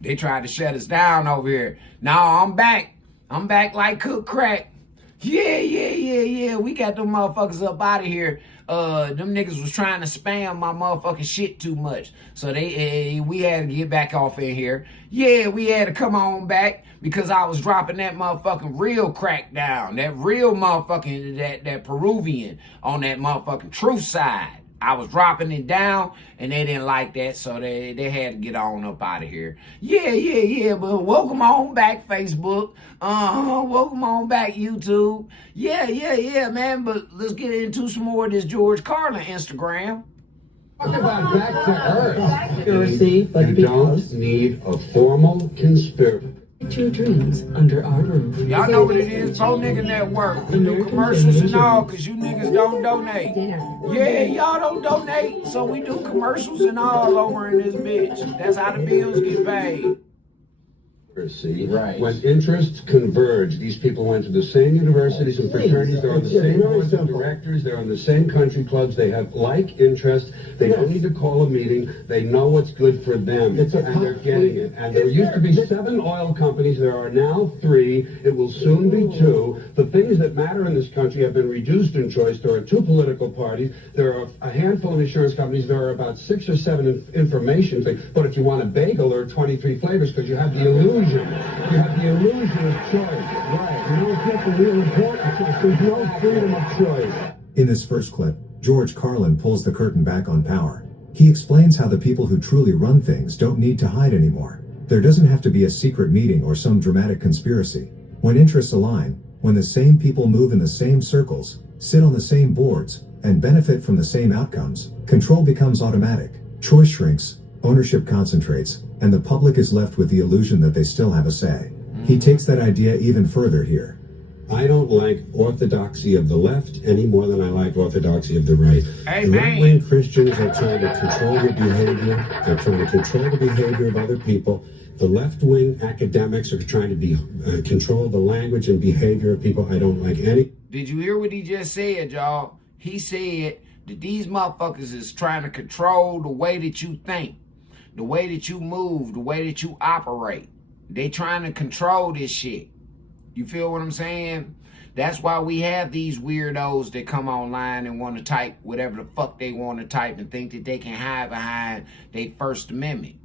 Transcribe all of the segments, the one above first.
They tried to shut us down over here. Now I'm back. I'm back like cook crack. Yeah. We got them motherfuckers up out of here. Them niggas was trying to spam my motherfucking shit too much. So we had to get back off in here. Yeah, we had to come on back because I was dropping that motherfucking real crack down. That real motherfucking, that Peruvian on that motherfucking truth side. I was dropping it down, and they didn't like that, so they had to get on up out of here. Yeah, but welcome on back, Facebook. Welcome on back, YouTube. Yeah, man, but let's get into some more of this George Carlin Instagram. Talk about back to earth. Conspiracy, but you don't need a formal conspiracy. Your dreams under our roof. Y'all know what it is, Pro Nigga Network. We do commercials and all, cause you niggas don't donate. Yeah, y'all don't donate, so we do commercials and all over in this bitch. That's how the bills get paid. Right. When interests converge, these people went to the same universities and fraternities, they're on the same boards of directors, they're on the same country clubs, they have like interests, they don't need to call a meeting, they know what's good for them, and they're getting it. And there used to be 7 oil companies, there are now 3, it will soon be 2. The things that matter in this country have been reduced in choice. There are 2 political parties, there are a handful of insurance companies, there are about 6 or 7 information things, but if you want a bagel, there are 23 flavors because you have the illusion. You have the illusion of choice, right? You don't get the real important choice. There's no freedom of choice. In this first clip, George Carlin pulls the curtain back on power. He explains how the people who truly run things don't need to hide anymore. There doesn't have to be a secret meeting or some dramatic conspiracy. When interests align, when the same people move in the same circles, sit on the same boards, and benefit from the same outcomes, control becomes automatic, choice shrinks, ownership concentrates, and the public is left with the illusion that they still have a say. He takes that idea even further here. I don't like orthodoxy of the left any more than I like orthodoxy of the right. Hey, the man. right-wing Christians are trying to control your behavior. They're trying to control the behavior of other people. The left-wing academics are trying to control the language and behavior of people. I don't like any. Did you hear what he just said, y'all? He said that these motherfuckers is trying to control the way that you think, the way that you move, the way that you operate. They trying to control this shit. You feel what I'm saying? That's why we have these weirdos that come online and want to type whatever the fuck they want to type and think that they can hide behind their First Amendment.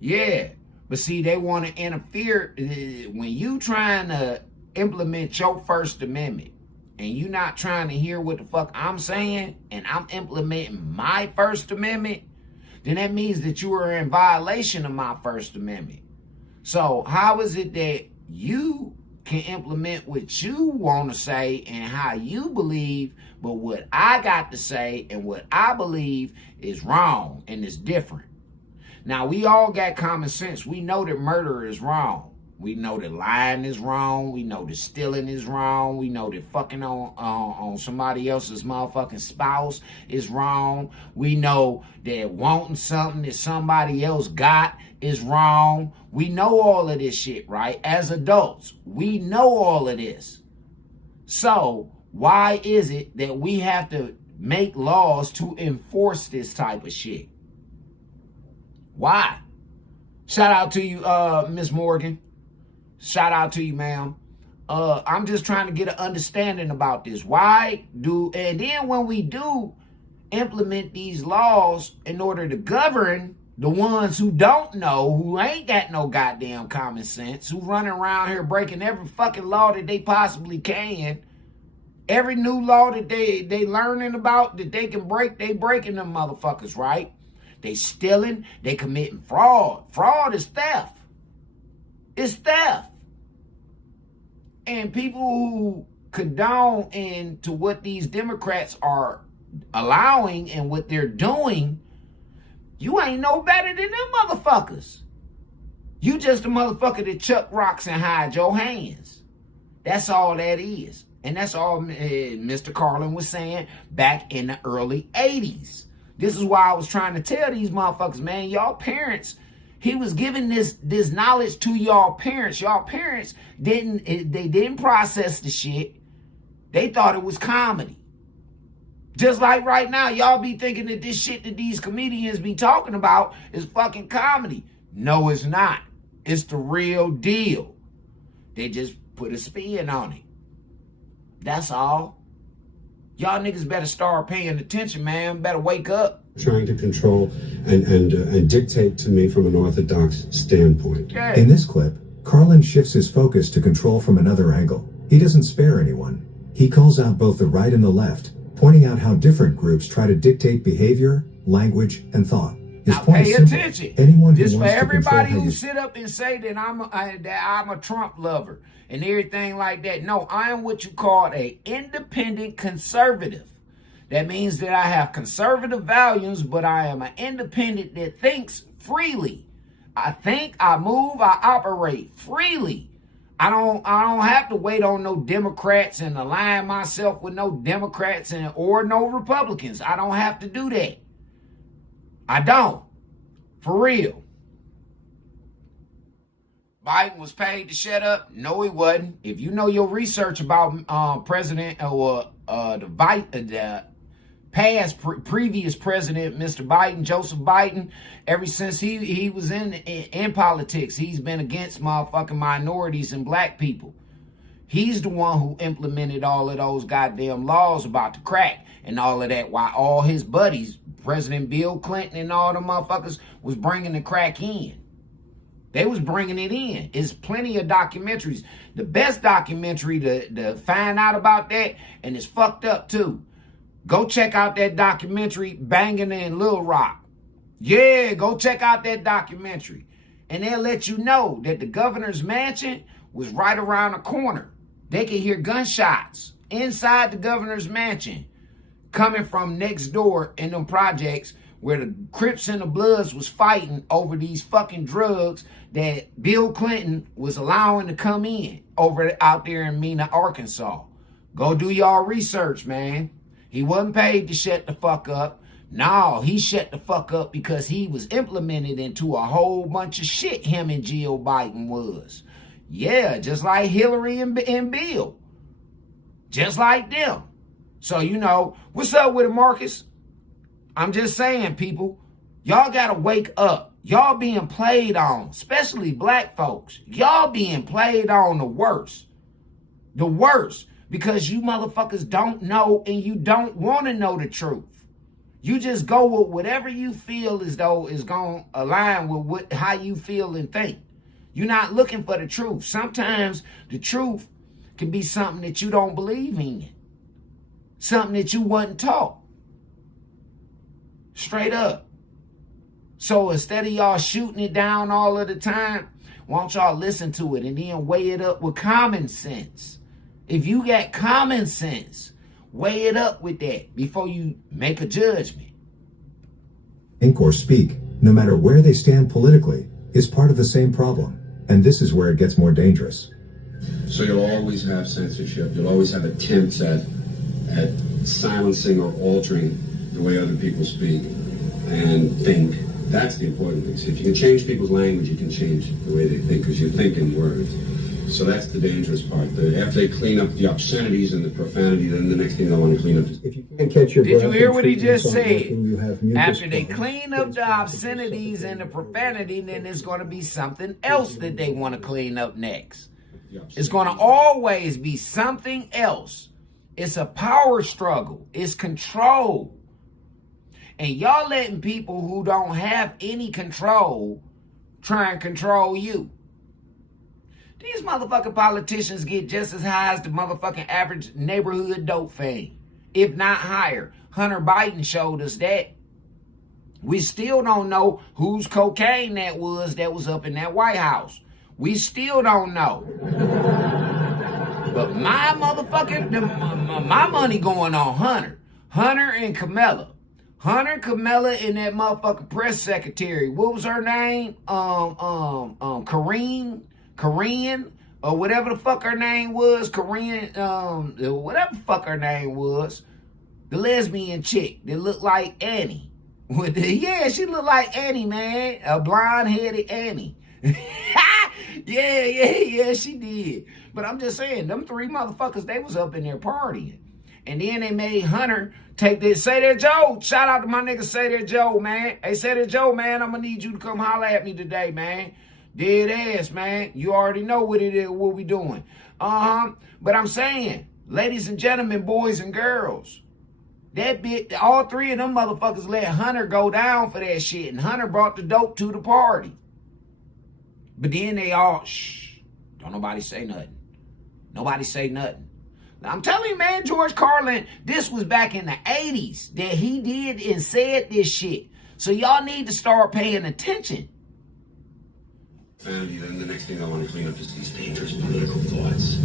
Yeah, but see, they want to interfere. When you trying to implement your First Amendment and you not trying to hear what the fuck I'm saying and I'm implementing my First Amendment, then that means that you are in violation of my First Amendment. So how is it that you can implement what you want to say and how you believe, but what I got to say and what I believe is wrong and is different? Now, we all got common sense. We know that murder is wrong. We know that lying is wrong. We know that stealing is wrong. We know that fucking on somebody else's motherfucking spouse is wrong. We know that wanting something that somebody else got is wrong. We know all of this shit, right? As adults, we know all of this. So why is it that we have to make laws to enforce this type of shit? Why? Shout out to you, Miss Morgan. Shout out to you, ma'am. I'm just trying to get an understanding about this. And then when we do implement these laws in order to govern the ones who don't know, who ain't got no goddamn common sense, who running around here breaking every fucking law that they possibly can, every new law that they learning about that they can break, they breaking them motherfuckers, right? They stealing, they committing fraud. Fraud is theft. It's theft. And people who condone into what these Democrats are allowing and what they're doing, you ain't no better than them motherfuckers. You just a motherfucker that chuck rocks and hide your hands. That's all that is. And that's all Mr. Carlin was saying back in the early 80s. This is why I was trying to tell these motherfuckers, man, y'all parents, he was giving this knowledge to y'all parents. Y'all parents didn't process the shit. They thought it was comedy. Just like right now, y'all be thinking that this shit that these comedians be talking about is fucking comedy. No, it's not. It's the real deal. They just put a spin on it. That's all. Y'all niggas better start paying attention, man. Better wake up. Trying to control and dictate to me from an orthodox standpoint. Yeah. In this clip, Carlin shifts his focus to control from another angle. He doesn't spare anyone. He calls out both the right and the left, pointing out how different groups try to dictate behavior, language, and thought. His Now point pay is simple. attention. Anyone who This for wants to control everybody how who you sit up and say that I'm a Trump lover and everything like that. No, I am what you call an independent conservative. That means that I have conservative values, but I am an independent that thinks freely. I think, I move, I operate freely. I don't have to wait on no Democrats and align myself with no Democrats or no Republicans. I don't have to do that. I don't. For real. Biden was paid to shut up? No, he wasn't. If you know your research about President or the previous president, Mr. Biden, Joseph Biden, ever since he was in politics, he's been against motherfucking minorities and black people. He's the one who implemented all of those goddamn laws about the crack and all of that, while all his buddies, President Bill Clinton and all the motherfuckers, was bringing the crack in. They was bringing it in. There's plenty of documentaries. The best documentary to find out about that, and it's fucked up too. Go check out that documentary, Banging in Little Rock. Yeah, go check out that documentary. And they'll let you know that the governor's mansion was right around the corner. They can hear gunshots inside the governor's mansion coming from next door in them projects where the Crips and the Bloods was fighting over these fucking drugs that Bill Clinton was allowing to come in out there in Mena, Arkansas. Go do y'all research, man. He wasn't paid to shut the fuck up. No, he shut the fuck up because he was implemented into a whole bunch of shit, him and Jill Biden was. Yeah, just like Hillary and Bill. Just like them. So, what's up with it, Marcus? I'm just saying, people, y'all gotta wake up. Y'all being played on, especially black folks. Y'all being played on the worst. The worst. Because you motherfuckers don't know and you don't want to know the truth. You just go with whatever you feel as though is going to align with how you feel and think. You're not looking for the truth. Sometimes the truth can be something that you don't believe in. Something that you wasn't taught. Straight up. So instead of y'all shooting it down all of the time, why don't y'all listen to it and then weigh it up with common sense? If you got common sense, weigh it up with that before you make a judgment. Think or speak, no matter where they stand politically, is part of the same problem. And this is where it gets more dangerous. So you'll always have censorship. You'll always have attempts at silencing or altering the way other people speak and think. That's the important thing. So if you can change people's language, you can change the way they think, because you think in words. So that's the dangerous part. After they clean up the obscenities and the profanity, then the next thing they want to clean up is... If you can't catch your Did you breath hear and what he treatments just aren't said? working, you have mucus After they plugs. clean up the obscenities and the profanity, then there's going to be something else that they want to clean up next. It's going to always be something else. It's a power struggle. It's control. And y'all letting people who don't have any control try and control you. These motherfucking politicians get just as high as the motherfucking average neighborhood dope fiend, if not higher. Hunter Biden showed us that. We still don't know whose cocaine that was up in that White House. We still don't know. But my motherfucking, my money going on Hunter. Hunter and Kamala. Hunter, Kamala, and that motherfucking press secretary. What was her name? Korean, or whatever the fuck her name was. Korean, whatever the fuck her name was. The lesbian chick that looked like Annie. Yeah, she looked like Annie, man. A blonde-headed Annie. Yeah, she did. But I'm just saying, them three motherfuckers, they was up in there partying. And then they made Hunter take this. Say that Joe. Shout out to my nigga Say That Joe, man. Hey, Say That Joe, man. I'm going to need you to come holler at me today, man. Dead ass, man. You already know what it is, what we doing. But I'm saying, ladies and gentlemen, boys and girls, that bit, all three of them motherfuckers let Hunter go down for that shit. And Hunter brought the dope to the party. But then they all, shh, don't nobody say nothing. Nobody say nothing. Now, I'm telling you, man, George Carlin, this was back in the 80s that he did and said this shit. So y'all need to start paying attention. And then the next thing I want to clean up is these dangerous political thoughts.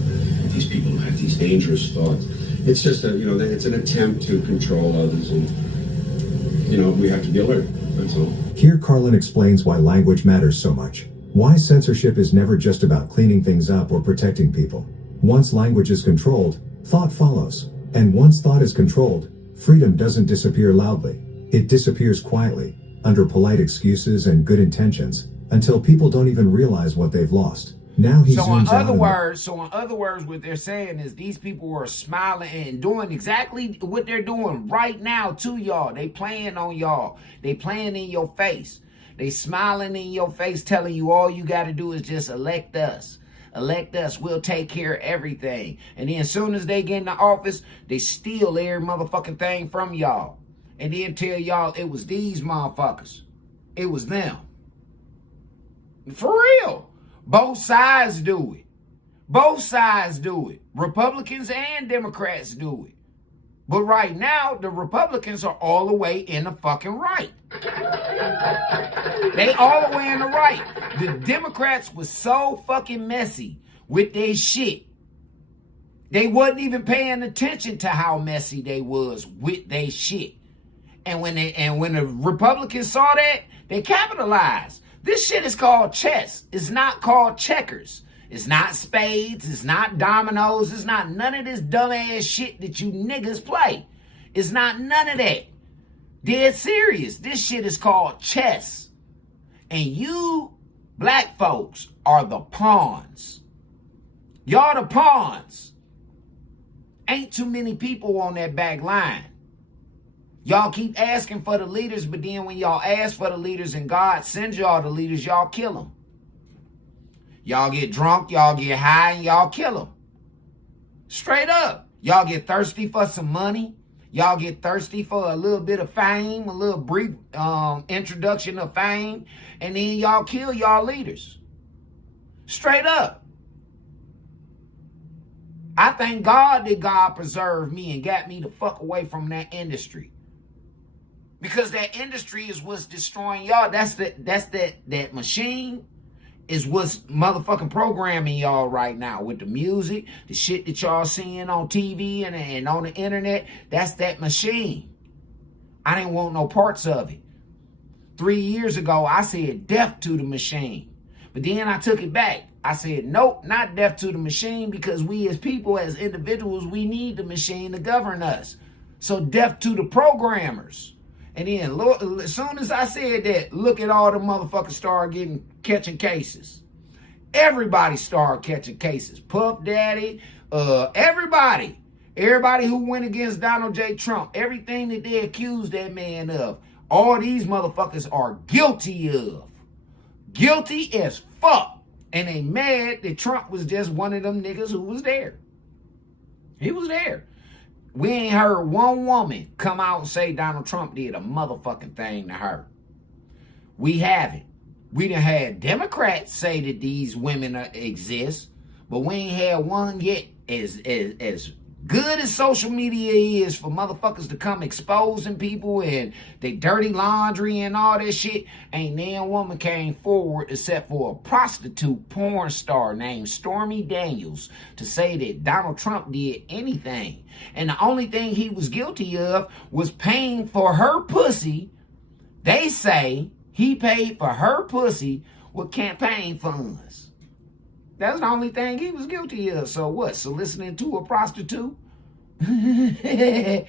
These people who have these dangerous thoughts. It's just it's an attempt to control others, and we have to be alert. That's all. Here Carlin explains why language matters so much. Why censorship is never just about cleaning things up or protecting people. Once language is controlled, thought follows. And once thought is controlled, freedom doesn't disappear loudly. It disappears quietly, under polite excuses and good intentions, until people don't even realize what they've lost. Now he zooms out. In other words, what they're saying is these people are smiling and doing exactly what they're doing right now to y'all. They playing on y'all. They playing in your face. They smiling in your face, telling you all you got to do is just elect us. Elect us. We'll take care of everything. And then as soon as they get in the office, they steal every motherfucking thing from y'all. And then tell y'all it was these motherfuckers. It was them. For real. Both sides do it. Both sides do it. Republicans and Democrats do it. But right now, the Republicans are all the way in the fucking right. They all the way in the right. The Democrats was so fucking messy with their shit. They wasn't even paying attention to how messy they was with their shit. And when the Republicans saw that, they capitalized. This shit is called chess. It's not called checkers. It's not spades. It's not dominoes. It's not none of this dumbass shit that you niggas play. It's not none of that. Dead serious. This shit is called chess. And you black folks are the pawns. Y'all the pawns. Ain't too many people on that back line. Y'all keep asking for the leaders, but then when y'all ask for the leaders and God sends y'all the leaders, y'all kill them. Y'all get drunk, y'all get high, and y'all kill them. Straight up. Y'all get thirsty for some money. Y'all get thirsty for a little bit of fame, a little brief introduction of fame, and then y'all kill y'all leaders. Straight up. I thank God that God preserved me and got me the fuck away from that industry. Because that industry is what's destroying y'all. That machine is what's motherfucking programming y'all right now with the music, the shit that y'all seeing on TV and on the internet. That's that machine. I didn't want no parts of it. 3 years ago, I said death to the machine. But then I took it back. I said, nope, not death to the machine, because we as people, as individuals, we need the machine to govern us. So death to the programmers. And then, as soon as I said that, look at all the motherfuckers started catching cases. Everybody started catching cases. Puff Daddy, everybody. Everybody who went against Donald J. Trump. Everything that they accused that man of. All these motherfuckers are guilty of. Guilty as fuck. And they mad that Trump was just one of them niggas who was there. He was there. We ain't heard one woman come out and say Donald Trump did a motherfucking thing to her. We haven't. We done had Democrats say that these women exist, but we ain't had one yet. As good as social media is for motherfuckers to come exposing people and they dirty laundry and all that shit, ain't no woman came forward except for a prostitute porn star named Stormy Daniels to say that Donald Trump did anything. And the only thing he was guilty of was paying for her pussy. They say he paid for her pussy with campaign funds. That's the only thing he was guilty of. So what? Soliciting to a prostitute? Your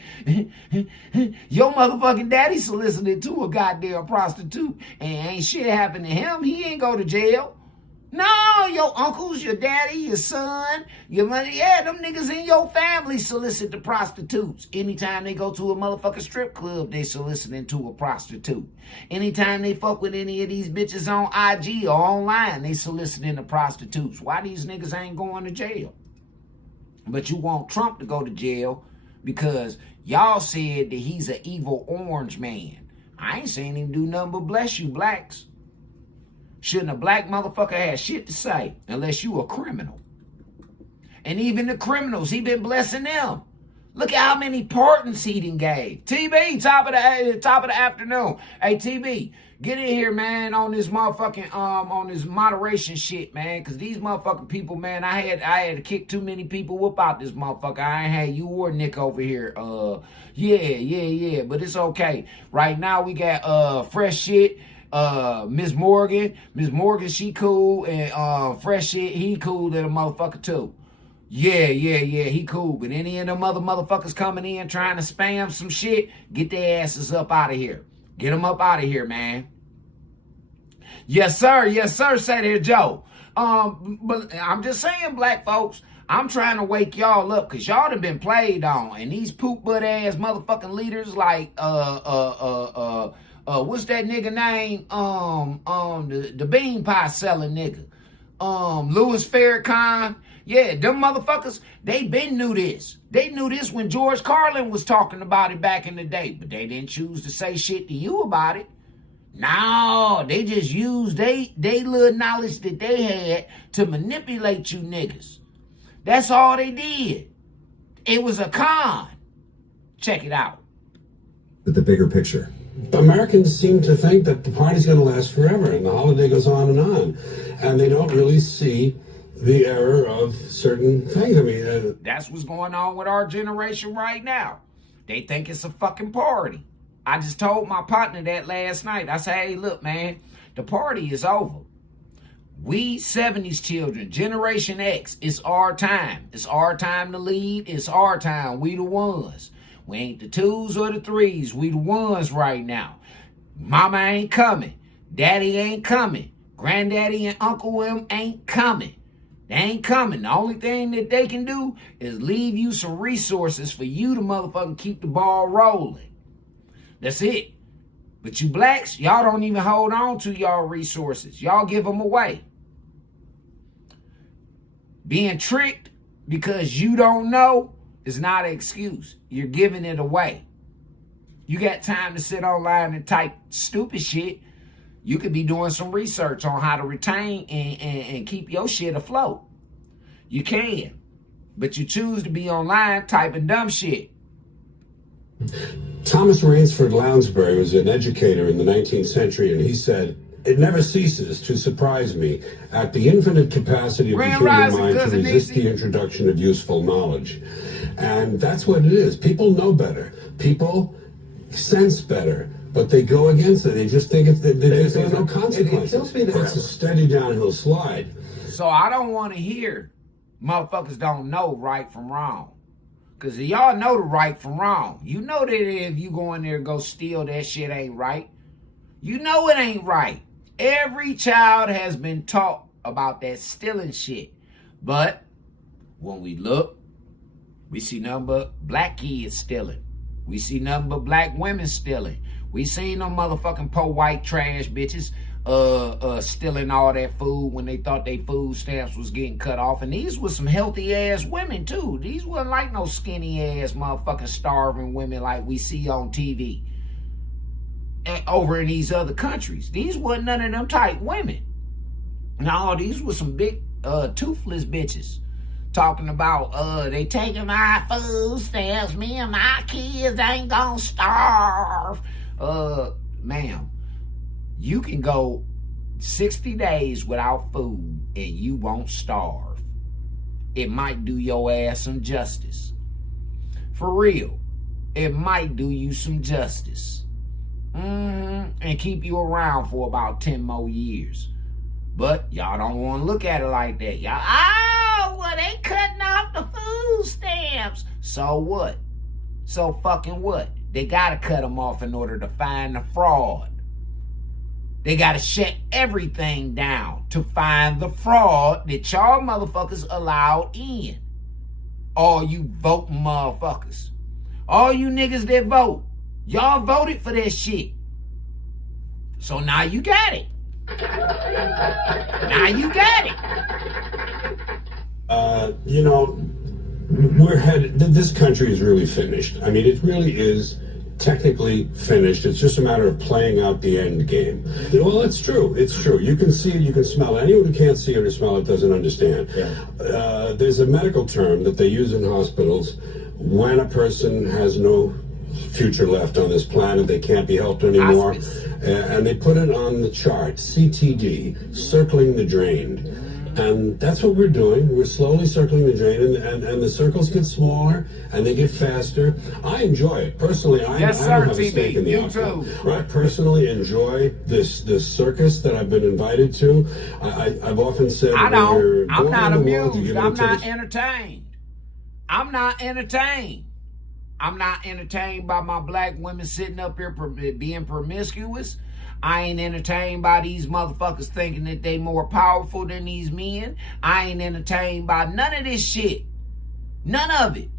motherfucking daddy solicited to a goddamn prostitute and ain't shit happened to him. He ain't go to jail. No, know your uncles, your daddy, your son, your money. Yeah, them niggas in your family solicit the prostitutes. Anytime they go to a motherfucking strip club, they soliciting to a prostitute. Anytime they fuck with any of these bitches on IG or online, they soliciting the prostitutes. Why these niggas ain't going to jail? But you want Trump to go to jail because y'all said that he's an evil orange man. I ain't seen him do nothing but bless you blacks. Shouldn't a black motherfucker have shit to say unless you a criminal? And even the criminals, he been blessing them. Look at how many pardons he done gave. TB, top of the afternoon. Hey, TB, get in here, man, on this motherfucking on this moderation shit, man. Cause these motherfucking people, man, I had to kick too many people whoop out this motherfucker. I ain't had you or Nick over here. Yeah. But it's okay. Right now we got fresh shit. Miss Morgan, she cool, and fresh shit, he cool to the motherfucker too. Yeah, he cool. But any of them other motherfuckers coming in trying to spam some shit, get their asses up out of here. Get them up out of here, man. Yes, sir, say there, Joe. But I'm just saying, black folks, I'm trying to wake y'all up because y'all done been played on. And these poop butt ass motherfucking leaders like what's that nigga name? The bean pie selling nigga. Louis Farrakhan. Yeah, them motherfuckers, they been knew this. They knew this when George Carlin was talking about it back in the day, but they didn't choose to say shit to you about it. No, they just used they little knowledge that they had to manipulate you niggas. That's all they did. It was a con. Check it out. The bigger picture. Americans seem to think that the party's going to last forever and the holiday goes on. And they don't really see the error of certain things. I mean, that's what's going on with our generation right now. They think it's a fucking party. I just told my partner that last night. I said, hey, look, man, the party is over. We 70s children, Generation X, it's our time. It's our time to lead. It's our time. We the ones. We ain't the twos or the threes. We the ones right now. Mama ain't coming. Daddy ain't coming. Granddaddy and Uncle them ain't coming. They ain't coming. The only thing that they can do is leave you some resources for you to motherfucking keep the ball rolling. That's it. But you blacks, y'all don't even hold on to y'all resources. Y'all give them away. Being tricked because you don't know is not an excuse. You're giving it away. You got time to sit online and type stupid shit. You could be doing some research on how to retain and keep your shit afloat. You can. But you choose to be online typing dumb shit. Thomas Rainsford Lounsbury was an educator in the 19th century, and he said, it never ceases to surprise me at the infinite capacity of the human mind to resist the introduction of useful knowledge. And that's what it is. People know better. People sense better. But they go against it. They just think there's no consequences. It's a steady downhill slide. So I don't want to hear motherfuckers don't know right from wrong. Because y'all know the right from wrong. You know that if you go in there and go steal, that shit ain't right. You know it ain't right. Every child has been taught about that stealing shit. But when we look, we see nothing but black kids stealing. We see nothing but black women stealing. We seen them motherfucking poor white trash bitches stealing all that food when they thought they food stamps was getting cut off. And these were some healthy ass women too. These wasn't like no skinny ass motherfucking starving women like we see on TV over in these other countries. These wasn't none of them type women. No, these were some big toothless bitches talking about they taking my food stamps. Me and my kids ain't gonna starve. Ma'am, you can go 60 days without food and you won't starve. It might do your ass some justice. For real, it might do you some justice. And keep you around for about 10 more years. But y'all don't want to look at it like that. Y'all, well, they cutting off the food stamps. So what? So fucking what? They got to cut them off in order to find the fraud. They got to shut everything down to find the fraud that y'all motherfuckers allowed in. All you voting motherfuckers. All you niggas that vote. Y'all voted for that shit. So now you got it. Now you got it. We're headed. This country is really finished. I mean, it really is technically finished. It's just a matter of playing out the end game. Well, it's true. It's true. You can see it. You can smell it. Anyone who can't see it or smell it doesn't understand. Yeah. There's a medical term that they use in hospitals when a person has no future left on this planet. They can't be helped anymore. And they put it on the chart, CTD, circling the drain. And that's what we're doing. We're slowly circling the drain, and the circles get smaller, and they get faster. I enjoy it. Personally, I don't have a stake in the outcome. I personally enjoy this circus that I've been invited to. I've often said, I'm not amused. I'm not entertained. I'm not entertained. I'm not entertained by my black women sitting up here being promiscuous. I ain't entertained by these motherfuckers thinking that they more powerful than these men. I ain't entertained by none of this shit. None of it.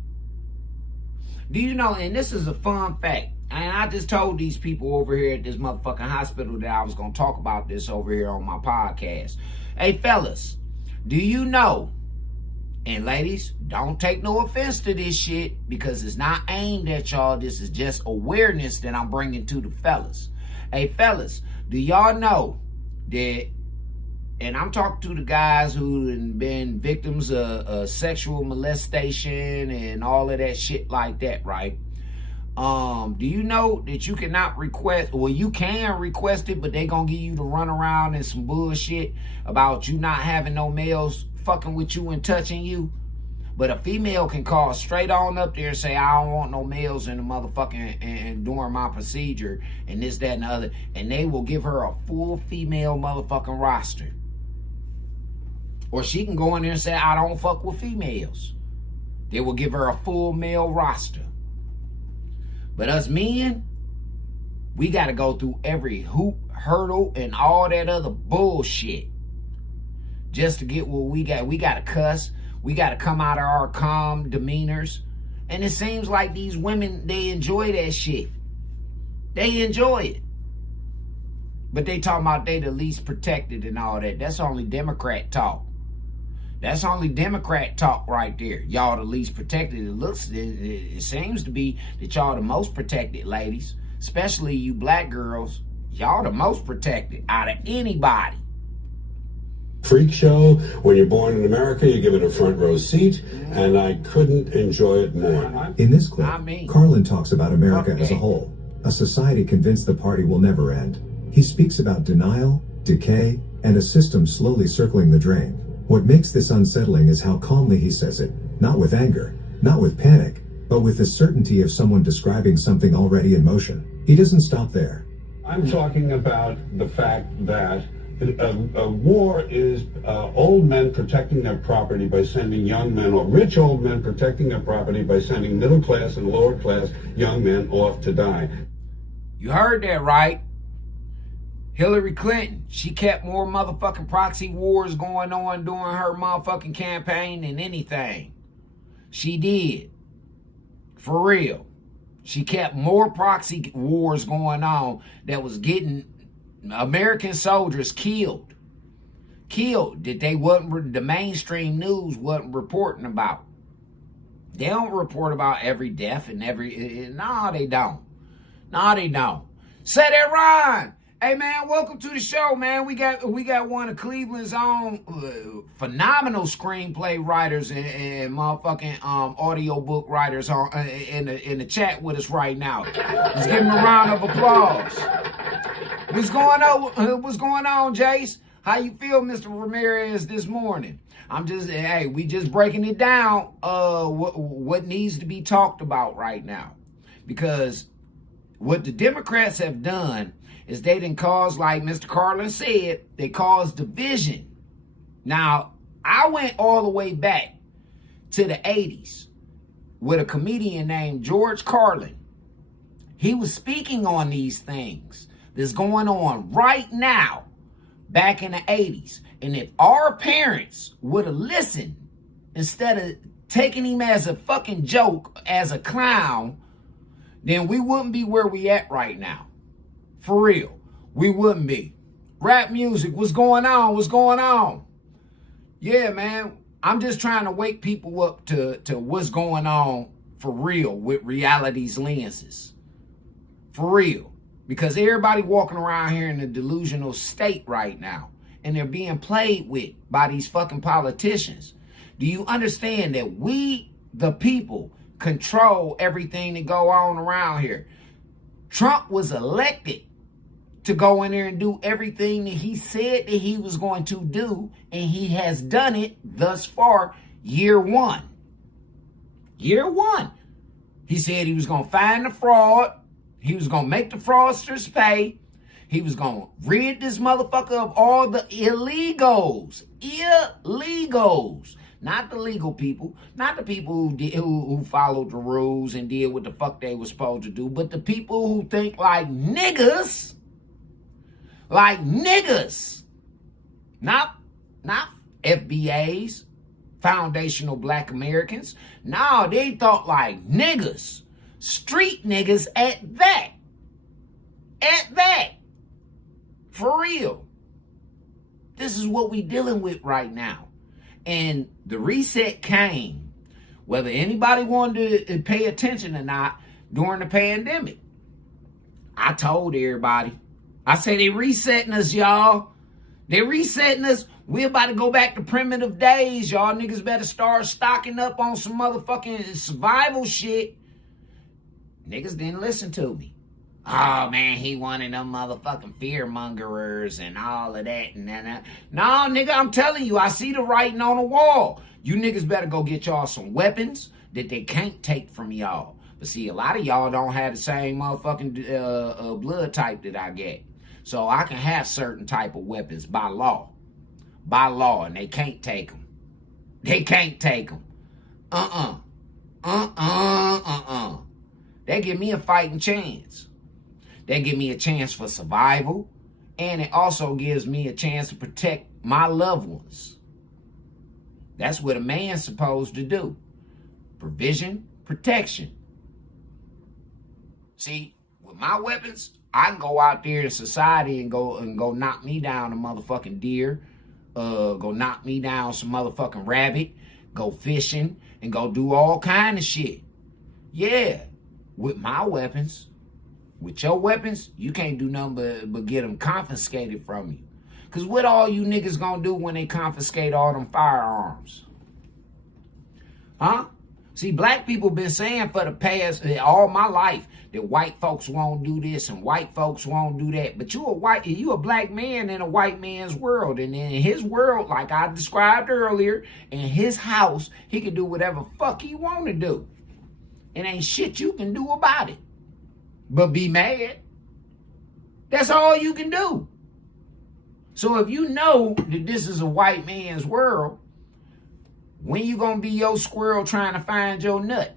Do you know, and this is a fun fact, and I just told these people over here at this motherfucking hospital that I was going to talk about this over here on my podcast. Hey, fellas, do you know, and ladies, don't take no offense to this shit because it's not aimed at y'all. This is just awareness that I'm bringing to the fellas. Hey, fellas, do y'all know that, and I'm talking to the guys who have been victims of sexual molestation and all of that shit like that, right? Do you know that you cannot request, well, you can request it, but they gonna give you the runaround and some bullshit about you not having no males fucking with you and touching you? But a female can call straight on up there and say, I don't want no males in the motherfucking and during my procedure and this, that, and the other. And they will give her a full female motherfucking roster. Or she can go in there and say, I don't fuck with females. They will give her a full male roster. But us men, we got to go through every hoop, hurdle, and all that other bullshit just to get what we got. We got to cuss. We got to come out of our calm demeanors. And it seems like these women, they enjoy that shit. They enjoy it. But they talking about they the least protected and all that. That's only Democrat talk. That's only Democrat talk right there. Y'all the least protected. It seems to be that y'all the most protected, ladies. Especially you black girls. Y'all the most protected out of anybody. Freak show. When you're born in America, you're given a front row seat, and I couldn't enjoy it more. In this clip, Carlin talks about America as a whole, a society convinced the party will never end. He speaks about denial, decay, and a system slowly circling the drain. What makes this unsettling is how calmly he says it, not with anger, not with panic, but with the certainty of someone describing something already in motion. He doesn't stop there. I'm talking about the fact that a war is old men protecting their property by sending young men, or rich old men protecting their property by sending middle class and lower class young men off to die. You heard that right. Hillary Clinton, she kept more motherfucking proxy wars going on during her motherfucking campaign than anything. She did. For real. She kept more proxy wars going on that was getting American soldiers killed that they wasn't, the mainstream news wasn't reporting about. They don't report about every death and every, no, they don't. No, they don't. Say that, Ron. Hey man, welcome to the show, man. We got one of Cleveland's own phenomenal screenplay writers and motherfucking audiobook writers on in the chat with us right now. Let's give him a round of applause. What's going on, Jace? How you feel, Mr. Ramirez, this morning? We just breaking it down, what needs to be talked about right now. Because what the Democrats have done is they didn't cause, like Mr. Carlin said, they caused division. Now, I went all the way back to the 80s with a comedian named George Carlin. He was speaking on these things that's going on right now back in the 80s. And if our parents would have listened instead of taking him as a fucking joke, as a clown, then we wouldn't be where we at right now. For real. We wouldn't be. Rap music, what's going on? What's going on? Yeah, man. I'm just trying to wake people up to what's going on for real with reality's lenses. For real. Because everybody walking around here in a delusional state right now. And they're being played with by these fucking politicians. Do you understand that we, the people, control everything that go on around here? Trump was elected to go in there and do everything that he said that he was going to do, and he has done it thus far, year one. Year one. He said he was going to find the fraud. He was going to make the fraudsters pay. He was going to rid this motherfucker of all the illegals. Illegals. Not the legal people. Not the people who followed the rules and did what the fuck they were supposed to do. But the people who think like niggas. Like niggas. Not FBAs. Foundational Black Americans. No, they thought like niggas. Street niggas at that. At that. For real. This is what we dealing with right now. And the reset came, whether anybody wanted to pay attention or not, during the pandemic. I told everybody. I say they resetting us, y'all. They resetting us. We about to go back to primitive days, y'all. Niggas better start stocking up on some motherfucking survival shit. Niggas didn't listen to me. Oh, man, he one of them motherfucking fear-mongerers and all of that and that. No, nigga, I'm telling you, I see the writing on the wall. You niggas better go get y'all some weapons that they can't take from y'all. But see, a lot of y'all don't have the same motherfucking blood type that I get. So I can have certain type of weapons by law. By law, and they can't take them. They can't take them. They give me a fighting chance. They give me a chance for survival, and it also gives me a chance to protect my loved ones. That's what a man's supposed to do. Provision, protection. See, with my weapons, I can go out there in society and go knock me down a motherfucking deer, go knock me down some motherfucking rabbit, go fishing, and go do all kind of shit. Yeah, with my weapons. With your weapons, you can't do nothing but get them confiscated from you. Because what all you niggas gonna do when they confiscate all them firearms? Huh? See, black people been saying for the past, all my life, that white folks won't do this and white folks won't do that. But you a black man in a white man's world. And in his world, like I described earlier, in his house, he can do whatever fuck he want to do. It ain't shit you can do about it. But be mad. That's all you can do. So if you know that this is a white man's world, when you gonna be your squirrel trying to find your nut?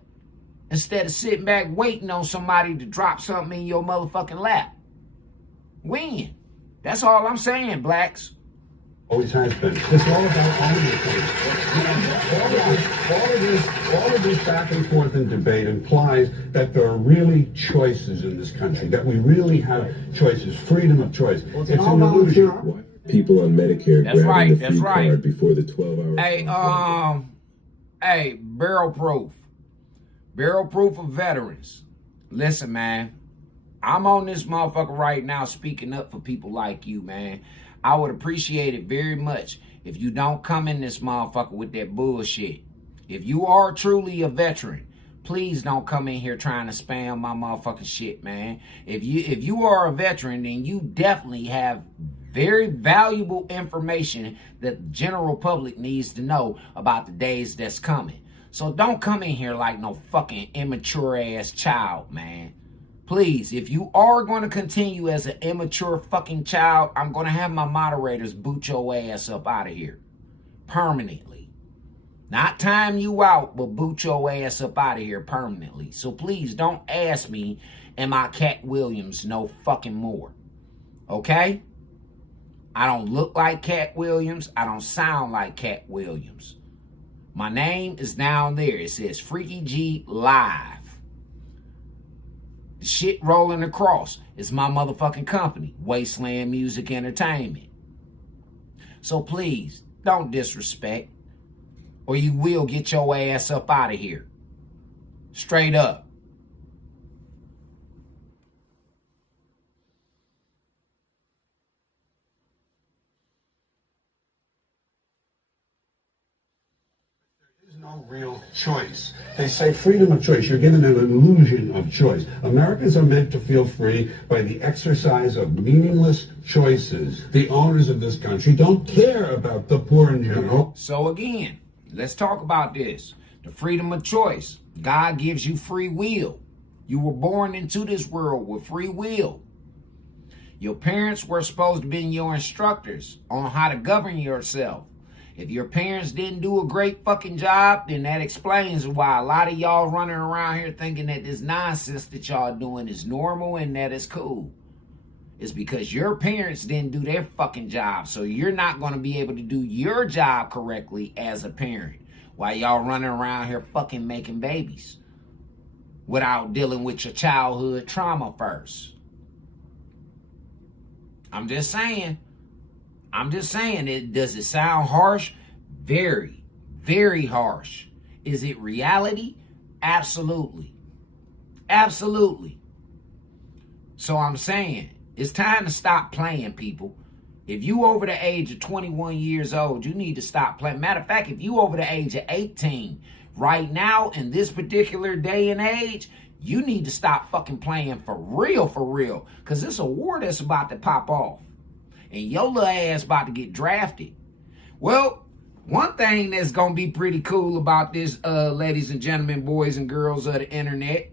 Instead of sitting back waiting on somebody to drop something in your motherfucking lap. When? That's all I'm saying, blacks. Always has been. It's all about owning things. All of this back and forth in debate implies that there are really choices in this country, that we really have choices, freedom of choice. It's an illusion. People on Medicare grabbing the free card before the 12 hours. Hey, barrel proof of veterans. Listen, man, I'm on this motherfucker right now speaking up for people like you, man. I would appreciate it very much if you don't come in this motherfucker with that bullshit. If you are truly a veteran, please don't come in here trying to spam my motherfucking shit, man. If you are a veteran, then you definitely have very valuable information that the general public needs to know about the days that's coming. So don't come in here like no fucking immature ass child, man. Please, if you are going to continue as an immature fucking child, I'm going to have my moderators boot your ass up out of here. Permanently. Not time you out, but boot your ass up out of here permanently. So please don't ask me, am I Cat Williams no fucking more? Okay? I don't look like Cat Williams. I don't sound like Cat Williams. My name is down there. It says Freaky G Live. The shit rolling across is my motherfucking company, Wasteland Music Entertainment. So please, don't disrespect, or you will get your ass up out of here. Straight up. No real choice. They say freedom of choice. You're given an illusion of choice. Americans are meant to feel free by the exercise of meaningless choices. The owners of this country don't care about the poor in general. So again, let's talk about this. The freedom of choice. God gives you free will. You were born into this world with free will. Your parents were supposed to be your instructors on how to govern yourself. If your parents didn't do a great fucking job, then that explains why a lot of y'all running around here thinking that this nonsense that y'all doing is normal and that it's cool. It's because your parents didn't do their fucking job, so you're not going to be able to do your job correctly as a parent while y'all running around here fucking making babies without dealing with your childhood trauma first. I'm just saying, does it sound harsh? Very, very harsh. Is it reality? Absolutely. Absolutely. So I'm saying, it's time to stop playing, people. If you over the age of 21 years old, you need to stop playing. Matter of fact, if you over the age of 18, right now, in this particular day and age, you need to stop fucking playing for real. Because it's a war that's about to pop off. And your little ass about to get drafted. Well, one thing that's going to be pretty cool about this, ladies and gentlemen, boys and girls of the internet.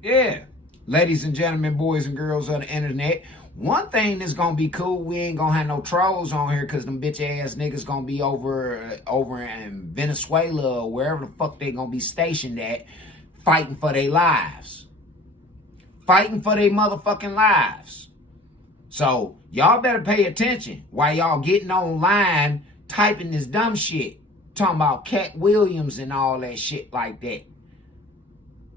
Yeah, ladies and gentlemen, boys and girls of the internet. One thing that's going to be cool, we ain't going to have no trolls on here because them bitch ass niggas going to be over in Venezuela or wherever the fuck they going to be stationed at, fighting for their lives. Fighting for their motherfucking lives. So, y'all better pay attention while y'all getting online typing this dumb shit. Talking about Cat Williams and all that shit like that.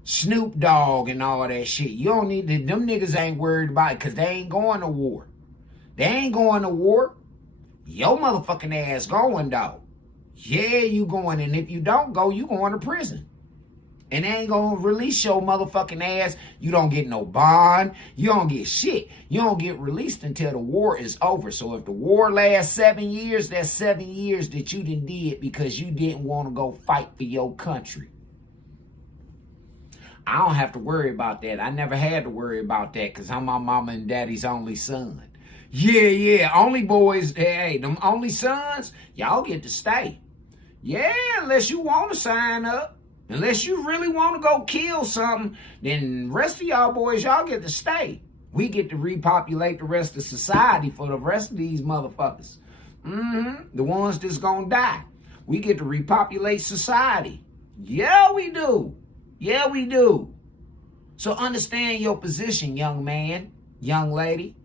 Snoop Dogg and all that shit. You don't need to, them niggas ain't worried about it because they ain't going to war. They ain't going to war. Your motherfucking ass going though. Yeah, you going, and if you don't go, you going to prison. And they ain't gonna release your motherfucking ass. You don't get no bond. You don't get shit. You don't get released until the war is over. So if the war lasts 7 years, that's 7 years that you did because you didn't want to go fight for your country. I don't have to worry about that. I never had to worry about that because I'm my mama and daddy's only son. Yeah, only boys. Hey, them only sons, y'all get to stay. Yeah, unless you want to sign up. Unless you really want to go kill something, then the rest of y'all boys, y'all get to stay. We get to repopulate the rest of society for the rest of these motherfuckers. The ones that's gonna die. We get to repopulate society. Yeah, we do. Yeah, we do. So understand your position, young man, young lady.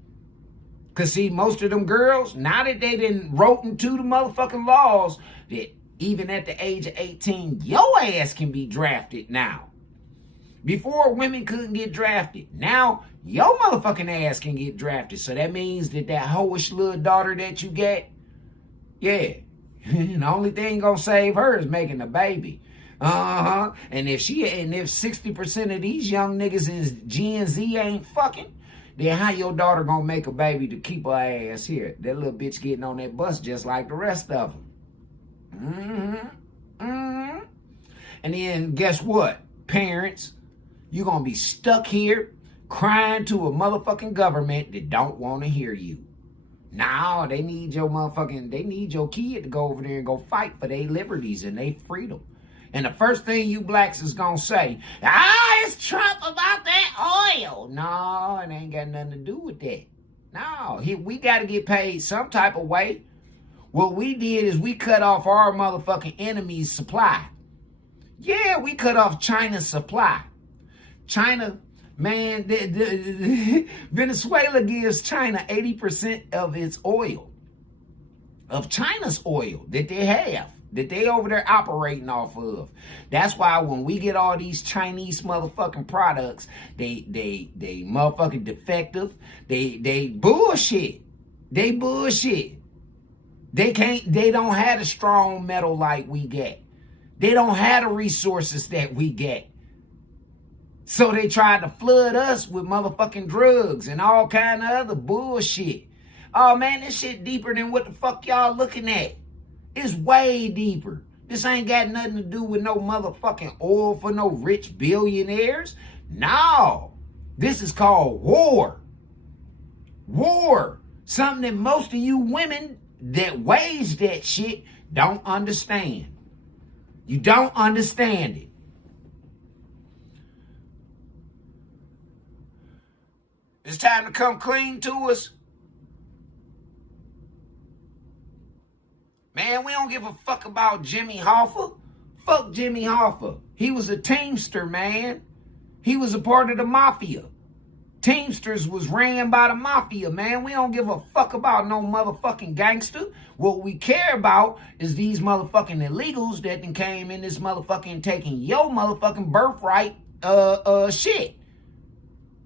Because see, most of them girls, now that they done wrote into the motherfucking laws that even at the age of 18, your ass can be drafted now. Before, women couldn't get drafted. Now, your motherfucking ass can get drafted. So that means that hoish little daughter that you get, yeah, the only thing gonna save her is making a baby. And if 60% of these young niggas in Gen Z ain't fucking, then how your daughter gonna make a baby to keep her ass here? That little bitch getting on that bus just like the rest of them. And then guess what, parents? You're going to be stuck here crying to a motherfucking government that don't want to hear you. Now they need your kid to go over there and go fight for their liberties and their freedom. And the first thing you blacks is going to say, it's Trump about that oil. No, it ain't got nothing to do with that. No, we got to get paid some type of way. What we did is we cut off our motherfucking enemy's supply. Yeah, we cut off China's supply. China Man, Venezuela gives China 80% of its oil, of China's oil that they have, that they over there operating off of. That's why when we get all these Chinese motherfucking products, they motherfucking defective. They bullshit. They bullshit. They don't have a strong metal like we get. They don't have the resources that we get. So they tried to flood us with motherfucking drugs and all kind of other bullshit. Oh man, this shit deeper than what the fuck y'all looking at. It's way deeper. This ain't got nothing to do with no motherfucking oil for no rich billionaires. No. This is called war. War. Something that most of you women that wage that shit don't understand. You don't understand it. It's time to come clean to us. Man, we don't give a fuck about Jimmy Hoffa. Fuck Jimmy Hoffa. He was a Teamster, man. He was a part of the mafia. Teamsters was ran by the mafia, man. We don't give a fuck about no motherfucking gangster. What we care about is these motherfucking illegals that then came in this motherfucking taking your motherfucking birthright shit.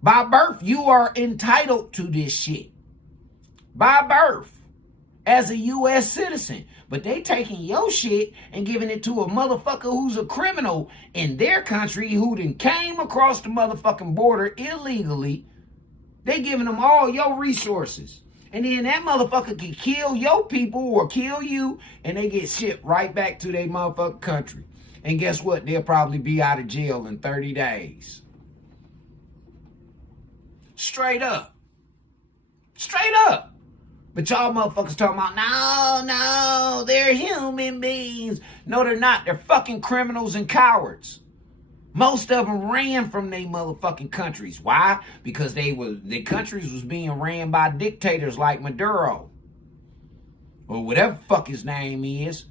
By birth, you are entitled to this shit. By birth. As a U.S. citizen. But they taking your shit and giving it to a motherfucker who's a criminal in their country who then came across the motherfucking border illegally. They giving them all your resources. And then that motherfucker can kill your people or kill you and they get shipped right back to their motherfucking country. And guess what? They'll probably be out of jail in 30 days. Straight up. Straight up. But y'all motherfuckers talking about, no, they're human beings. No, they're not. They're fucking criminals and cowards. Most of them ran from their motherfucking countries. Why? Because their countries was being ran by dictators like Maduro. Or whatever fuck his name is.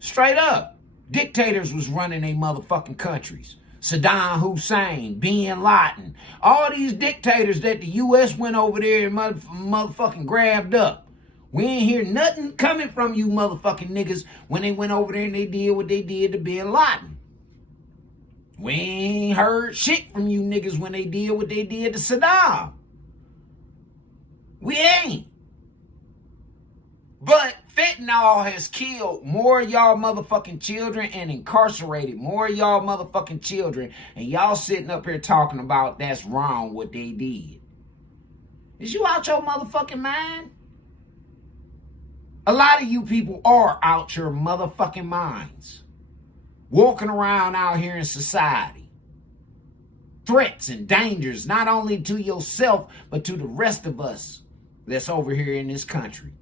Straight up. Dictators was running their motherfucking countries. Saddam Hussein, Bin Laden, all these dictators that the U.S. went over there and motherfucking grabbed up. We ain't hear nothing coming from you motherfucking niggas when they went over there and they did what they did to Bin Laden. We ain't heard shit from you niggas when they did what they did to Saddam. We ain't. But fentanyl has killed more of y'all motherfucking children and incarcerated more of y'all motherfucking children. And y'all sitting up here talking about that's wrong what they did. Is you out your motherfucking mind? A lot of you people are out your motherfucking minds. Walking around out here in society. Threats and dangers not only to yourself but to the rest of us that's over here in this country.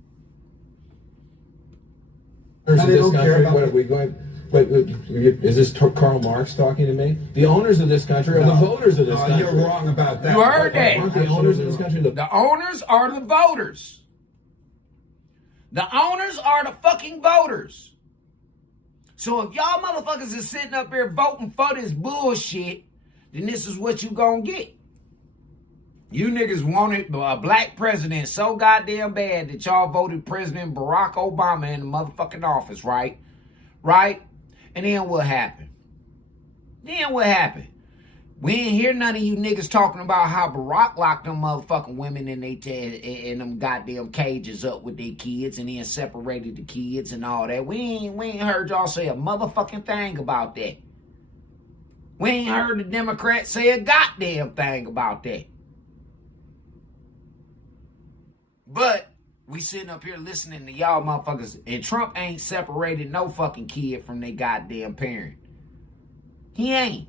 Owners of this country, what are we going? Wait, is this Karl Marx talking to me? The owners of this country are the voters of this country. You're wrong about that. You heard that. Aren't the owners of this country the owners are the voters. The owners are the fucking voters. So if y'all motherfuckers is sitting up here voting for this bullshit, then this is what you gonna get. You niggas wanted a black president so goddamn bad that y'all voted President Barack Obama in the motherfucking office, right? Right? And then what happened? We ain't hear none of you niggas talking about how Barack locked them motherfucking women in them goddamn cages up with their kids and then separated the kids and all that. We ain't heard y'all say a motherfucking thing about that. We ain't heard the Democrats say a goddamn thing about that. But we sitting up here listening to y'all motherfuckers, and Trump ain't separated no fucking kid from their goddamn parent. He ain't.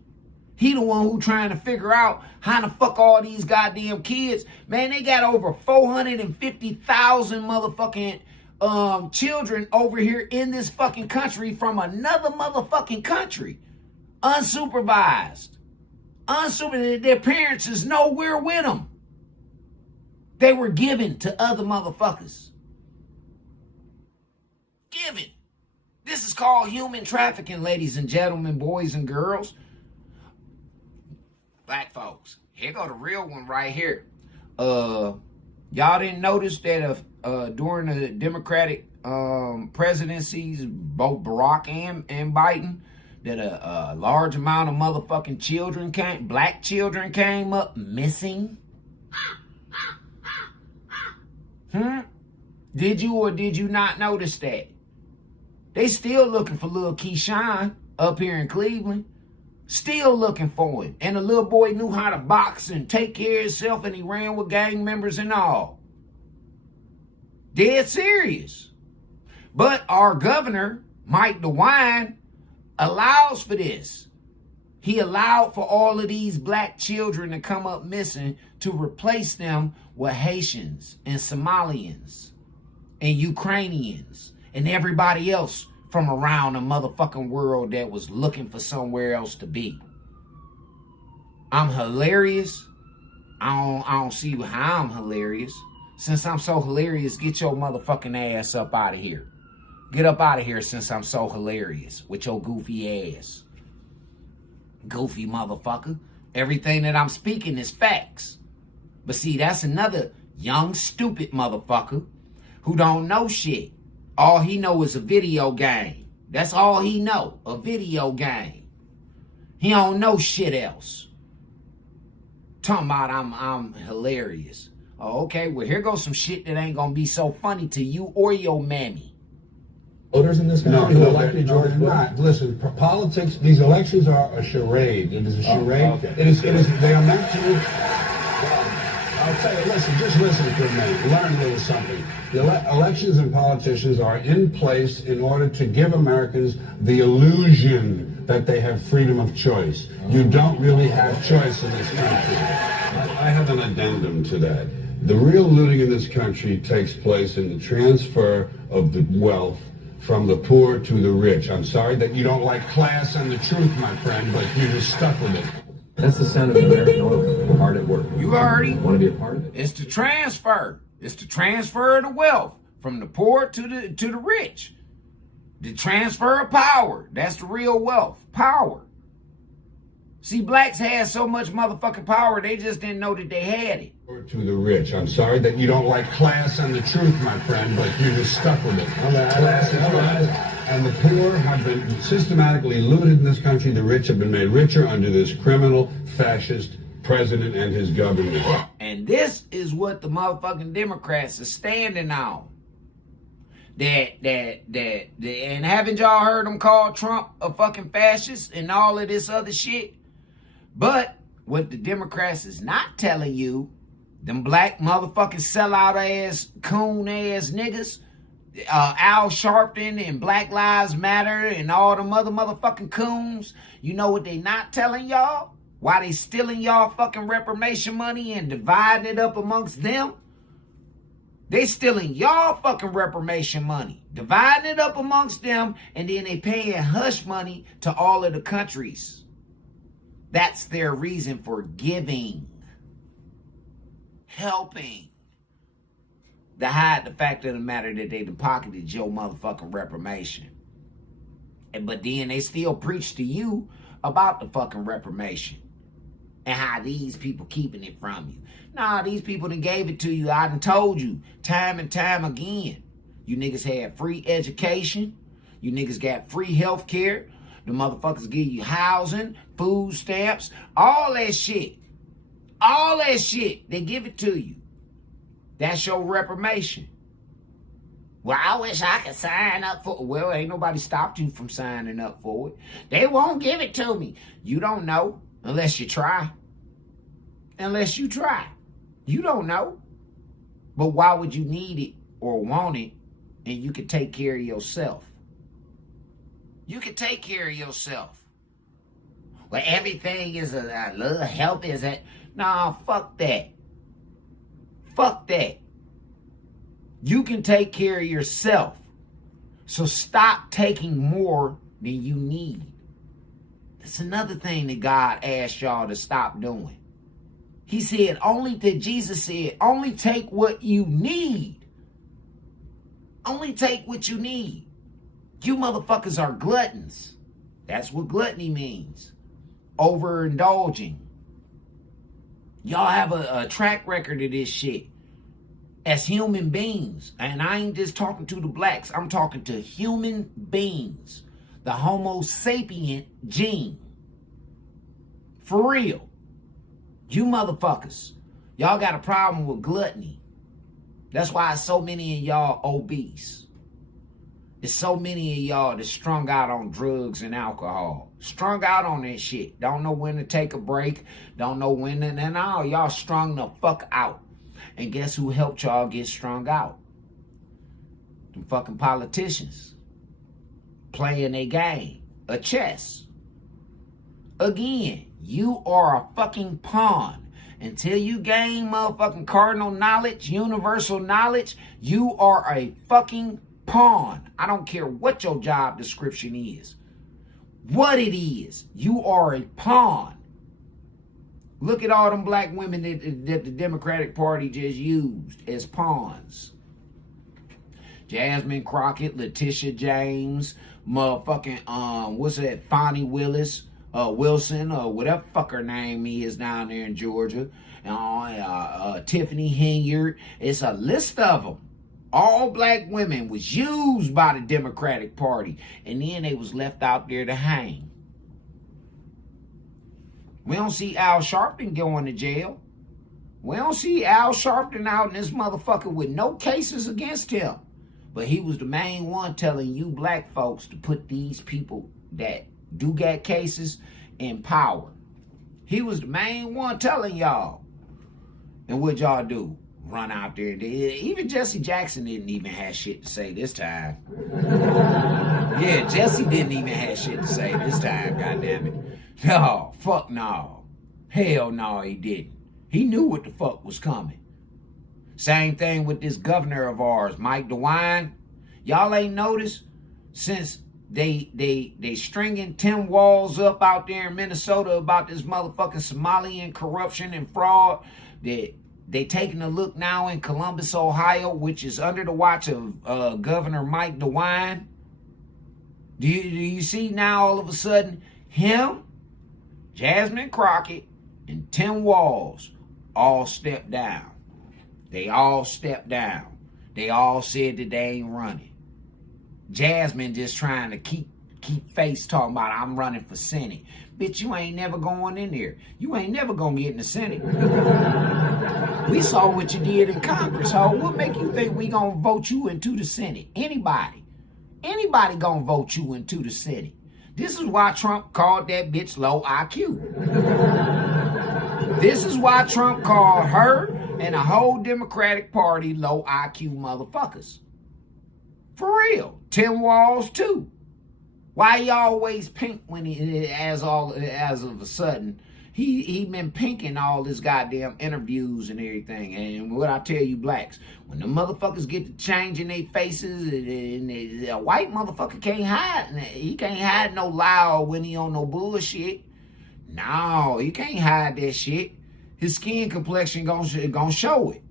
He the one who trying to figure out how to fuck all these goddamn kids. Man, they got over 450,000 motherfucking children over here in this fucking country from another motherfucking country. Unsupervised. Their parents is nowhere with them. They were given to other motherfuckers. Given. This is called human trafficking, ladies and gentlemen, boys and girls. Black folks, Here go the real one right here. Y'all didn't notice that during the Democratic presidencies, both Barack and Biden, that a large amount of motherfucking black children came up missing? Did you or did you not notice that? They still looking for little Keyshawn up here in Cleveland. Still looking for him. And the little boy knew how to box and take care of himself, and he ran with gang members and all. Dead serious. But our governor, Mike DeWine, allows for this. He allowed for all of these black children to come up missing to replace them with Haitians and Somalians and Ukrainians and everybody else from around the motherfucking world that was looking for somewhere else to be. I'm hilarious. I don't see how I'm hilarious. Since I'm so hilarious, get your motherfucking ass up out of here. Get up out of here since I'm so hilarious with your goofy ass. Goofy motherfucker. Everything that I'm speaking is facts. But see, that's another young, stupid motherfucker who don't know shit. All he know is a video game. That's all he know, a video game. He don't know shit else. Talking about I'm hilarious. Oh, okay, well here goes some shit that ain't gonna be so funny to you or your mammy. Voters in this country who elected George Bush. Not. Listen, politics, these elections are a charade. It is a charade. Okay. It is, they are meant to... I'll tell you, just listen for a minute. Learn a little something. The elections and politicians are in place in order to give Americans the illusion that they have freedom of choice. You don't really have choice in this country. I have an addendum to that. The real looting in this country takes place in the transfer of the wealth from the poor to the rich. I'm sorry that you don't like class and the truth, my friend, but you're just stuck with it. That's the sound of the American oil company. We're hard at work. You already want to be a part of it. It's the transfer. It's the transfer of the wealth from the poor to the rich. The transfer of power. That's the real wealth. Power. See, blacks had so much motherfucking power, they just didn't know that they had it. To the rich. I'm sorry that you don't like class and the truth, my friend, but you're just stuck with it. Class is right. And the poor have been systematically looted in this country. The rich have been made richer under this criminal, fascist president and his government. And this is what the motherfucking Democrats are standing on. And haven't y'all heard them call Trump a fucking fascist and all of this other shit? But what the Democrats is not telling you, them black motherfucking sellout ass, coon ass niggas, Al Sharpton and Black Lives Matter and all them other motherfucking coons, you know what they not telling y'all? Why they stealing y'all fucking reformation money and dividing it up amongst them? They stealing y'all fucking reformation money, dividing it up amongst them, and then they paying hush money to all of the countries. That's their reason for giving, helping. To hide the fact of the matter that they pocketed your motherfucking reformation. But then they still preach to you about the fucking reformation and how these people keeping it from you. Nah, these people done gave it to you. I done told you time and time again. You niggas had free education. You niggas got free health care. The motherfuckers give you housing, food stamps, all that shit. All that shit. They give it to you. That's your reformation. Well, I wish I could sign up for it. Well, ain't nobody stopped you from signing up for it. They won't give it to me. You don't know unless you try. Unless you try. You don't know. But why would you need it or want it and you can take care of yourself? You can take care of yourself. Well, everything is a little help, is it? Nah, fuck that. Fuck that. You can take care of yourself. So stop taking more than you need. That's another thing that God asked y'all to stop doing. He said, Jesus said, only take what you need. Only take what you need. You motherfuckers are gluttons. That's what gluttony means. Overindulging. Y'all have a track record of this shit. As human beings. And I ain't just talking to the blacks. I'm talking to human beings. The Homo sapien gene. For real. You motherfuckers. Y'all got a problem with gluttony. That's why so many of y'all obese. There's so many of y'all that's strung out on drugs and alcohol. Strung out on that shit. Don't know when to take a break. Don't know when to... And all y'all strung the fuck out. And guess who helped y'all get strung out? Them fucking politicians. Playing a game. A chess. Again, you are a fucking pawn. Until you gain motherfucking cardinal knowledge, universal knowledge, you are a fucking pawn. I don't care what your job description is. What it is. You are a pawn. Look at all them black women that the Democratic Party just used as pawns. Jasmine Crockett, Letitia James, motherfucking, what's that, Fonnie Wilson, or whatever fuck her name is down there in Georgia. Tiffany Henyard. It's a list of them. All black women was used by the Democratic Party. And then they was left out there to hang. We don't see Al Sharpton going to jail. We don't see Al Sharpton out in this motherfucker with no cases against him. But he was the main one telling you black folks to put these people that do get cases in power. He was the main one telling y'all. And what y'all do? Run out there. Even Jesse Jackson didn't even have shit to say this time. Yeah, Jesse didn't even have shit to say this time, goddammit. No, fuck no. Hell no, he didn't. He knew what the fuck was coming. Same thing with this governor of ours, Mike DeWine. Y'all ain't noticed since they stringing Tim Walz up out there in Minnesota about this motherfucking Somalian corruption and fraud, that they taking a look now in Columbus, Ohio, which is under the watch of Governor Mike DeWine. Do you see now all of a sudden him, Jasmine Crockett, and Tim Walz all stepped down. They all stepped down. They all said that they ain't running. Jasmine just trying to keep face talking about I'm running for Senate. Bitch, you ain't never going in there. You ain't never gonna get in the Senate. We saw what you did in Congress, ho. What make you think we gonna vote you into the Senate? Anybody gonna vote you into the Senate. This is why Trump called that bitch low IQ. This is why Trump called her and the whole Democratic Party low IQ motherfuckers. For real. Tim Walz too. Why he always pink when as of a sudden he been pinking all his goddamn interviews and everything. And what I tell you blacks, when the motherfuckers get to changing their faces, and a white motherfucker can't hide. He can't hide no lie when he on no bullshit. No, he can't hide that shit. His skin complexion gonna show it.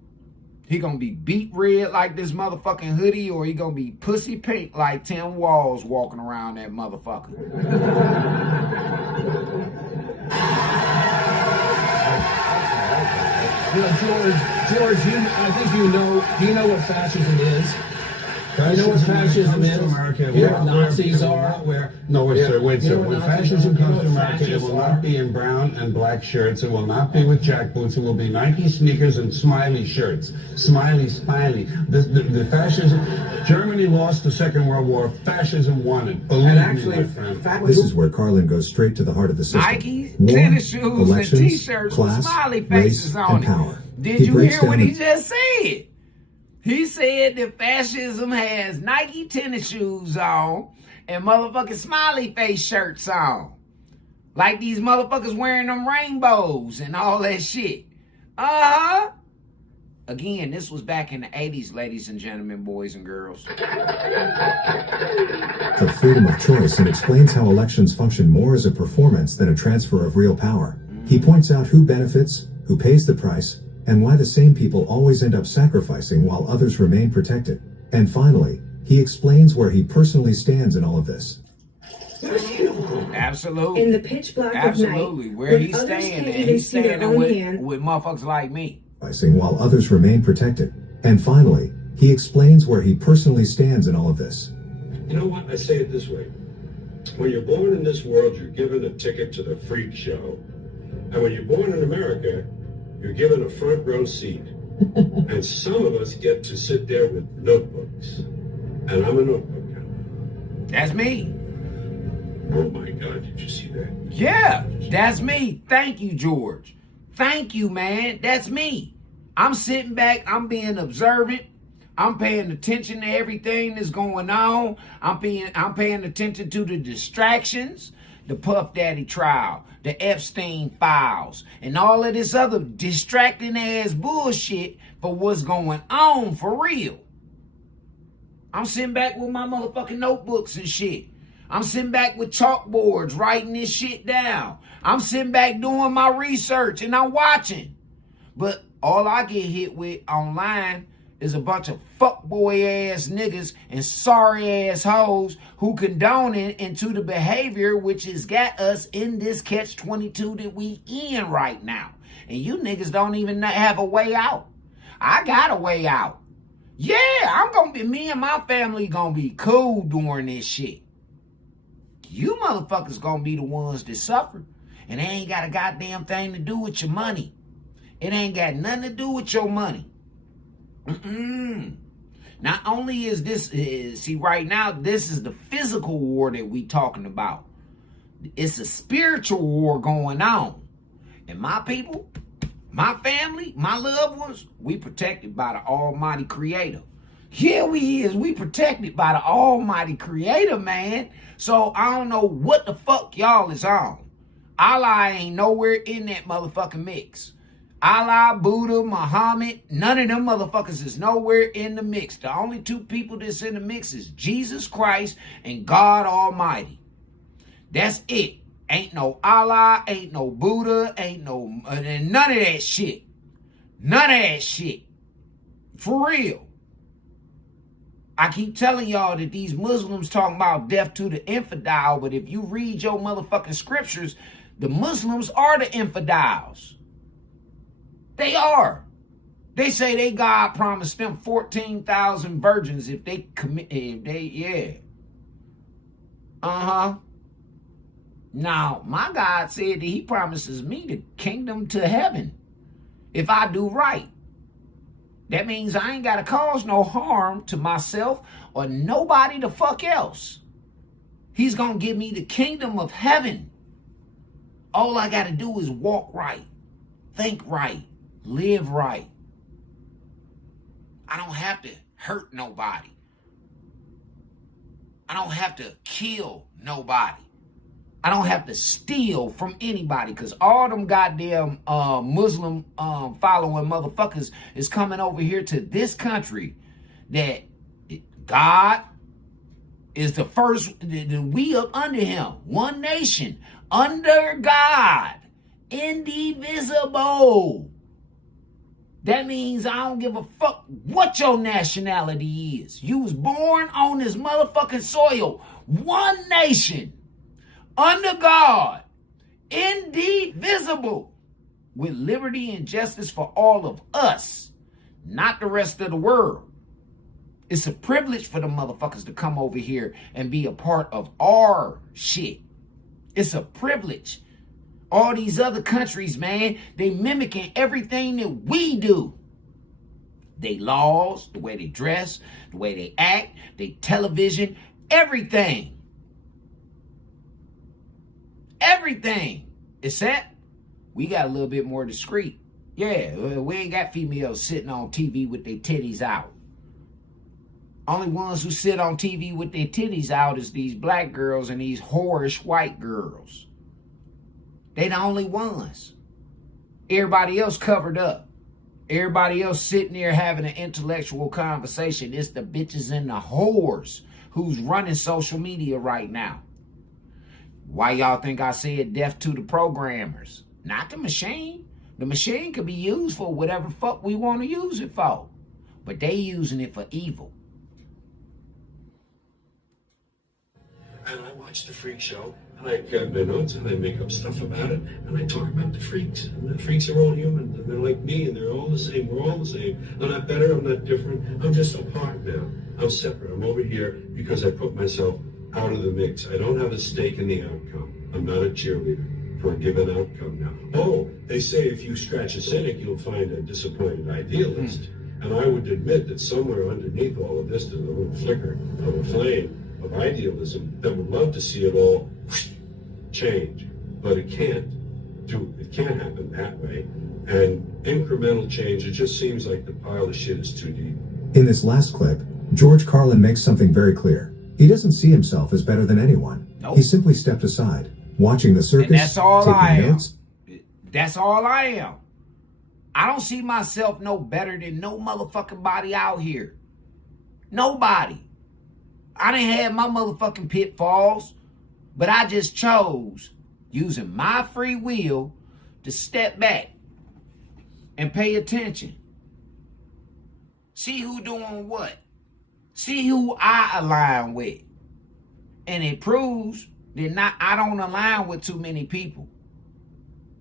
He gonna be beet red like this motherfucking hoodie, or he gonna be pussy pink like Tim Walz walking around that motherfucker. You know, George, I think you know. Do you know what fascism is? You know what fascism is? America, You know what Nazis are? No, wait, sir, wait, You know sir. what When Nazis fascism are? comes You to know what America, it will fascists not are? be in brown and black shirts. It will not be with jack boots. It will be Nike sneakers and smiley shirts. Smiley. The fascism. Germany lost the Second World War. Fascism won it. Believe me, my friend. This is where Carlin goes straight to the heart of the system. Nike, War, tennis shoes, elections, and t-shirts with class, smiley race, faces on and it. power. Did He you breaks hear what down he just said? He said that fascism has Nike tennis shoes on and motherfucking smiley face shirts on. Like these motherfuckers wearing them rainbows and all that shit. Uh-huh. Again, this was back in the 80s, ladies and gentlemen, boys and girls. For freedom of choice, and explains how elections function more as a performance than a transfer of real power. He points out who benefits, who pays the price, and why the same people always end up sacrificing while others remain protected. And finally, he explains where he personally stands in all of this. Absolutely. In the pitch black Absolutely. of night, Where he's staying at, he's staying with motherfuckers like me. While others remain protected. And finally, he explains where he personally stands in all of this. You know what? I say it this way. When you're born in this world, you're given a ticket to the freak show. And when you're born in America, you're given a front row seat. And some of us get to sit there with notebooks. And I'm a notebook counter. That's me. Oh my God, did you see that? Yeah, that's me. Thank you, George. Thank you, man. That's me. I'm sitting back. I'm being observant. I'm paying attention to everything that's going on. I'm paying attention to the distractions, the Puff Daddy trial, the Epstein files, and all of this other distracting ass bullshit for what's going on for real. I'm sitting back with my motherfucking notebooks and shit. I'm sitting back with chalkboards writing this shit down. I'm sitting back doing my research and I'm watching. But all I get hit with online is a bunch of fuckboy ass niggas and sorry ass hoes who condone it into the behavior which has got us in this catch-22 that we in right now. And you niggas don't even have a way out. I got a way out. Yeah, me and my family gonna be cool during this shit. You motherfuckers gonna be the ones that suffer. And it ain't got a goddamn thing to do with your money. It ain't got nothing to do with your money. Not only is this, see right now, this is the physical war that we talking about. It's a spiritual war going on. And my people, my family, my loved ones, we protected by the Almighty Creator. Yeah, we is. We protected by the Almighty Creator, man. So I don't know what the fuck y'all is on. Allah ain't nowhere in that motherfucking mix. Allah, Buddha, Muhammad, none of them motherfuckers is nowhere in the mix. The only two people that's in the mix is Jesus Christ and God Almighty. That's it. Ain't no Allah, ain't no Buddha, ain't no, none of that shit. None of that shit. For real. I keep telling y'all that these Muslims talking about death to the infidel, but if you read your motherfucking scriptures, the Muslims are the infidels. They are. They say they God promised them 14,000 virgins if they commit, yeah. Now, my God said that he promises me the kingdom to heaven if I do right. That means I ain't got to cause no harm to myself or nobody the fuck else. He's going to give me the kingdom of heaven. All I got to do is walk right, think right, live right. I don't have to hurt nobody. I don't have to kill nobody. I don't have to steal from anybody, because all them goddamn Muslim following motherfuckers is coming over here to this country that God is the first, we up under him. One nation, under God, indivisible. That means I don't give a fuck what your nationality is. You was born on this motherfucking soil. One nation. Under God, indivisible, with liberty and justice for all of us, not the rest of the world. It's a privilege for the motherfuckers to come over here and be a part of our shit. It's a privilege. All these other countries, man, they mimicking everything that we do. They laws, the way they dress, the way they act, they television, everything. Everything, except we got a little bit more discreet. Yeah, we ain't got females sitting on TV with their titties out. Only ones who sit on TV with their titties out is these black girls and these whorish white girls. They the only ones. Everybody else covered up. Everybody else sitting there having an intellectual conversation. It's the bitches and the whores who's running social media right now. Why y'all think I said death to the programmers? Not the machine. The machine could be used for whatever fuck we want to use it for. But they using it for evil. And I watch the freak show, and I got my notes, and I make up stuff about it, and I talk about the freaks. And the freaks are all human, and they're like me, and they're all the same. We're all the same. I'm not better, I'm not different. I'm just apart now. I'm separate. I'm over here because I put myself out of the mix. I don't have a stake in the outcome. I'm not a cheerleader for a given outcome now. Oh, they say if you scratch a cynic, you'll find a disappointed idealist. And I would admit that somewhere underneath all of this, there's a little flicker of a flame of idealism that would love to see it all change, but it can't happen that way. And incremental change, it just seems like the pile of shit is too deep. In this last clip, George Carlin makes something very clear. He doesn't see himself as better than anyone. Nope. He simply stepped aside, watching the circus, and that's all I taking am. notes. That's all I am. I don't see myself no better than no motherfucking body out here. Nobody. I done had my motherfucking pitfalls, but I just chose, using my free will, to step back and pay attention. See who doing what. See who I align with. And it proves that I don't align with too many people.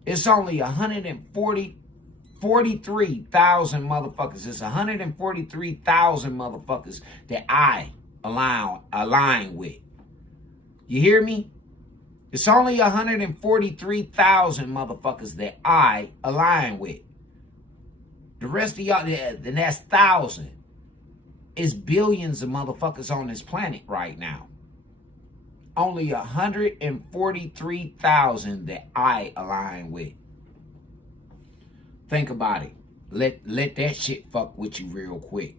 It's only 43,000 motherfuckers. It's 143,000 motherfuckers that I align with. You hear me? It's only 143,000 motherfuckers that I align with. The rest of y'all, and that's 1,000. It's billions of motherfuckers on this planet right now. Only 143,000 that I align with. Think about it. Let that shit fuck with you real quick.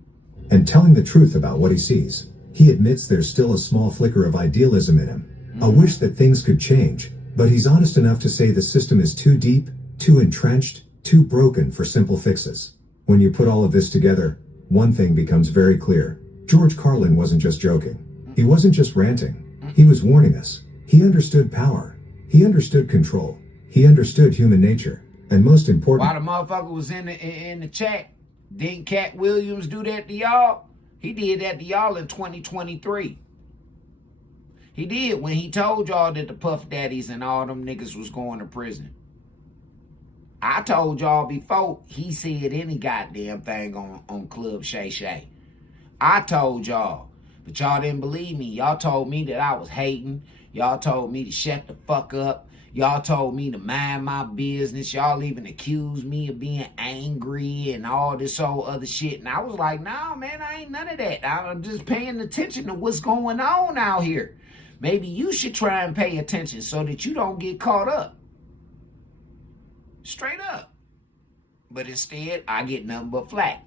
And telling the truth about what he sees. He admits there's still a small flicker of idealism in him, a wish that things could change, but he's honest enough to say the system is too deep, too entrenched, too broken for simple fixes. When you put all of this together, one thing becomes very clear. George Carlin wasn't just joking. He wasn't just ranting. He was warning us. He understood power. He understood control. He understood human nature. And most important, while the motherfucker was in the chat, didn't Cat Williams do that to y'all? He did that to y'all in 2023. He did when he told y'all that the Puff Daddies and all them niggas was going to prison. I told y'all before he said any goddamn thing on Club Shay Shay. I told y'all, but y'all didn't believe me. Y'all told me that I was hating. Y'all told me to shut the fuck up. Y'all told me to mind my business. Y'all even accused me of being angry and all this whole other shit. And I was like, nah, man, I ain't none of that. I'm just paying attention to what's going on out here. Maybe you should try and pay attention so that you don't get caught up. Straight up. But instead, I get nothing but flack.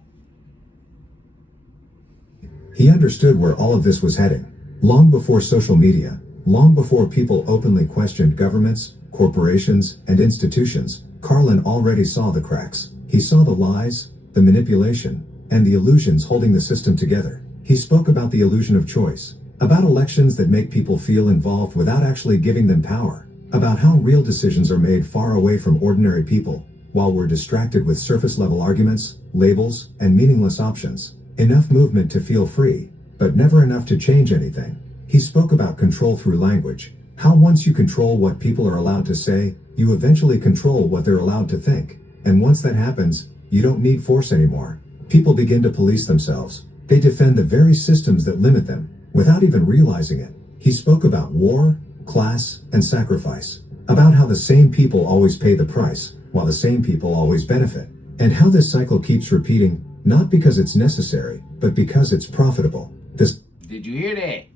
he understood where all of this was heading. Long before social media, long before people openly questioned governments, corporations, and institutions, Carlin already saw the cracks. He saw the lies, the manipulation, and the illusions holding the system together. He spoke about the illusion of choice, about elections that make people feel involved without actually giving them power, about how real decisions are made far away from ordinary people, while we're distracted with surface-level arguments, labels, and meaningless options. Enough movement to feel free, but never enough to change anything. He spoke about control through language, how once you control what people are allowed to say, you eventually control what they're allowed to think. And once that happens, you don't need force anymore. People begin to police themselves. They defend the very systems that limit them, without even realizing it. He spoke about war, class, and sacrifice, about how the same people always pay the price, while the same people always benefit, and how this cycle keeps repeating, not because it's necessary, but because it's profitable. Did you hear that?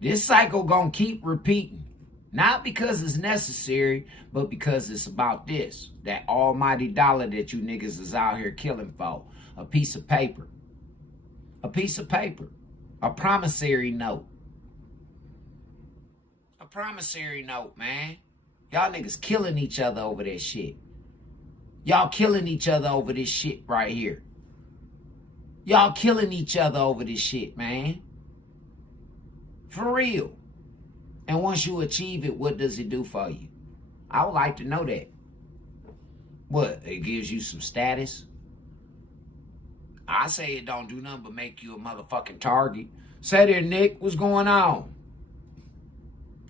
This cycle gonna keep repeating, not because it's necessary, but because it's about this, that almighty dollar that you niggas is out here killing for. A piece of paper. A piece of paper. A promissory note. A promissory note, man. Y'all niggas killing each other over this shit. Y'all killing each other over this shit right here. Y'all killing each other over this shit, man. For real. And once you achieve it, what does it do for you? I would like to know that. What? It gives you some status? I say it don't do nothing but make you a motherfucking target. Say there, Nick, what's going on?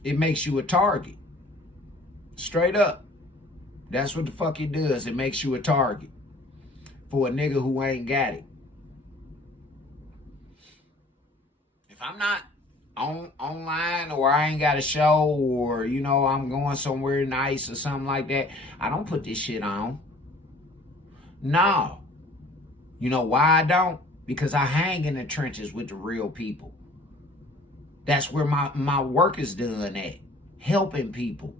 It makes you a target. Straight up. That's what the fuck it does. It makes you a target for a nigga who ain't got it. If I'm not online, or I ain't got a show, or, you know, I'm going somewhere nice or something like that, I don't put this shit on. No. You know why I don't? Because I hang in the trenches with the real people. That's where my work is done at. Helping people.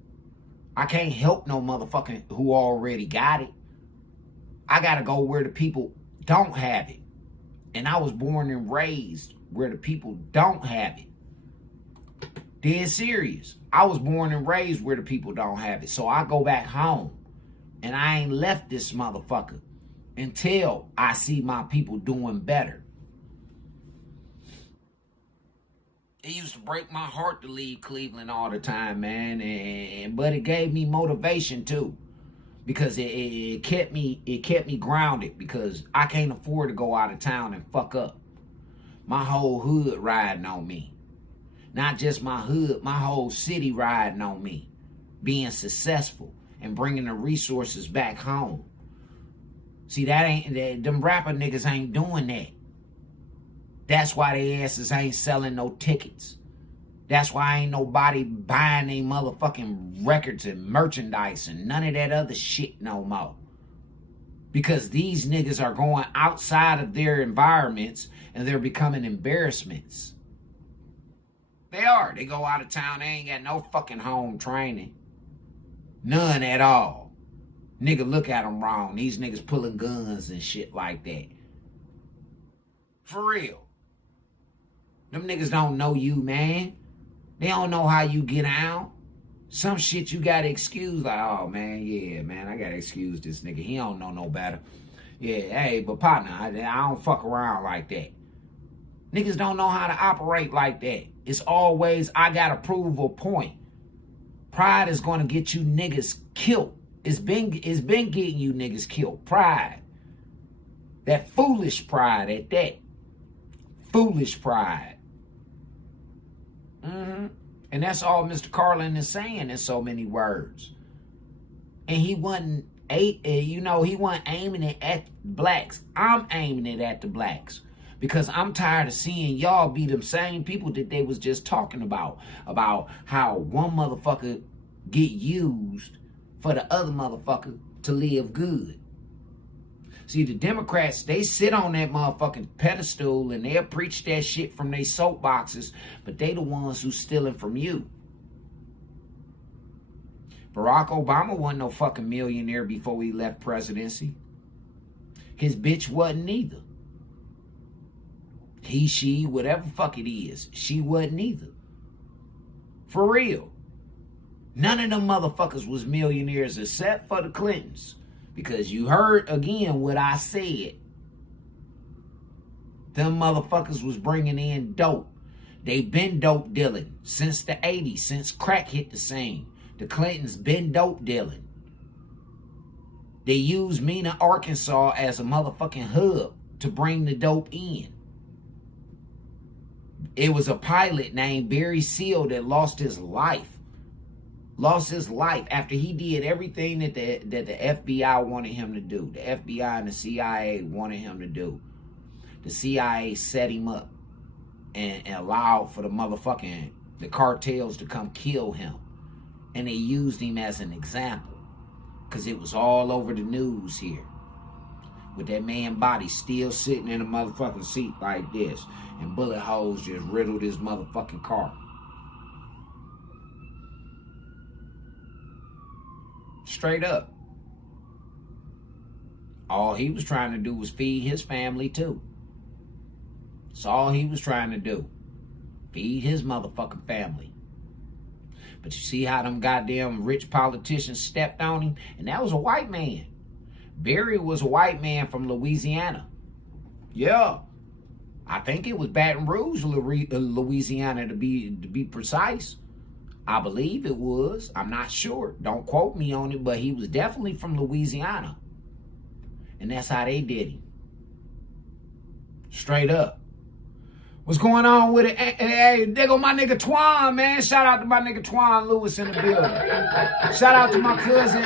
I can't help no motherfucking who already got it. I gotta go where the people don't have it. And I was born and raised where the people don't have it. Dead serious. I was born and raised where the people don't have it. So I go back home. And I ain't left this motherfucker until I see my people doing better. It used to break my heart to leave Cleveland all the time, man. But it gave me motivation too. Because it kept me grounded, because I can't afford to go out of town and fuck up. My whole hood riding on me. Not just my hood, my whole city riding on me. Being successful and bringing the resources back home. See, them rapper niggas ain't doing that. That's why they asses ain't selling no tickets. That's why ain't nobody buying they motherfucking records and merchandise and none of that other shit no more. Because these niggas are going outside of their environments and they're becoming embarrassments. They are. They go out of town. They ain't got no fucking home training. None at all. Nigga look at them wrong. These niggas pulling guns and shit like that. For real. Them niggas don't know you, man. They don't know how you get out. Some shit you gotta excuse, like, oh man, yeah, man, I gotta excuse this nigga. He don't know no better. Yeah, hey, but partner, I don't fuck around like that. Niggas don't know how to operate like that. It's always, I gotta prove a point. Pride is gonna get you niggas killed. It's been getting you niggas killed. Pride. That foolish pride at that. Foolish pride. And that's all Mr. Carlin is saying in so many words. And he wasn't aiming it at blacks. I'm aiming it at the blacks. Because I'm tired of seeing y'all be them same people that they was just talking about. About how one motherfucker get used for the other motherfucker to live good. See, the Democrats, they sit on that motherfucking pedestal and they'll preach that shit from their soapboxes, but they the ones who's stealing from you. Barack Obama wasn't no fucking millionaire before he left presidency. His bitch wasn't either. He, she, whatever fuck it is, she wasn't either. For real. None of them motherfuckers was millionaires except for the Clintons. Because you heard, again, what I said. Them motherfuckers was bringing in dope. They been dope dealing since the 80s, since crack hit the scene. The Clintons been dope dealing. They used Mena, Arkansas as a motherfucking hub to bring the dope in. It was a pilot named Barry Seal that lost his life. Lost his life after he did everything that the FBI wanted him to do. The FBI and the CIA wanted him to do. The CIA set him up and allowed for the cartels to come kill him. And they used him as an example. Because it was all over the news here. With that man's body still sitting in a motherfucking seat like this. And bullet holes just riddled his motherfucking car. Straight up. All he was trying to do was feed his family too. That's all he was trying to do. Feed his motherfucking family. But you see how them goddamn rich politicians stepped on him? And that was a white man. Barry was a white man from Louisiana. Yeah. I think it was Baton Rouge, Louisiana to be precise. I believe it was. I'm not sure. Don't quote me on it, but he was definitely from Louisiana. And that's how they did him. Straight up. What's going on with it? Hey, there go my nigga Twan, man. Shout out to my nigga Twan Lewis in the building. Shout out to my cousin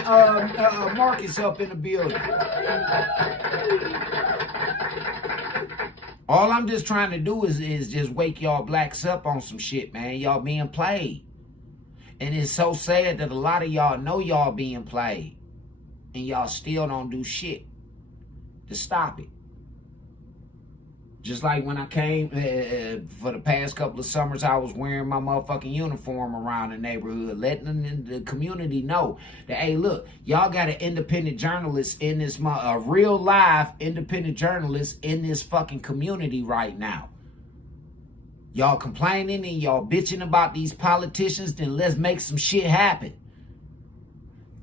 Marcus up in the building. All I'm just trying to do is just wake y'all blacks up on some shit, man. Y'all being played. And it's so sad that a lot of y'all know y'all being played. And y'all still don't do shit to stop it. Just like when I came for the past couple of summers, I was wearing my motherfucking uniform around the neighborhood, letting the community know that, hey, look, y'all got an independent journalist in this, a real live independent journalist in this fucking community right now. Y'all complaining and y'all bitching about these politicians, then let's make some shit happen.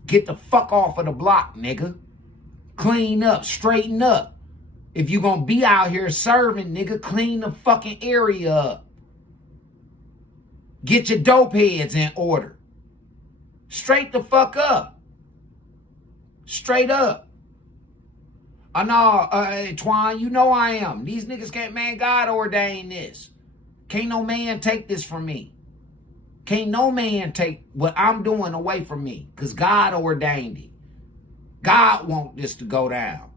Get the fuck off of the block, nigga. Clean up, straighten up. If you gonna be out here serving, nigga, clean the fucking area up. Get your dope heads in order. Straight the fuck up. Straight up. I know, Twan, you know I am. These niggas can't, man, God ordained this. Can't no man take this from me. Can't no man take what I'm doing away from me, because God ordained it. God want this to go down.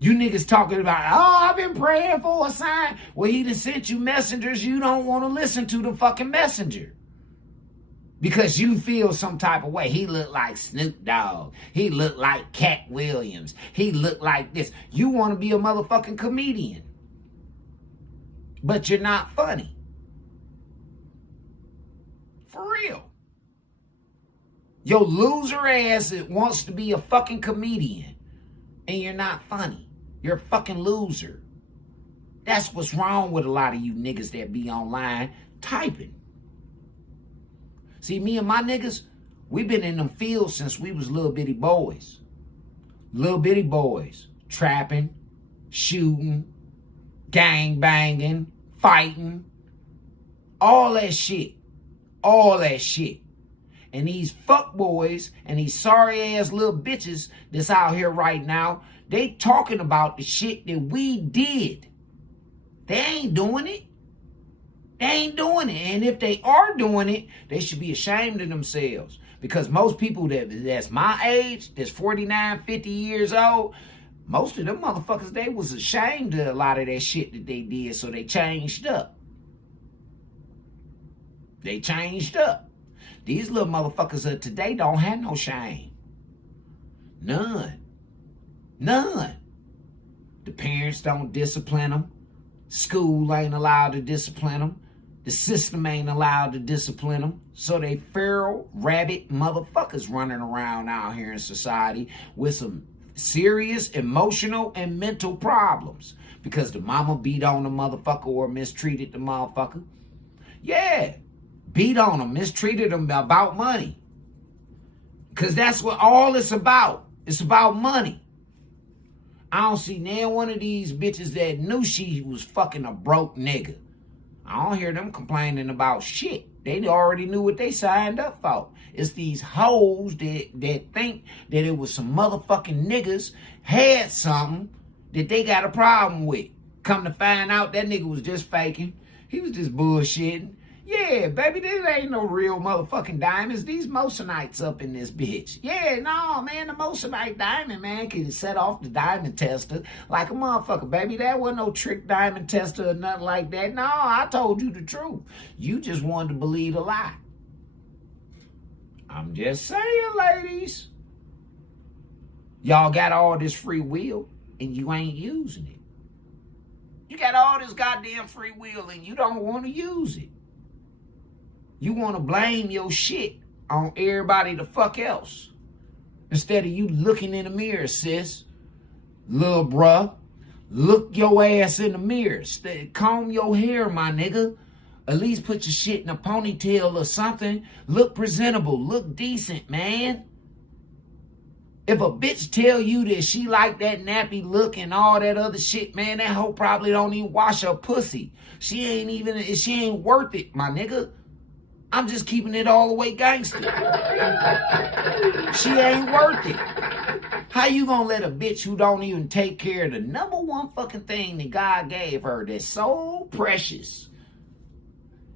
You niggas talking about, oh, I've been praying for a sign. Well, he done sent you messengers. You don't want to listen to the fucking messenger. Because you feel some type of way. He looked like Snoop Dogg. He looked like Cat Williams. He looked like this. You want to be a motherfucking comedian. But you're not funny. For real. Your loser ass wants to be a fucking comedian. And you're not funny. You're a fucking loser. That's what's wrong with a lot of you niggas that be online typing. See, me and my niggas, we been in them fields since we was little bitty boys. Little bitty boys. Trapping, shooting, gang banging, fighting. All that shit. All that shit. And these fuck boys and these sorry ass little bitches that's out here right now, they talking about the shit that we did. They ain't doing it. They ain't doing it. And if they are doing it, they should be ashamed of themselves. Because most people that's my age, that's 49, 50 years old, most of them motherfuckers, they was ashamed of a lot of that shit that they did, so they changed up. They changed up. These little motherfuckers of today don't have no shame. None. None. The parents don't discipline them. School ain't allowed to discipline them. The system ain't allowed to discipline them. So they feral, rabbit motherfuckers running around out here in society with some serious emotional and mental problems. Because the mama beat on the motherfucker or mistreated the motherfucker. Yeah. Beat on them, mistreated them about money. Because that's what all it's about. It's about money. I don't see now one of these bitches that knew she was fucking a broke nigga. I don't hear them complaining about shit. They already knew what they signed up for. It's these hoes that think that it was some motherfucking niggas had something that they got a problem with. Come to find out that nigga was just faking. He was just bullshitting. Yeah, baby, these ain't no real motherfucking diamonds. These Moissanites up in this bitch. Yeah, no, man, the Moissanite diamond, man, can set off the diamond tester like a motherfucker, baby. That wasn't no trick diamond tester or nothing like that. No, I told you the truth. You just wanted to believe a lie. I'm just saying, ladies. Y'all got all this free will and you ain't using it. You got all this goddamn free will and you don't want to use it. You want to blame your shit on everybody the fuck else. Instead of you looking in the mirror, sis. Little bruh. Look your ass in the mirror. Comb your hair, my nigga. At least put your shit in a ponytail or something. Look presentable. Look decent, man. If a bitch tell you that she like that nappy look and all that other shit, man, that hoe probably don't even wash her pussy. She ain't worth it, my nigga. I'm just keeping it all the way gangster. She ain't worth it. How you gonna let a bitch who don't even take care of the number one fucking thing that God gave her that's so precious,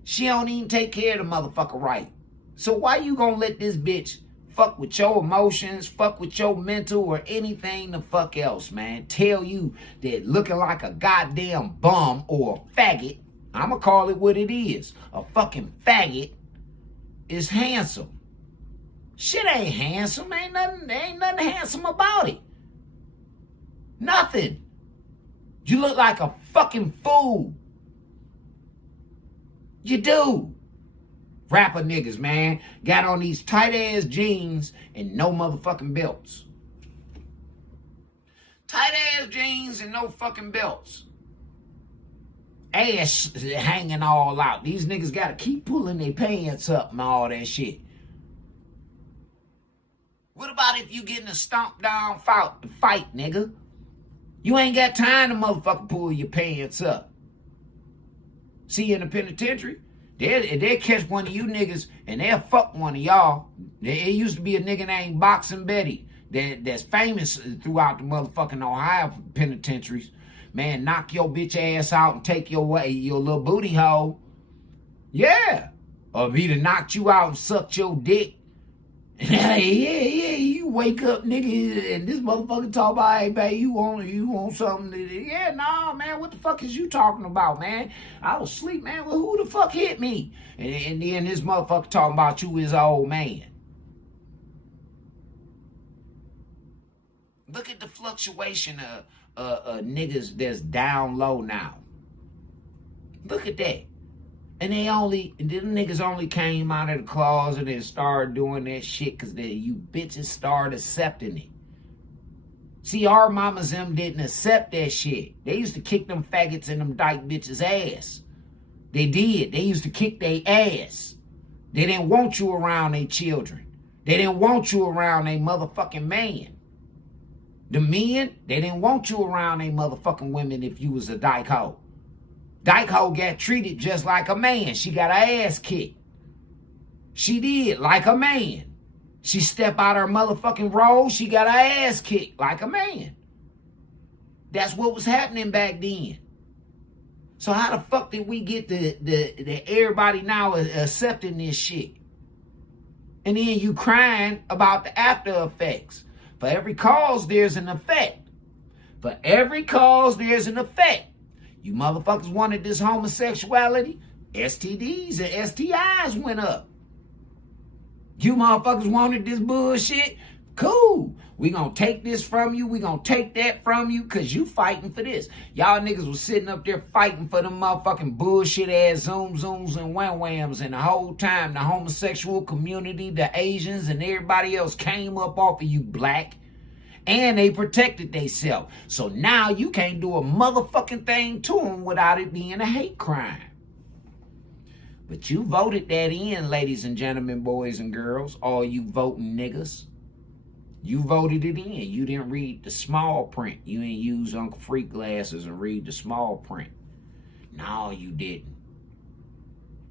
she don't even take care of the motherfucker right? So why you gonna let this bitch fuck with your emotions, fuck with your mental, or anything the fuck else, man? Tell you that looking like a goddamn bum or a faggot, I'ma call it what it is, a fucking faggot, is handsome. Shit ain't handsome. Ain't nothing handsome about it. Nothing. You look like a fucking fool. You do. Rapper niggas, man, got on these tight ass jeans and no motherfucking belts. Tight ass jeans and no fucking belts. Ass hanging all out. These niggas gotta keep pulling their pants up and all that shit. What about if you getting a stomp down fight, nigga? You ain't got time to motherfucking pull your pants up. See, in the penitentiary, they'll catch one of you niggas and they'll fuck one of y'all. It used to be a nigga named Boxing Betty that's famous throughout the motherfucking Ohio penitentiaries. Man, knock your bitch ass out and take your little booty hole. Yeah. Or if he'd have knocked you out and sucked your dick. Yeah, you wake up, nigga, and this motherfucker talk about, hey, babe, you want something? Yeah, nah, man, what the fuck is you talking about, man? I was asleep, man. Well, who the fuck hit me? And then this motherfucker talking about you his old man. Look at the fluctuation of niggas that's down low now. Look at that. And them niggas only came out of the closet and started doing that shit because you bitches started accepting it. See, our mamas them didn't accept that shit. They used to kick them faggots in them dyke bitches' ass. They did. They used to kick their ass. They didn't want you around their children. They didn't want you around their motherfucking man. The men, they didn't want you around their motherfucking women if you was a dyke hoe. Dyke hoe got treated just like a man. She got her ass kicked. She did, like a man. She stepped out her motherfucking role, she got her ass kicked like a man. That's what was happening back then. So how the fuck did we get the everybody now accepting this shit? And then you crying about the after effects. For every cause, there's an effect. For every cause, there's an effect. You motherfuckers wanted this homosexuality, STDs and STIs went up. You motherfuckers wanted this bullshit, cool. We gonna take this from you, we gonna take that from you, cause you fighting for this. Y'all niggas was sitting up there fighting for them motherfucking bullshit ass zooms and whams, and the whole time the homosexual community, the Asians and everybody else came up off of you black. And they protected themselves. So now you can't do a motherfucking thing to them without it being a hate crime. But you voted that in, ladies and gentlemen, boys and girls, all you voting niggas. You voted it in. You didn't read the small print. You didn't use Uncle Freak glasses and read the small print. No, you didn't.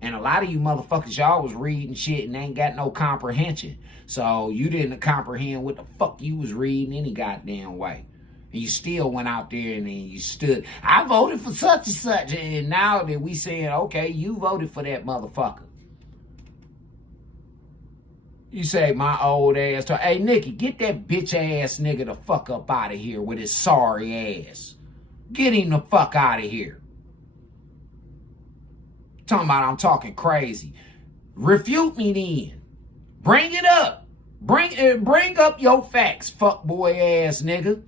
And a lot of you motherfuckers, y'all was reading shit and ain't got no comprehension. So you didn't comprehend what the fuck you was reading any goddamn way. And you still went out there and then you stood, I voted for such and such. And now that we saying, okay, you voted for that motherfucker. You say, my old ass, hey, Nikki, get that bitch ass nigga the fuck up out of here with his sorry ass. Get him the fuck out of here. Talking about I'm talking crazy. Refute me then. Bring it up. Bring up your facts, fuckboy ass nigga.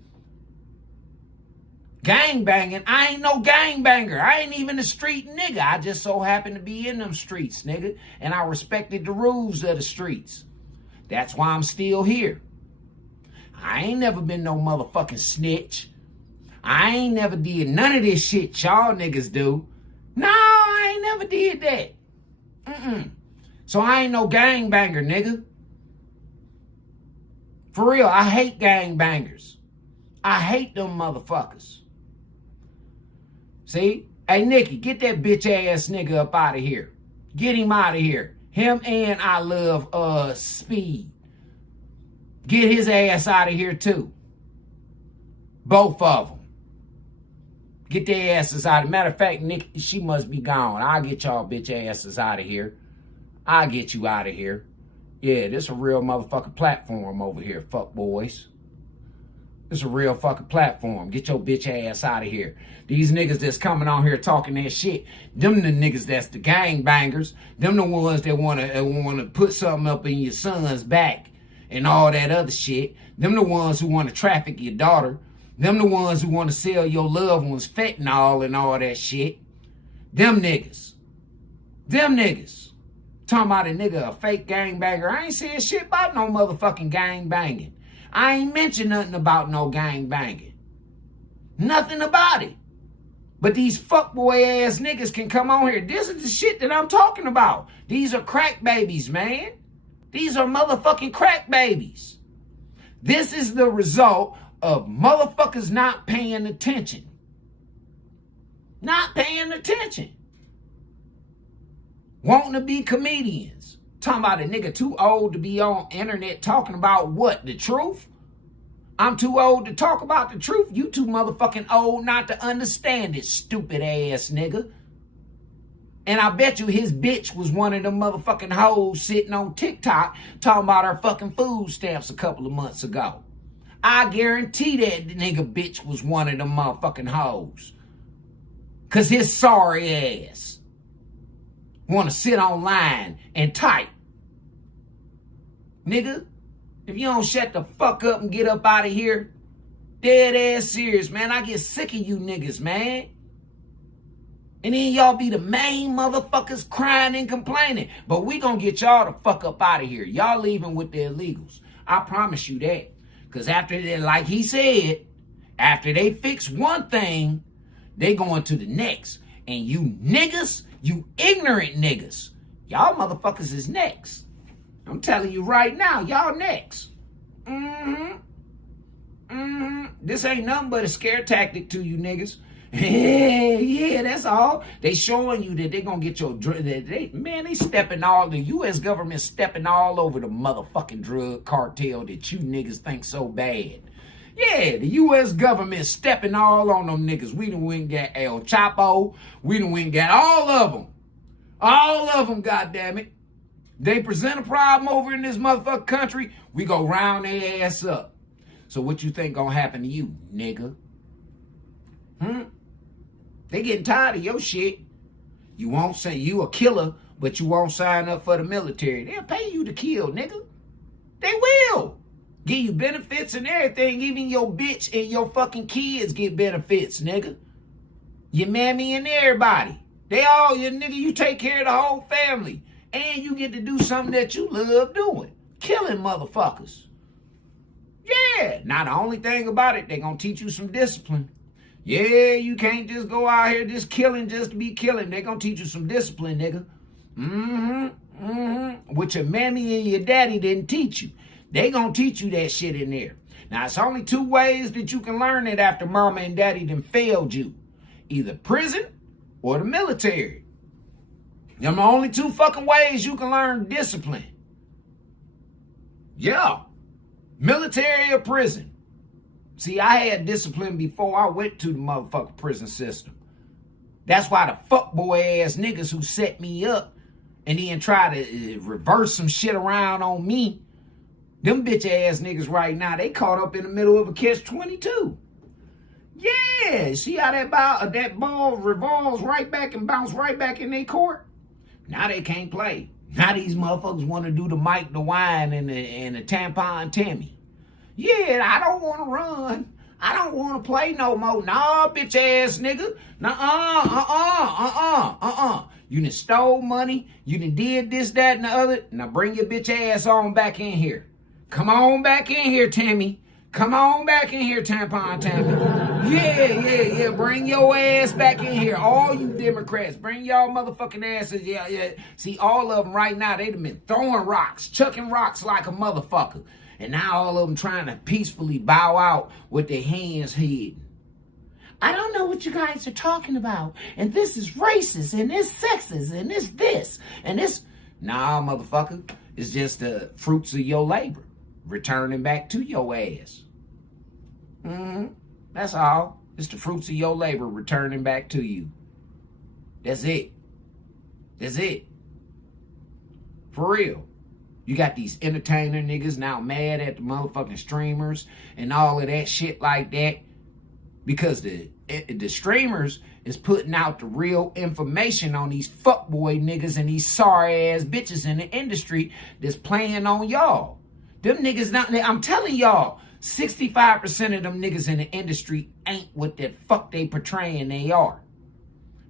Gang banging. I ain't no gang banger. I ain't even a street nigga. I just so happen to be in them streets, nigga. And I respected the rules of the streets. That's why I'm still here. I ain't never been no motherfucking snitch. I ain't never did none of this shit y'all niggas do. No, I ain't never did that. So I ain't no gangbanger, nigga. For real, I hate gangbangers. I hate them motherfuckers. See? Hey, Nikki, get that bitch ass nigga up out of here. Get him out of here. Him and I love Speed. Get his ass out of here too. Both of them. Get their asses out. Matter of fact, Nick, she must be gone. I'll get y'all bitch asses out of here. I'll get you out of here. Yeah, this a real motherfucking platform over here, fuck boys. This a real fucking platform. Get your bitch ass out of here. These niggas that's coming on here talking that shit, them the niggas that's the gangbangers. Them the ones that wanna put something up in your son's back and all that other shit. Them the ones who want to traffic your daughter. Them the ones who want to sell your loved ones fentanyl and all that shit. Them niggas. Them niggas. Talking about a nigga, a fake gangbanger. I ain't saying shit about no motherfucking gangbanging. I ain't mentioned nothing about no gangbanging. Nothing about it. But these fuckboy ass niggas can come on here. This is the shit that I'm talking about. These are crack babies, man. These are motherfucking crack babies. This is the result of motherfuckers not paying attention. Not paying attention. Wanting to be comedians. Talking about a nigga too old to be on internet talking about what? The truth? I'm too old to talk about the truth. You too motherfucking old not to understand it, stupid ass nigga. And I bet you his bitch was one of them motherfucking hoes sitting on TikTok talking about her fucking food stamps a couple of months ago. I guarantee that the nigga bitch was one of them motherfucking hoes. Cause his sorry ass want to sit online and type. Nigga, if you don't shut the fuck up and get up out of here, dead ass serious, man. I get sick of you niggas, man. And then y'all be the main motherfuckers crying and complaining. But we gonna get y'all the fuck up out of here. Y'all leaving with the illegals. I promise you that. Because after that, like he said, after they fix one thing, they going to the next. And you niggas, you ignorant niggas, y'all motherfuckers is next. I'm telling you right now, y'all next. This ain't nothing but a scare tactic to you niggas. Yeah, that's all. They showing you that they gonna get your drug. They stepping all, the U.S. government stepping all over the motherfucking drug cartel that you niggas think so bad. Yeah, the U.S. government stepping all on them niggas. We done went and got El Chapo. We done went and got all of them. All of them, goddammit. They present a problem over in this motherfucking country, we go round their ass up. So what you think gonna happen to you, nigga? They getting tired of your shit. You won't say you a killer, but you won't sign up for the military. They'll pay you to kill, nigga. They will. Give you benefits and everything. Even your bitch and your fucking kids get benefits, nigga. Your mammy and everybody. They all, your nigga, you take care of the whole family. And you get to do something that you love doing. Killing motherfuckers. Yeah. Now, the only thing about it, they gonna teach you some discipline. Yeah, you can't just go out here just killing just to be killing. They gonna teach you some discipline, nigga. Which your mammy and your daddy didn't teach you. They gonna teach you that shit in there. Now, it's only two ways that you can learn it after mama and daddy done failed you. Either prison or the military. Them the only two fucking ways you can learn discipline. Yeah. Military or prison. See, I had discipline before I went to the motherfucking prison system. That's why the fuckboy ass niggas who set me up and then try to reverse some shit around on me, them bitch ass niggas right now, they caught up in the middle of a catch-22. Yeah, see how that ball revolves right back and bounce right back in their court? Now they can't play. Now these motherfuckers want to do the Mike DeWine and the Tampon Tammy. Yeah, I don't want to run. I don't want to play no more. Nah, bitch ass nigga. You done stole money. You done did this, that, and the other. Now bring your bitch ass on back in here. Come on back in here, Tammy. Come on back in here, Tampon Tammy. Yeah. Bring your ass back in here. All you Democrats, bring y'all motherfucking asses. Yeah. See, all of them right now, they done been throwing rocks, chucking rocks like a motherfucker. And now all of them trying to peacefully bow out with their hands hidden. I don't know what you guys are talking about. And this is racist, and this sexist, and this, and this. Nah, motherfucker. It's just the fruits of your labor returning back to your ass. That's all. It's the fruits of your labor returning back to you. That's it. That's it. For real. You got these entertainer niggas now mad at the motherfucking streamers and all of that shit like that because the streamers is putting out the real information on these fuckboy niggas and these sorry ass bitches in the industry that's playing on y'all. Them niggas not, I'm telling y'all, 65% of them niggas in the industry ain't what the fuck they portraying they are.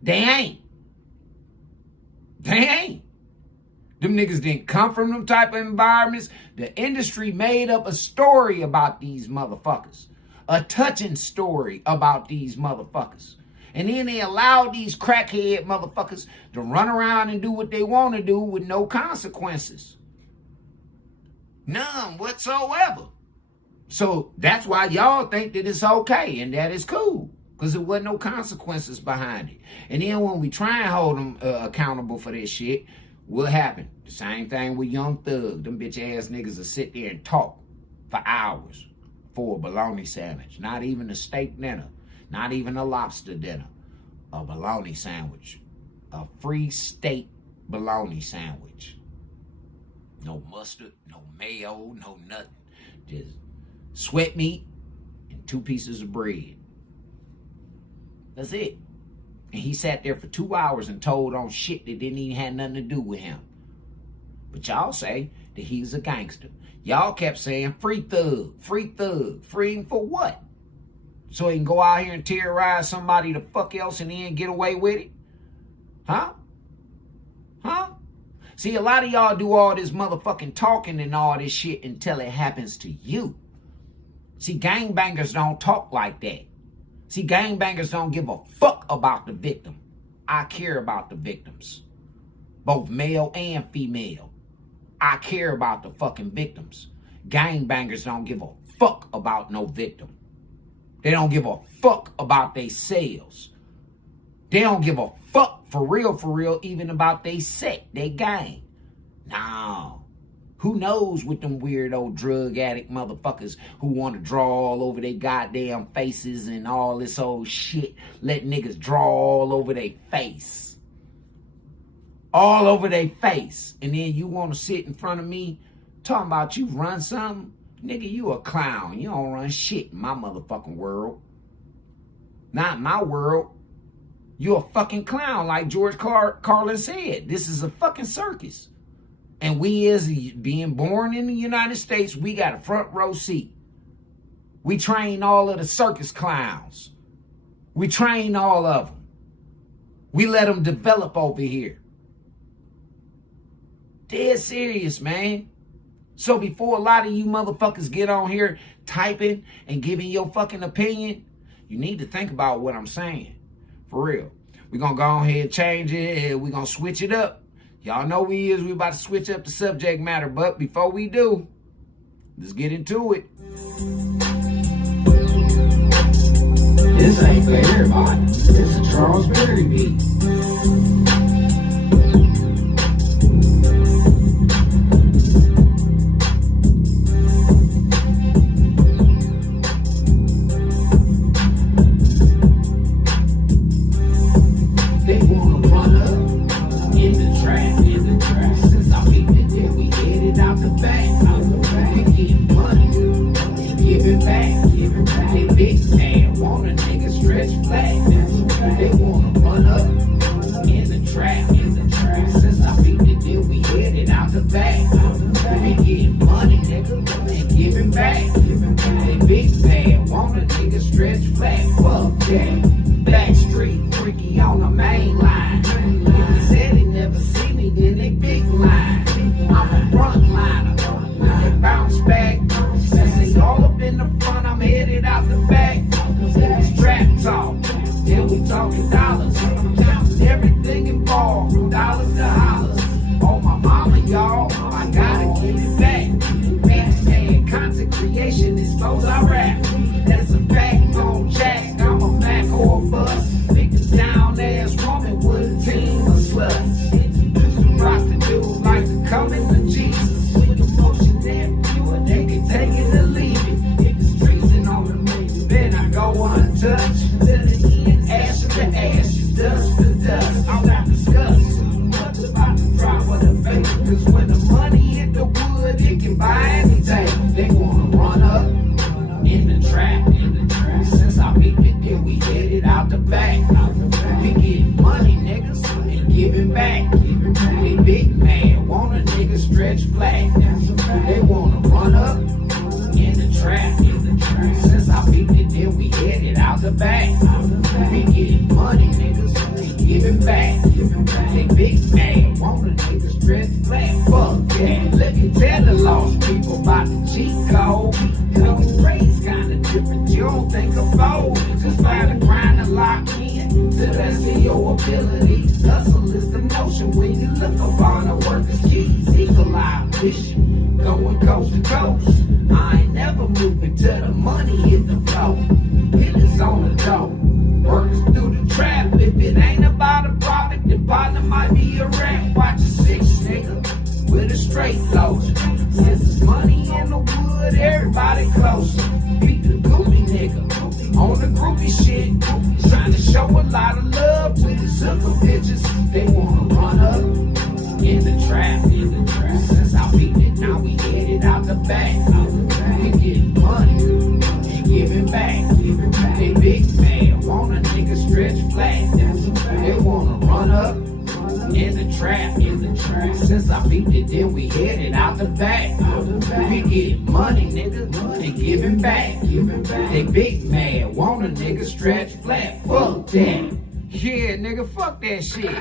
They ain't. They ain't. Them niggas didn't come from them type of environments. The industry made up a story about these motherfuckers. A touching story about these motherfuckers. And then they allowed these crackhead motherfuckers to run around and do what they want to do with no consequences. None whatsoever. So that's why y'all think that it's okay and that it's cool. Because there wasn't no consequences behind it. And then when we try and hold them accountable for this shit, what happened? The same thing with Young Thug. Them bitch ass niggas will sit there and talk for hours for a bologna sandwich. Not even a steak dinner. Not even a lobster dinner. A bologna sandwich. A free steak bologna sandwich. No mustard, no mayo, no nothing. Just sweat meat and 2 pieces of bread. That's it. And he sat there for 2 hours and told on shit that didn't even have nothing to do with him. But y'all say that he's a gangster. Y'all kept saying, free Thug, free Thug. Free him for what? So he can go out here and terrorize somebody the fuck else and then get away with it? Huh? Huh? See, a lot of y'all do all this motherfucking talking and all this shit until it happens to you. See, gangbangers don't talk like that. See, gangbangers don't give a fuck about the victim. I care about the victims. Both male and female. I care about the fucking victims. Gangbangers don't give a fuck about no victim. They don't give a fuck about they sales. They don't give a fuck for real, even about they set, they gang. No. Who knows with them weirdo drug addict motherfuckers who want to draw all over their goddamn faces and all this old shit. Let niggas draw all over their face. All over their face. And then you want to sit in front of me talking about you run something? Nigga, you a clown. You don't run shit in my motherfucking world. Not in my world. You a fucking clown like George Carlin said. This is a fucking circus. And we as being born in the United States, we got a front row seat. We train all of the circus clowns. We train all of them. We let them develop over here. Dead serious, man. So before a lot of you motherfuckers get on here typing and giving your fucking opinion, you need to think about what I'm saying. For real. We're going to go ahead and change it and we're going to switch it up. Y'all know we about to switch up the subject matter, but before we do, let's get into it. This ain't for everybody. It's a Charles Berry beat. Go on. Cause when the money hit the wood, it can buy anything. They wanna run up in the trap. Since I beat it, then we headed out the back. We getting money, niggas, and giving back. They big mad, want a nigga stretch flat. They wanna run up in the trap. Since I beat it, then we headed out the back. We getting money, niggas, and giving back. They big mad, want a nigga stretch flat. Fuck that, let me tell the lost people about the cheat code. Niggas raised kinda different, you don't think about. Just find a grind and lock in to the best of your ability. Hustle is the motion when you look upon the workers' keys. Eagle eye vision, going coast to coast. I ain't never moving till the money hit the floor. Hitters on the door, workers through the trap. If it ain't about a product, the partner might be a rat. Watch a 6, nigga, with a straight lotion. Since it's money in the wood, everybody closer. Beat the goofy nigga on the groupie shit, trying to show a lot of love with his hooker bitches. They wanna run up in the trap. Since I beat it, now we headed out the back. We getting money and giving back. They big man, want a nigga stretch flat. They wanna run up in the trap. Since I beat it, then we headed out the back. We getting money, nigga, and giving back. They big man, want a nigga stretch flat. Fuck that. Yeah, nigga, fuck that shit.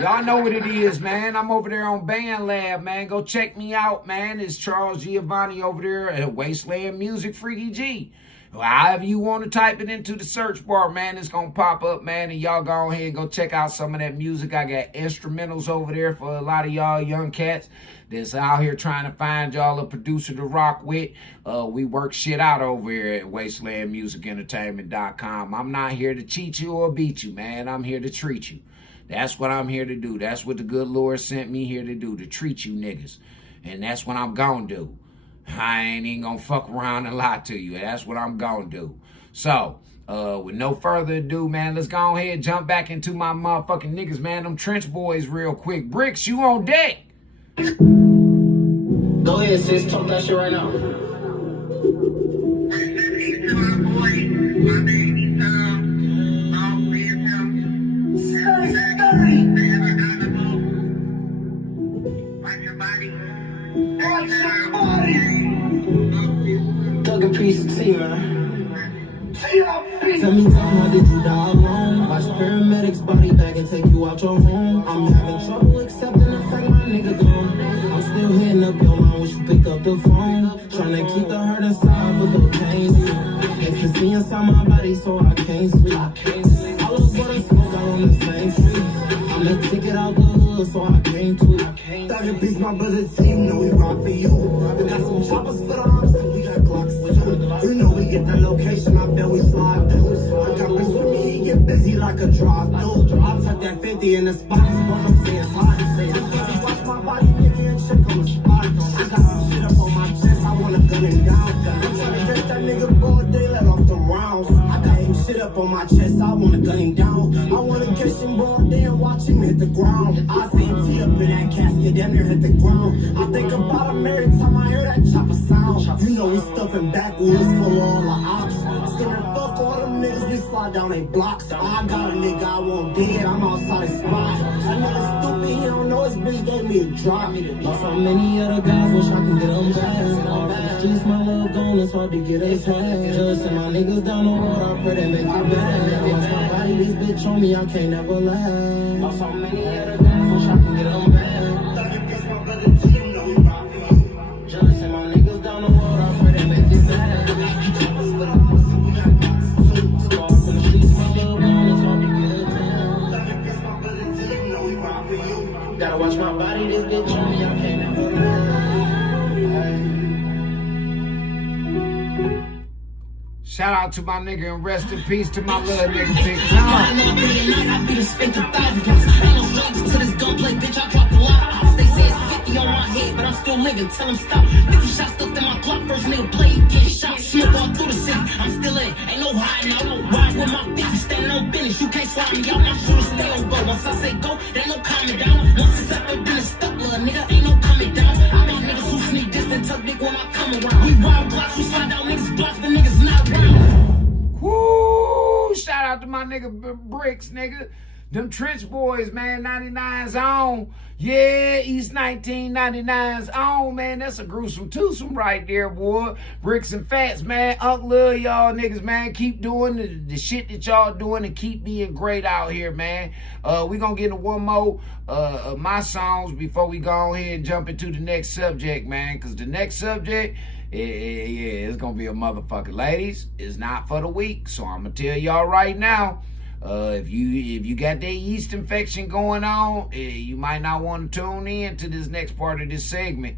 Y'all know what it is, man. I'm over there on Band Lab, man. Go check me out, man. It's Charles Giovanni over there at Wasteland Music Freaky G. However you want to type it into the search bar, man, it's going to pop up, man. And y'all go ahead and go check out some of that music. I got instrumentals over there for a lot of y'all young cats that's out here trying to find y'all a producer to rock with. We work shit out over here at WastelandMusicEntertainment.com. I'm not here to cheat you or beat you, man. I'm here to treat you. That's what I'm here to do. That's what the good Lord sent me here to do, to treat you niggas. And that's what I'm gonna do. I ain't even gonna fuck around and lie to you. That's what I'm gonna do. So, with no further ado, man, let's go ahead and jump back into my motherfucking niggas, man. Them trench boys real quick. Bricks, you on deck. Go ahead, sis. Talk that shit right now. Thug a piece of tea, man. Tell me, how did you die alone? Watch paramedics body bag and take you out your home. I'm having trouble accepting the fact my nigga gone. I'm still hitting up your line when you pick up the phone. Trying to keep the hurt inside, but cocaine. Ecstasy inside my body, so I can't sleep. I was what I smoke out on the same street. I'm the ticket out the hood, so I came to it. Thug a piece, my brother's team, know we rock for you. We got some choppers for the arms, and we got Glocks for you. You know we get the location, I bet we slide through. I got this with me, he get busy like a drive-through. I'll tuck that 50 in the spot, but I'm saying hot. Watch my body, nigga, and check on the spot. I got some shit up on my chest, I wanna gun it down. I'm trying to catch that nigga broad daylight off the rounds. I got some shit up on my chest, I wanna gun him down. I wanna catch him broad day and watch him hit the ground. I see him tee up in that casket, damn near hit the ground. I think about him every time I hear that chopper sound. You know we stuffing backwoods full of all the ops. Scaring fuck all them niggas, we slide down they blocks. I got a nigga I want dead, I'm outside his spot. That nigga stupid, he don't know his bitch gave me a drop. Lost so many other guys, wish I can get them back. All the streets, my love gone, it's hard to get us high. Just send my niggas down the road, I pray they make me better. Watch my body, this bitch on me, I can't never lie. Lost so many other guys, wish I can get them back. Just send my niggas down the road, I pray they make me better. Gotta watch my body, this bitch on me, I can't never lie. Shout out to my nigga and rest in peace to my little nigga Big Tom. I be the spent 1,000 guys. Ain't no strangers to this gunplay, bitch. I dropped a lot of ops. They say it's 50 on my head, but I'm still living. Tell them stop. 50 shots stuffed in my Glock. First nigga play, get shot. Smoke all through the city. I'm still in. Ain't no hiding out. Ride with my 50, standing on business. You can't slide me out. My shooters stay on go. Once I say go, there ain't no calming down. Once it's nigga, ain't no coming down. I want niggas who sneak this and tuck dick when I come around. We round blocks, we slide down niggas blocks, the niggas not round. Woo! Shout out to my nigga Bricks, nigga. Them Trench Boys, man, 99's on. Yeah, East 1999's on, man. That's a gruesome twosome right there, boy. Bricks and Fats, man. Unc love y'all niggas, man. Keep doing the shit that y'all doing and keep being great out here, man. We gonna get into one more of my songs before we go ahead and jump into the next subject, man. Because the next subject, yeah, it's gonna be a motherfucker. Ladies, it's not for the weak. So I'm gonna tell y'all right now. If you got that yeast infection going on, you might not want to tune in to this next part of this segment.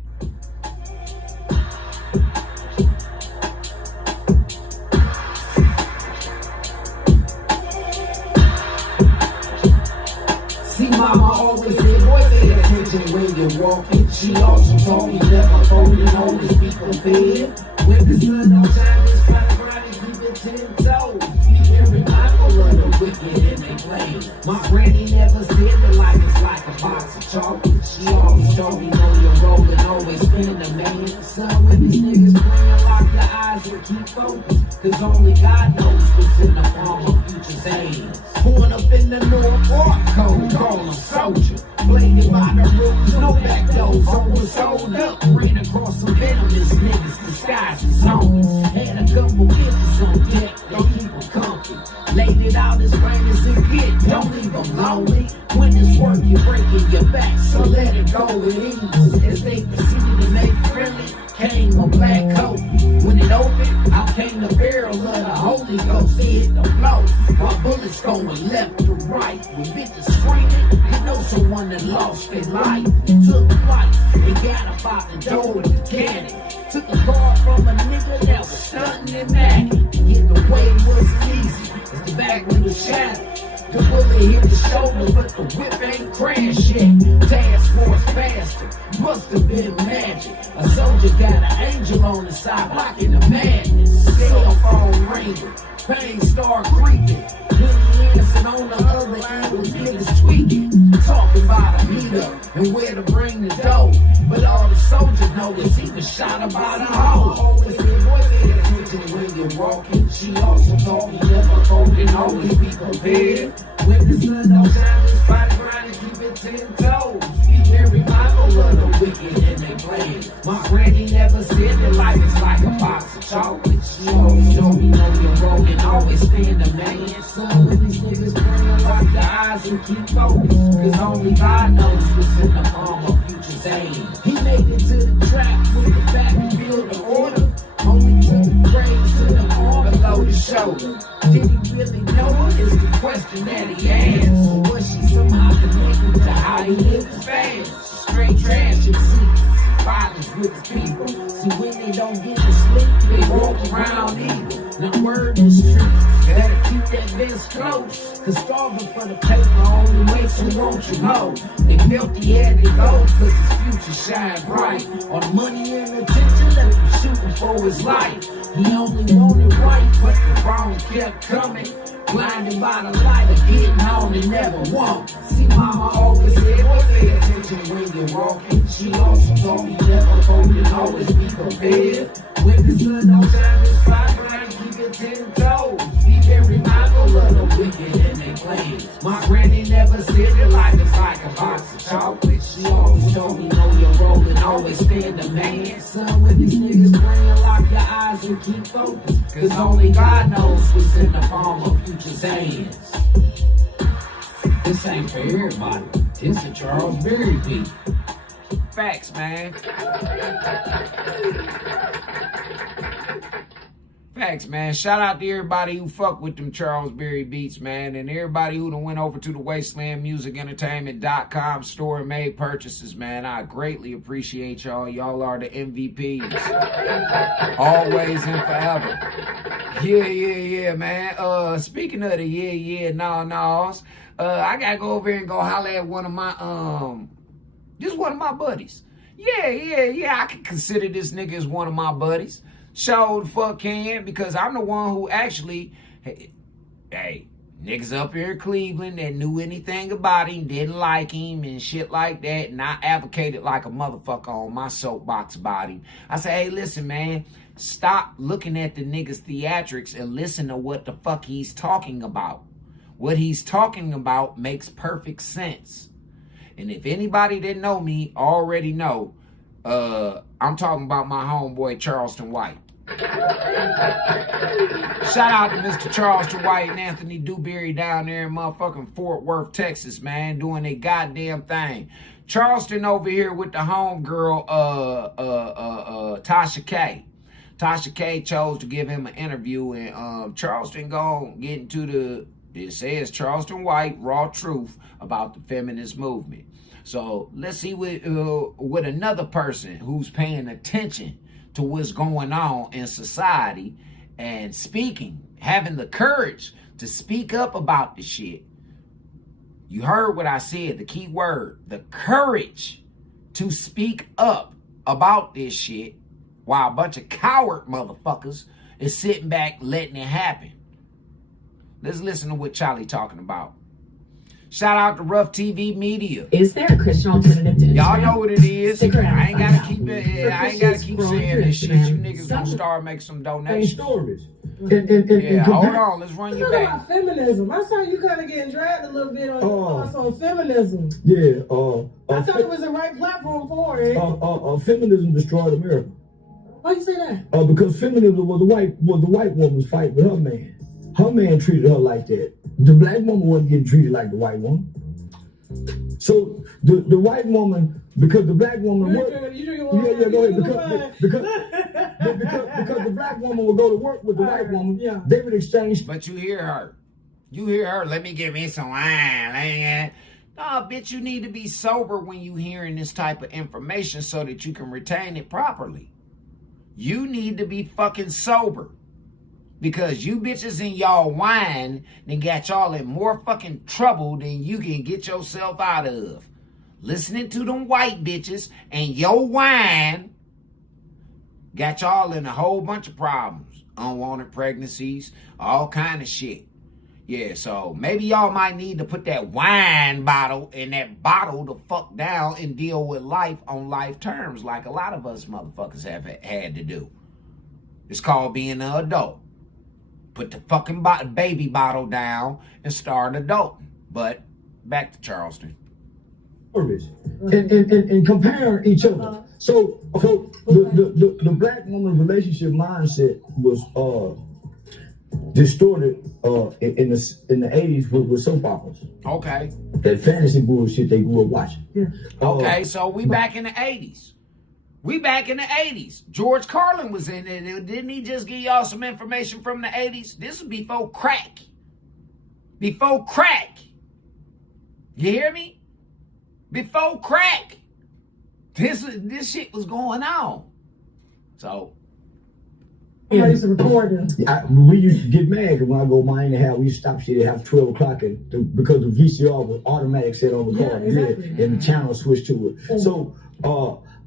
See, mama always said, boy, pay attention when you're walking. She also told me never folding, always be prepared. When the sun don't shine, just fly around and keep it 10 toes. Be every Bible of the wicked and they play. My granny never said that life is like a box of chocolate. She always told me, know you're rolling, always spin the man. Son, when these niggas playing, lock your eyes and keep focused. Cause only God knows what's in the palm of future's hands. Born up in the North Park code, call him soldier. Bladed by the rules, no back doors, always sold up. Ran across some venomous niggas, disguised as homies. Had a couple bitches on deck, they keep them comfy. Laid it out as plain as it get, don't leave them lonely. When it's work, you're breaking your back, so let it go with ease. As they proceeded to make friendly, came a black coat. When it opened, out came the barrel of the Holy Ghost. They hit the flow, while bullets going left to right. With bitches screaming, you know someone that lost their life. Took flight, they got about the door with the cannon. Took a card from a nigga that was stunting and macking. Getting away wasn't easy, as the back window shattered. The bullet hit the shoulder, but the whip ain't crash yet. Task force faster, must have been magic. A soldier got an angel on the side, blocking the madness. Cell phone ringing, pain start creeping. Willie Anderson on the other end was niggas tweaking. Talking about a meetup and where to bring the dough. But all the soldiers know is he was shot about a hoe. Always said, boy, pay attention when you're walking. She also told me never folding, always be prepared. When the sun don't shine, just fight around and keep it 10 toes. Be every Bible of the wicked and they play. My granny never said that life is like a box of chocolate. She always told me know you're rolling, always stand the man. Son, when these niggas praying, lock your eyes and keep focused. Cause only God knows what's in the palm of future's hands. He made it to the trap with the back and build the order. Only took the brains to the arm below the shoulder. Did he really know her is the question that he asked. Or was she somehow connected to how he lived fast? Straight trash and secrets, violence with his people. See, when they don't get to sleep, they walk around evil. Now word is true, gotta keep that vest close. Cause starving for the paper only makes him want you low. They felt he had to go cause his future shine bright. All the money and attention left him shooting for his life. He only wanted right, but the wrong kept coming. Blinded by the light of getting on and never won. See, mama always said, boy, pay attention when you're walking. She also told me never folding, always be prepared. When the sun don't shine, just fight around, keep it 10 toes. Be very mindful of the wicked and they play. My granny never said that life is like a box of chocolate. She always told me know you're rolling, always stand the man. Son, when these niggas praying, lock your eyes and keep focused. Cause only God knows what's in the palm of future's hands. This ain't for everybody. This a Charles Berry beat. Facts, man. Facts, man. Shout out to everybody who fuck with them Charles Berry beats, man. And everybody who done went over to the WastelandMusicEntertainment.com store and made purchases, man. I greatly appreciate y'all. Y'all are the MVPs. Always and forever. Yeah, man. Speaking of the no-nos, I gotta go over here and go holler at one of my, just one of my buddies. Yeah, I can consider this nigga as one of my buddies. Sure the fuck can, because I'm the one who actually, hey, Niggas up here in Cleveland that knew anything about him, didn't like him and shit like that, and I advocated like a motherfucker on my soapbox about him. I say, hey, listen, man, stop looking at the nigga's theatrics and listen to what the fuck he's talking about. What he's talking about makes perfect sense. And if anybody that know me already know, I'm talking about my homeboy Charleston White. Shout out to Mr. Charleston White and Anthony Dewberry down there in motherfucking Fort Worth, Texas, man, doing their goddamn thing. Charleston over here with the homegirl, Tasha K. Tasha K chose to give him an interview, and Charleston gonna get into it says Charleston White, raw truth about the feminist movement. So let's see what another person who's paying attention to what's going on in society and speaking, having the courage to speak up about the shit. You heard what I said, the key word, the courage to speak up about this shit while a bunch of coward motherfuckers is sitting back letting it happen. Let's listen to what Charlie talking about. Shout out to Rough TV Media. Is there a Christian alternative to Instagram? Y'all know what it is. Stick around I ain't and gotta find keep out. it. I ain't gotta keep saying this shit. You niggas gonna start making some donations. Stories. Yeah, hold on. Let's run you Talk back. about feminism. I saw you kind of getting dragged a little bit on feminism. Yeah. I thought it was the right platform for it. Feminism destroyed America. Why you say that? Because feminism was the white woman's fight with her man. Her man treated her like that. The black woman wasn't getting treated like the white woman. So the white woman, because the black woman Go ahead. Because the black woman would go to work with the white woman, they would exchange. But you hear her. You hear her. Let me give me some wine. No, bitch, you need to be sober when you hearing this type of information so that you can retain it properly. You need to be fucking sober. Because you bitches in y'all wine then got y'all in more fucking trouble than you can get yourself out of. Listening to them white bitches and your wine got y'all in a whole bunch of problems. Unwanted pregnancies, all kind of shit. Yeah, so maybe y'all might need to put that wine bottle in that bottle the fuck down and deal with life on life terms like a lot of us motherfuckers have had to do. It's called being an adult. Put the fucking baby bottle down and start adulting. But back to Charleston. And compare each other. So the black woman relationship mindset was distorted in the 80s with soap operas. Okay. That fantasy bullshit they grew up watching. Yeah. Okay, so we back in the 80s. We back in the 80s. George Carlin was in it. Didn't he just give y'all some information from the 80s? This was before crack. Before crack. You hear me? Before crack. This shit was going on. So. I used to record them. We used to get mad when I go mine and have we used to stop shit at 12 o'clock because the VCR was automatic set on record. Yeah, exactly. And the channel switched to it. So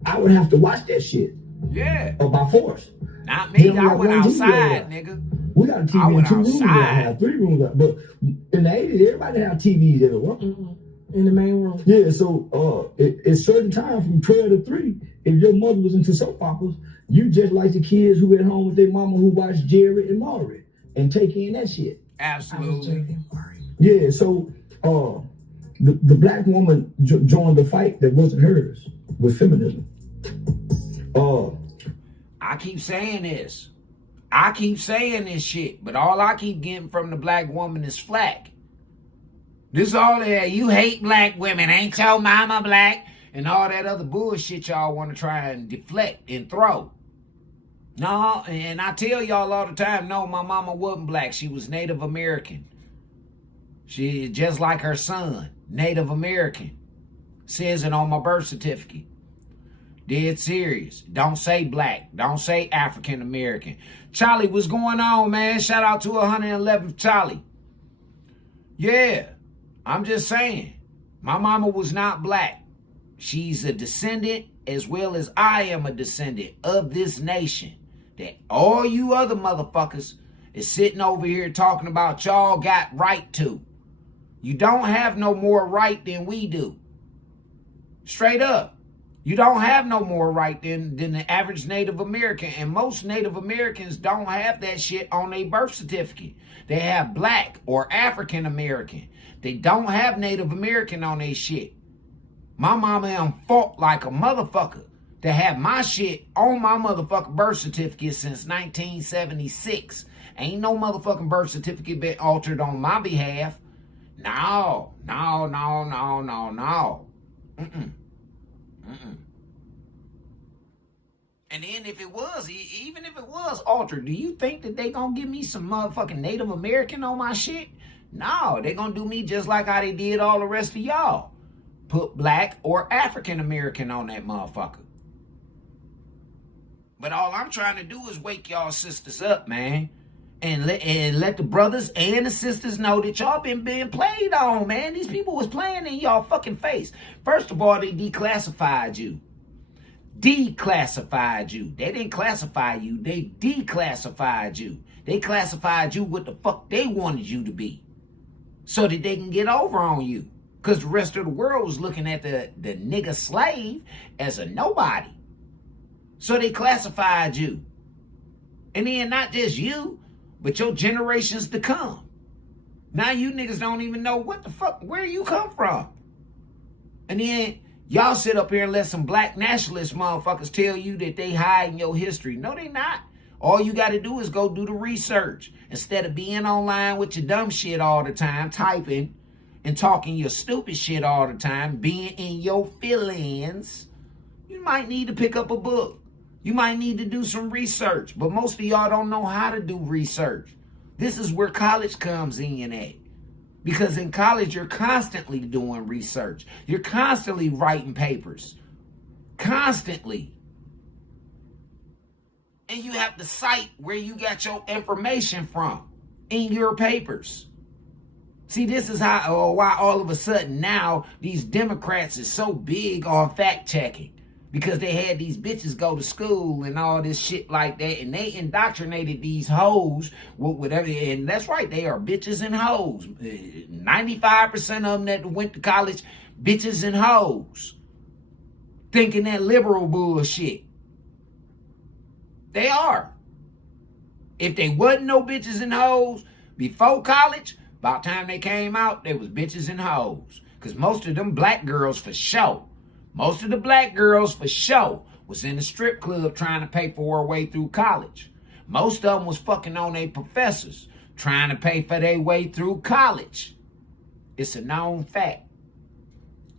I would have to watch that shit. Yeah. By force. Not me. I went outside, nigga. We got a TV in 2 rooms. I have 3 rooms. But in the 80s, everybody had TVs everywhere. In the main room. Yeah, so at certain time from 12 to 3, if your mother was into soap operas, you just like the kids who at home with their mama who watched Jerry and Maury and take in that shit. Absolutely. Yeah, so the black woman joined the fight that wasn't hers with feminism. I keep saying this. I keep saying this shit, but all I keep getting from the black woman is flack. This all that you hate black women, ain't your mama black, and all that other bullshit y'all want to try and deflect and throw. No, and I tell y'all all the time, no, my mama wasn't black. She was Native American. She just like her son, Native American. Says it on my birth certificate. Dead serious. Don't say black. Don't say African American. Charlie, what's going on, man? Shout out to 111th Charlie. Yeah, I'm just saying. My mama was not black. She's a descendant as well as I am a descendant of this nation. That all you other motherfuckers is sitting over here talking about y'all got right to. You don't have no more right than we do. Straight up. You don't have no more right than the average Native American. And most Native Americans don't have that shit on their birth certificate. They have Black or African American. They don't have Native American on their shit. My mama fought like a motherfucker to have my shit on my motherfucking birth certificate since 1976. Ain't no motherfucking birth certificate been altered on my behalf. No. And then if it was, even if it was altered, do you think that they gonna give me some motherfucking Native American on my shit? No, they gonna do me just like how they did all the rest of y'all. Put Black or African American on that motherfucker. But all I'm trying to do is wake y'all sisters up, man. And let the brothers and the sisters know that y'all been being played on, man. These people was playing in y'all fucking face. First of all, they declassified you. Declassified you. They didn't classify you. They declassified you. They classified you what the fuck they wanted you to be. So that they can get over on you. Because the rest of the world was looking at the nigga slave as a nobody. So they classified you. And then not just you, but your generations to come. Now you niggas don't even know what the fuck, where you come from. And then y'all sit up here and let some black nationalist motherfuckers tell you that they hiding your history. No, they not. All you got to do is go do the research. Instead of being online with your dumb shit all the time, typing and talking your stupid shit all the time, being in your feelings, you might need to pick up a book. You might need to do some research, but most of y'all don't know how to do research. This is where college comes in at. Because in college, you're constantly doing research. You're constantly writing papers. Constantly. And you have to cite where you got your information from in your papers. See, this is why all of a sudden now these Democrats is so big on fact checking. Because they had these bitches go to school and all this shit like that. And they indoctrinated these hoes with whatever. And that's right, they are bitches and hoes. 95% of them that went to college, bitches and hoes. Thinking that liberal bullshit. They are. If they wasn't no bitches and hoes before college, by the time they came out, they was bitches and hoes. Because most of them black girls for sure. Most of the black girls, for sure, was in the strip club trying to pay for her way through college. Most of them was fucking on their professors, trying to pay for their way through college. It's a known fact.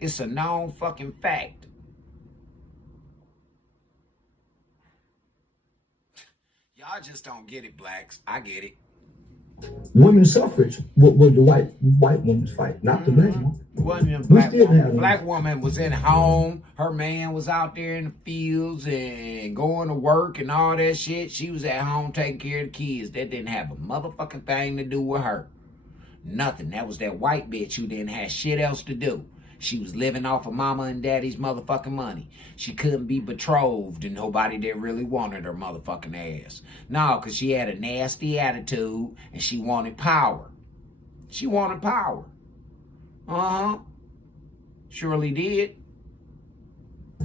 It's a known fucking fact. Y'all just don't get it, blacks. I get it. Women's suffrage was the white woman's fight, not the black one. Wasn't a black woman was at home. Her man was out there in the fields and going to work and all that shit. She was at home taking care of the kids. That didn't have a motherfucking thing to do with her. Nothing. That was that white bitch who didn't have shit else to do. She was living off of mama and daddy's motherfucking money. She couldn't be betrothed to nobody that really wanted her motherfucking ass. No, because she had a nasty attitude and she wanted power. She wanted power. Surely did.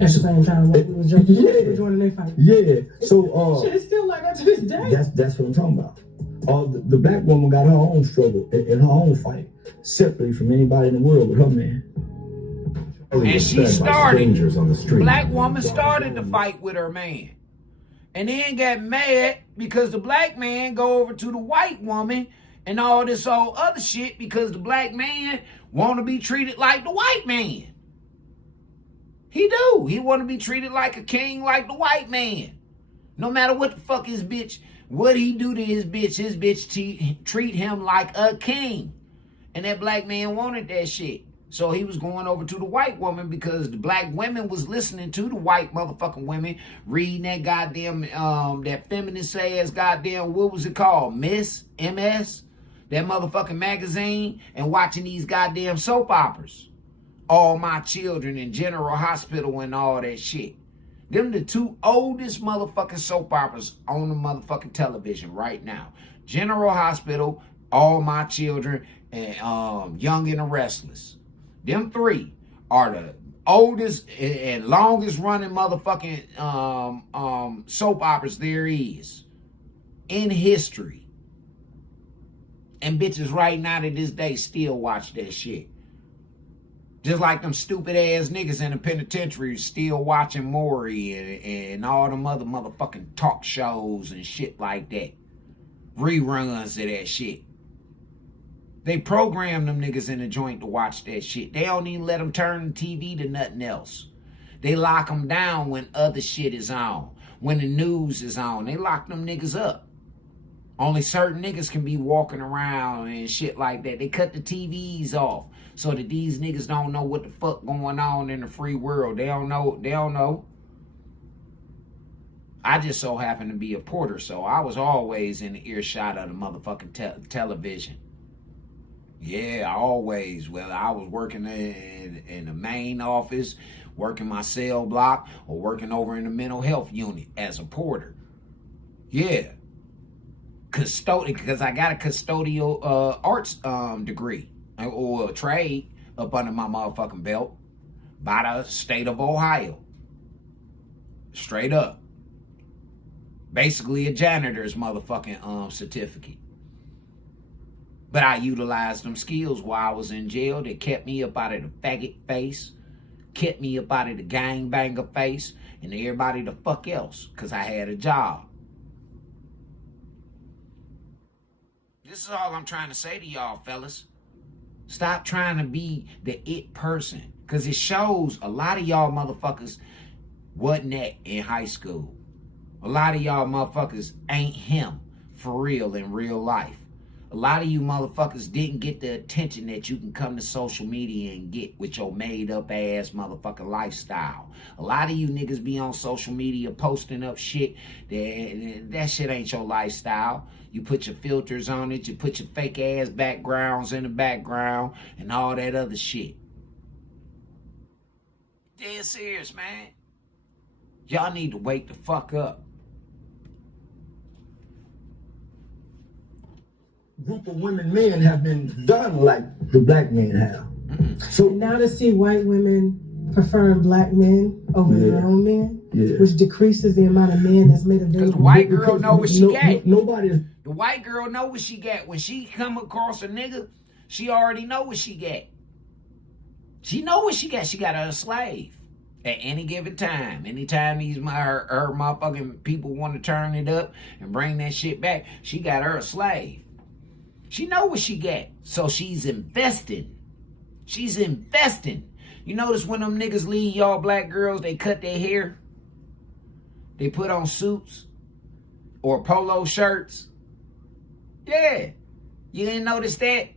At the same time, we were joining their fight. Yeah. So shit is still like that to this day. That's what I'm talking about. The black woman got her own struggle and her own fight, separately from anybody in the world with her man. And she started. On the street. Black woman started the fight with her man. And then got mad because the black man go over to the white woman and all this old other shit because the black man want to be treated like the white man. He do. He want to be treated like a king like the white man. No matter what the fuck his bitch, what he do to his bitch treat him like a king. And that black man wanted that shit. So he was going over to the white woman because the black women was listening to the white motherfucking women, reading that goddamn, that feminist ass goddamn, what was it called? MS? That motherfucking magazine, and watching these goddamn soap operas. All My Children and General Hospital and all that shit. Them the two oldest motherfucking soap operas on the motherfucking television right now. General Hospital, All My Children, and Young and the Restless. Them three are the oldest and longest running motherfucking soap operas there is in history. And bitches right now to this day still watch that shit. Just like them stupid ass niggas in the penitentiary still watching Maury and all them other motherfucking talk shows and shit like that. Reruns of that shit. They program them niggas in the joint to watch that shit. They don't even let them turn the TV to nothing else. They lock them down when other shit is on. When the news is on. They lock them niggas up. Only certain niggas can be walking around and shit like that. They cut the TVs off so that these niggas don't know what the fuck going on in the free world. They don't know. They don't know. I just so happen to be a porter, so I was always in the earshot of the motherfucking television. Yeah, always. Whether I was working in the main office, working my cell block, or working over in the mental health unit as a porter. Yeah. Custodial, because I got a custodial arts degree or a trade up under my motherfucking belt by the state of Ohio. Straight up. Basically a janitor's motherfucking certificate. But I utilized them skills while I was in jail that kept me up out of the faggot face, kept me up out of the gangbanger face, and everybody the fuck else, because I had a job. This is all I'm trying to say to y'all, fellas. Stop trying to be the it person. Because it shows a lot of y'all motherfuckers wasn't that in high school. A lot of y'all motherfuckers ain't him for real in real life. A lot of you motherfuckers didn't get the attention that you can come to social media and get with your made up ass motherfucking lifestyle. A lot of you niggas be on social media posting up shit. That shit ain't your lifestyle. You put your filters on it. You put your fake ass backgrounds in the background and all that other shit. Dead serious, man. Y'all need to wake the fuck up. Group of women, men have been done like the black men have. So now to see white women preferring black men over their own men, which decreases the amount of men that's made available. Because the white girl know what she got. Nobody. The white girl know what she got. When she come across a nigga, she already know what she got. She know what she got. She got her a slave at any given time. Anytime these her motherfucking people want to turn it up and bring that shit back, she got her a slave. She know what she got. So she's investing. She's investing. You notice when them niggas leave y'all black girls, they cut their hair. They put on suits or polo shirts. Yeah. You didn't notice that?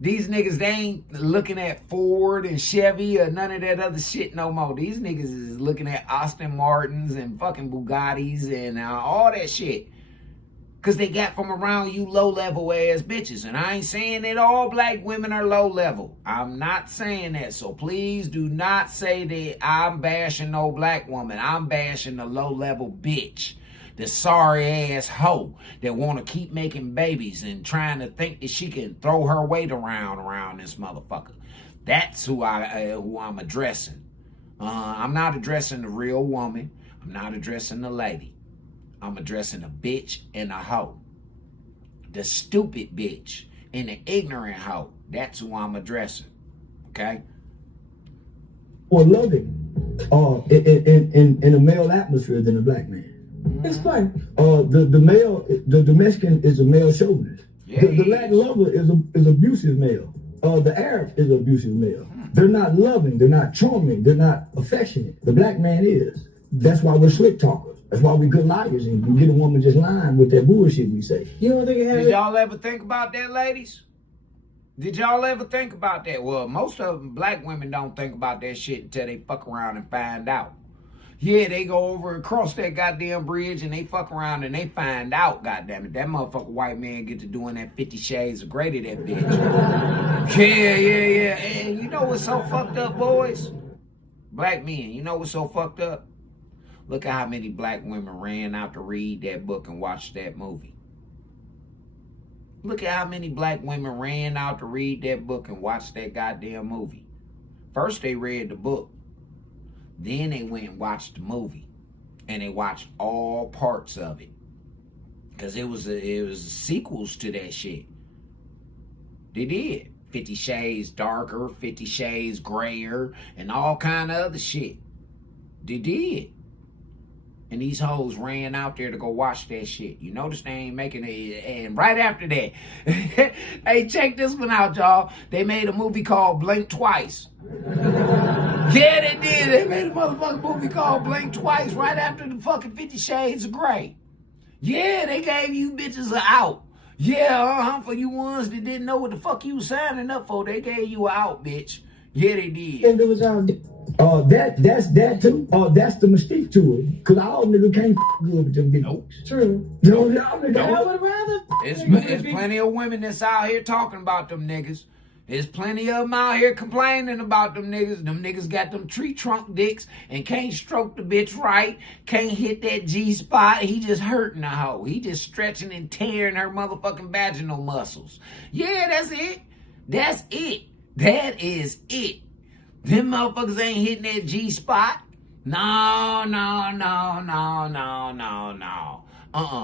These niggas, they ain't looking at Ford and Chevy or none of that other shit no more. These niggas is looking at Aston Martins and fucking Bugattis and all that shit. Because they got from around you low-level ass bitches. And I ain't saying that all black women are low-level. I'm not saying that. So please do not say that I'm bashing no black woman. I'm bashing the low-level bitch. The sorry-ass hoe that want to keep making babies and trying to think that she can throw her weight around this motherfucker. That's who I'm addressing. I'm not addressing the real woman. I'm not addressing the lady. I'm addressing the bitch and the hoe. The stupid bitch and the ignorant hoe. That's who I'm addressing. Okay? More loving in a male atmosphere than a black man. Explain. The male, the Mexican is a male chauvinist. Yeah, the Latin lover is abusive male. The Arab is abusive male. They're not loving. They're not charming. They're not affectionate. The black man is. That's why we're slick talkers. That's why we good liars and we get a woman just lying with that bullshit we say. You don't think it has? Did y'all ever think about that, ladies? Did y'all ever think about that? Well, most of them black women don't think about that shit until they fuck around and find out. Yeah, they go over and cross that goddamn bridge and they fuck around and they find out, goddammit, that motherfucker white man get to doing that 50 Shades of Grey to that bitch. Yeah. And you know what's so fucked up, boys? Black men, you know what's so fucked up? Look at how many black women ran out to read that book and watch that movie. Look at how many black women ran out to read that book and watch that goddamn movie. First they read the book. Then they went and watched the movie. And they watched all parts of it. Because it was sequels to that shit. They did. 50 Shades Darker, 50 Shades Grayer, and all kind of other shit. They did. And these hoes ran out there to go watch that shit. You notice they ain't making it. And right after that, hey, check this one out, y'all. They made a movie called Blink Twice. Yeah, they did. They made a motherfucking movie called Blink Twice right after the fucking 50 Shades of Grey. Yeah, they gave you bitches an out. Yeah, for you ones that didn't know what the fuck you was signing up for, they gave you an out, bitch. Yeah, they did. And it was y'all. That's that too. That's the mystique to it. Cause all niggas can't good with them bitches. Nope. True. No, y'all niggas. I would rather. It's plenty of women that's out here talking about them niggas. There's plenty of them out here complaining about them niggas. Them niggas got them tree trunk dicks and can't stroke the bitch right. Can't hit that G-spot. He just hurting the hoe. He just stretching and tearing her motherfucking vaginal muscles. Yeah, that's it. That's it. That is it. Them motherfuckers ain't hitting that G-spot. No.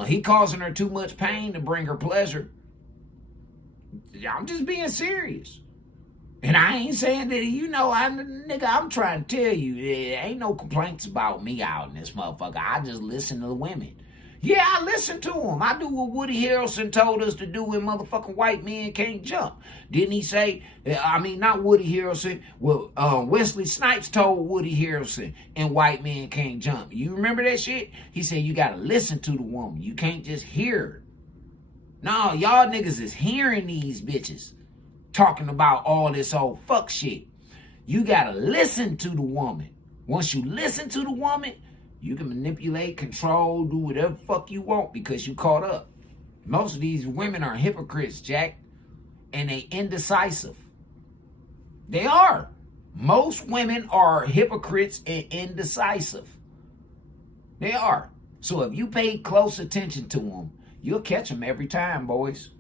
He causing her too much pain to bring her pleasure. I'm just being serious. And I ain't saying that, I'm trying to tell you, there ain't no complaints about me out in this motherfucker. I just listen to the women. Yeah, I listen to them. I do what Woody Harrelson told us to do when motherfucking white men can't jump. Didn't he say, not Woody Harrelson, well, Wesley Snipes told Woody Harrelson and white men can't jump. You remember that shit? He said you gotta listen to the woman. You can't just hear her. No, y'all niggas is hearing these bitches talking about all this old fuck shit. You gotta listen to the woman. Once you listen to the woman, you can manipulate, control, do whatever fuck you want because you caught up. Most of these women are hypocrites, Jack, and they indecisive. They are. Most women are hypocrites and indecisive. They are. So if you pay close attention to them, you'll catch them every time, boys.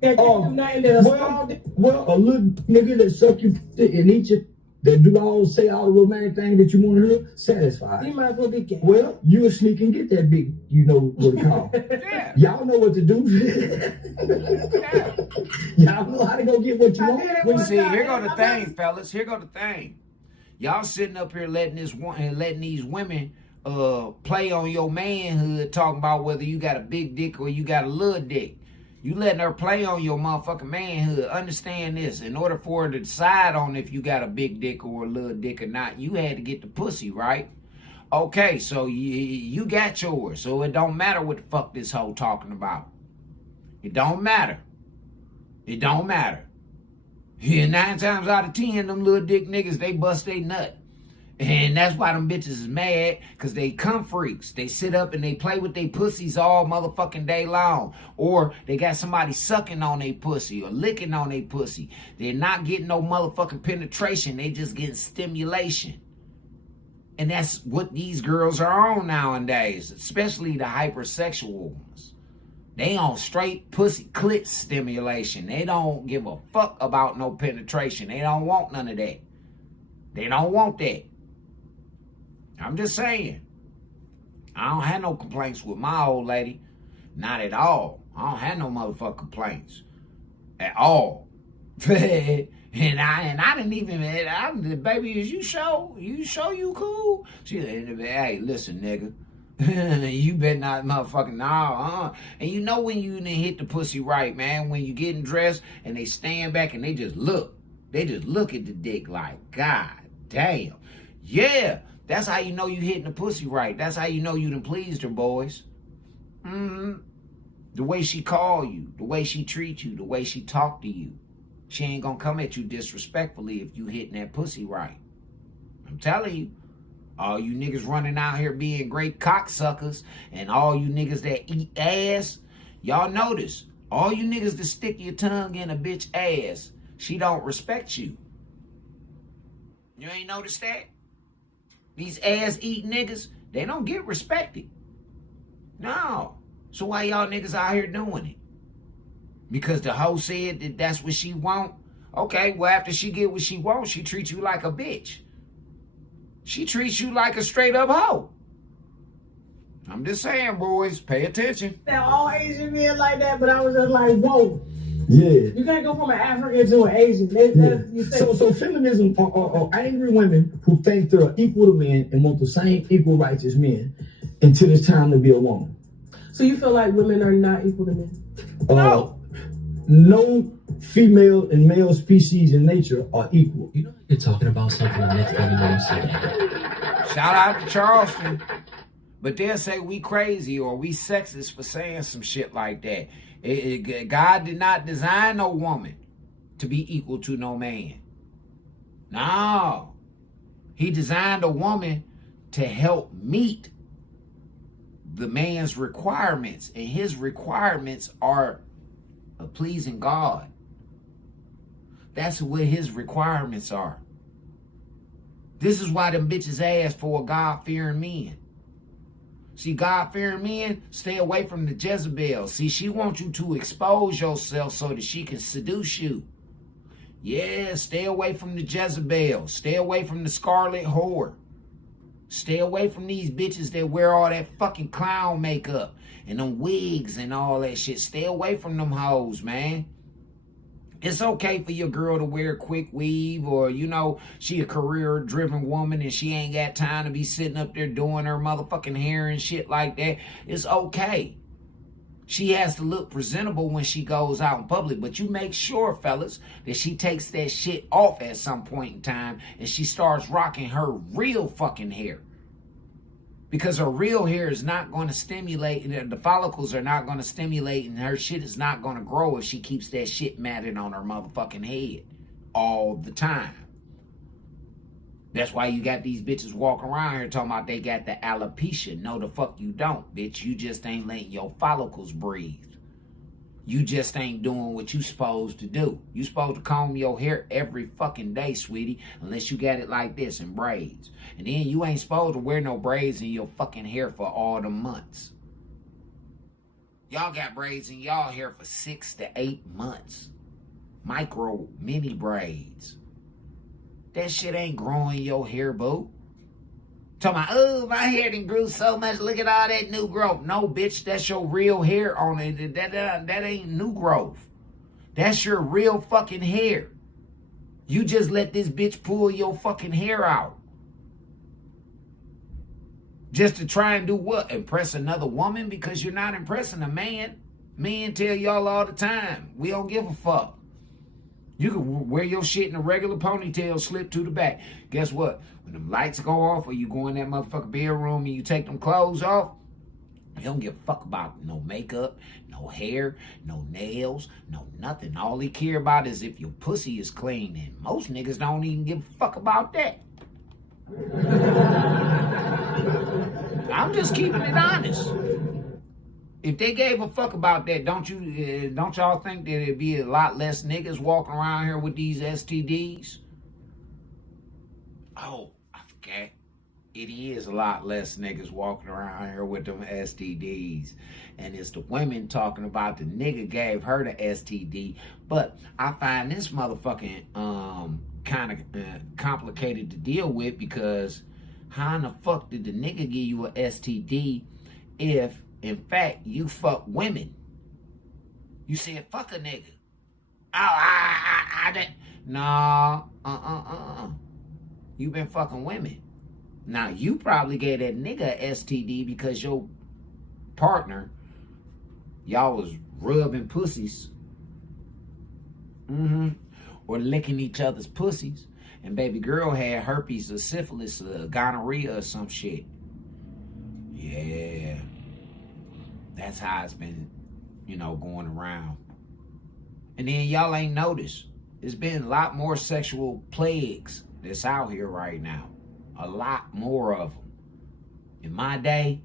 Well, a little nigga that suck you and eat you, that do say all the romantic things that you want to hear, satisfied. You might as well be gay. Well, you sneak and get that big, you know what to call. Yeah. Y'all know what to do. Yeah. Y'all know how to go get what you want. See, here go the thing, fellas. Here go the thing. Y'all sitting up here letting these women play on your manhood, talking about whether you got a big dick or you got a little dick. You letting her play on your motherfucking manhood. Understand this. In order for her to decide on if you got a big dick or a little dick or not, you had to get the pussy, right? Okay, so you got yours. So it don't matter what the fuck this hoe talking about. It don't matter. It don't matter. Yeah, 9 times out of 10, them little dick niggas, they bust they nut. And that's why them bitches is mad, because they cum freaks. They sit up and they play with their pussies all motherfucking day long. Or they got somebody sucking on their pussy or licking on their pussy. They're not getting no motherfucking penetration. They just getting stimulation. And that's what these girls are on nowadays, especially the hypersexual ones. They on straight pussy clit stimulation. They don't give a fuck about no penetration. They don't want none of that. They don't want that. I'm just saying. I don't have no complaints with my old lady. Not at all. I don't have no motherfucking complaints. At all. And I didn't even, baby, is you sure you cool? She said, hey, listen, nigga. You better not motherfucking, And you know when you hit the pussy right, man, when you getting dressed and they stand back and they just look. They just look at the dick like, God damn. Yeah. That's how you know you hitting the pussy right. That's how you know you done pleased her, boys. The way she call you, the way she treat you, the way she talk to you. She ain't gonna come at you disrespectfully if you hitting that pussy right. I'm telling you. All you niggas running out here being great cocksuckers and all you niggas that eat ass, y'all notice. All you niggas that stick your tongue in a bitch ass, she don't respect you. You ain't noticed that? These ass-eating niggas, they don't get respected. No. So why y'all niggas out here doing it? Because the hoe said that that's what she want. Okay, well, after she get what she wants, she treats you like a bitch. She treats you like a straight up hoe. I'm just saying, boys, pay attention. Now, all Asian men like that, but I was just like, whoa. Yeah. You can't go from an African to an Asian. So feminism are angry women who think they're equal to men and want the same equal rights as men until it's time to be a woman. So you feel like women are not equal to men? No. No female and male species in nature are equal. You know, you're talking about something the next thing you know, you say that. Shout out to Charleston. But they'll say we crazy or we sexist for saying some shit like that. God did not design no woman to be equal to no man. No. He designed a woman to help meet the man's requirements. And his requirements are pleasing God. That's what his requirements are. This is why them bitches ask for God-fearing men. See, God-fearing men, stay away from the Jezebel. See, she wants you to expose yourself so that she can seduce you. Yeah, stay away from the Jezebel. Stay away from the scarlet whore. Stay away from these bitches that wear all that fucking clown makeup and them wigs and all that shit. Stay away from them hoes, man. It's okay for your girl to wear a quick weave or, you know, she a career-driven woman and she ain't got time to be sitting up there doing her motherfucking hair and shit like that. It's okay. She has to look presentable when she goes out in public, but you make sure, fellas, that she takes that shit off at some point in time and she starts rocking her real fucking hair. Because her real hair is not going to stimulate, the follicles are not going to stimulate, and her shit is not going to grow if she keeps that shit matted on her motherfucking head all the time. That's why you got these bitches walking around here talking about they got the alopecia. No, the fuck you don't, bitch. You just ain't letting your follicles breathe. You just ain't doing what you supposed to do. You supposed to comb your hair every fucking day, sweetie, unless you got it like this in braids. And then you ain't supposed to wear no braids in your fucking hair for all the months. Y'all got braids in y'all hair for 6 to 8 months. Micro mini braids. That shit ain't growing your hair, boo. Talking about, oh, my hair done grew so much. Look at all that new growth. No, bitch, that's your real hair on it. That ain't new growth. That's your real fucking hair. You just let this bitch pull your fucking hair out. Just to try and do what? Impress another woman? Because you're not impressing a man. Men tell y'all all the time, we don't give a fuck. You can wear your shit in a regular ponytail, slip to the back. Guess what? When them lights go off or you go in that motherfucking bedroom and you take them clothes off, you don't give a fuck about no makeup, no hair, no nails, no nothing. All they care about is if your pussy is clean. And most niggas don't even give a fuck about that. I'm just keeping it honest. If they gave a fuck about that, don't y'all think that it'd be a lot less niggas walking around here with these STDs? Oh, I forgot. It is a lot less niggas walking around here with them STDs. And it's the women talking about the nigga gave her the STD. But I find this motherfucking kind of complicated to deal with, because how in the fuck did the nigga give you a STD if in fact you fuck women? You said fuck a nigga. I didn't. No, you been fucking women. Now you probably gave that nigga a STD because your partner, y'all was rubbing pussies. Or licking each other's pussies. And baby girl had herpes or syphilis or gonorrhea or some shit. Yeah. That's how it's been, going around. And then y'all ain't noticed. There's been a lot more sexual plagues that's out here right now. A lot more of them. In my day,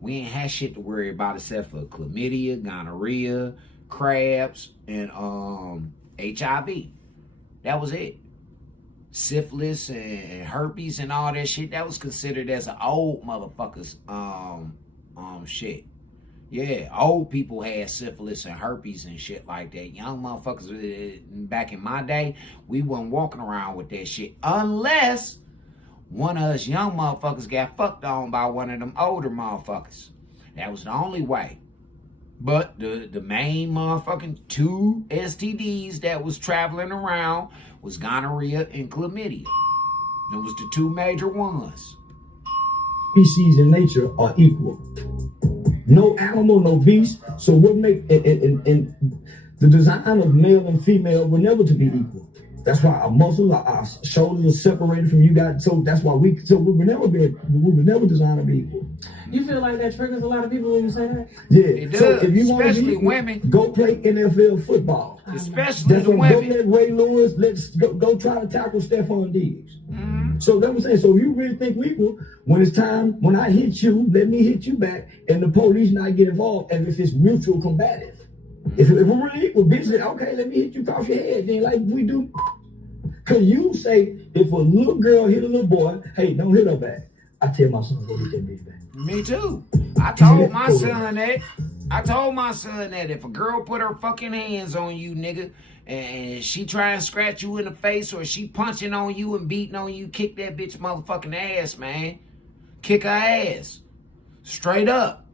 we ain't had shit to worry about except for chlamydia, gonorrhea, crabs, and HIV. That was it. Syphilis and herpes and all that shit, that was considered as an old motherfucker's shit. Yeah, old people had syphilis and herpes and shit like that. Young motherfuckers, back in my day, we wasn't walking around with that shit. Unless one of us young motherfuckers got fucked on by one of them older motherfuckers. That was the only way. But the main motherfucking 2 STDs that was traveling around was gonorrhea and chlamydia. It was the 2 major ones. Species in nature are equal. No animal, no beast. So what make and the design of male and female were never to be equal. That's why our muscles, our shoulders are separated from you guys. So that's why we were never designed to be equal. You feel like that triggers a lot of people when you say that? Yeah, it does. So if you want Especially to be, women, go play NFL football. Especially that's the women. Go let Ray Lewis. Let's go try to tackle Stephon Diggs. So that's what I'm saying. So if you really think we equal, when it's time, when I hit you, let me hit you back, and the police not get involved, as if it's mutual combative. If we're really equal, bitch, okay, let me hit you across your head, then like we do. Cause you say if a little girl hit a little boy, hey, don't hit her back. I tell my son go hit that bitch back. Me too. I told my son that. I told my son that if a girl put her fucking hands on you, nigga, and she try and scratch you in the face or she punching on you and beating on you, kick that bitch motherfucking ass, man. Kick her ass. Straight up.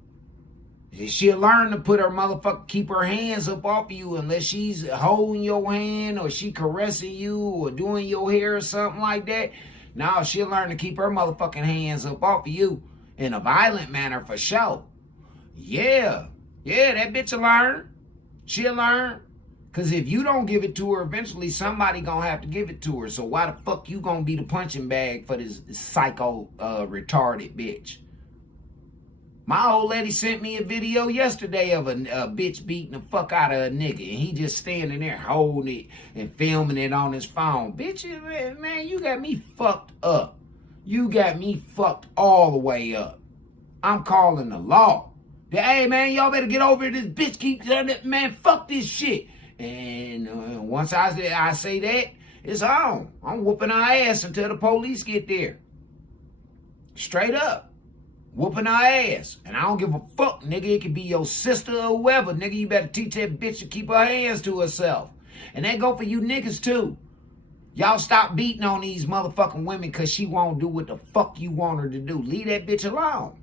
She'll learn to put her motherfucker, keep her hands up off of you unless she's holding your hand or she caressing you or doing your hair or something like that. Now she'll learn to keep her motherfucking hands up off of you in a violent manner for sure. Yeah, that bitch will learn. She'll learn. Because if you don't give it to her, eventually somebody gonna have to give it to her. So why the fuck you gonna be the punching bag for this psycho retarded bitch? My old lady sent me a video yesterday of a bitch beating the fuck out of a nigga. And he just standing there holding it and filming it on his phone. Bitch, man, you got me fucked up. You got me fucked all the way up. I'm calling the law. Hey, man, y'all better get over this bitch. Keep saying that, man, fuck this shit. And once I say that, it's on. I'm whooping her ass until the police get there. Straight up. Whooping her ass. And I don't give a fuck, nigga. It could be your sister or whoever. Nigga, you better teach that bitch to keep her hands to herself. And that go for you niggas too. Y'all stop beating on these motherfucking women because she won't do what the fuck you want her to do. Leave that bitch alone.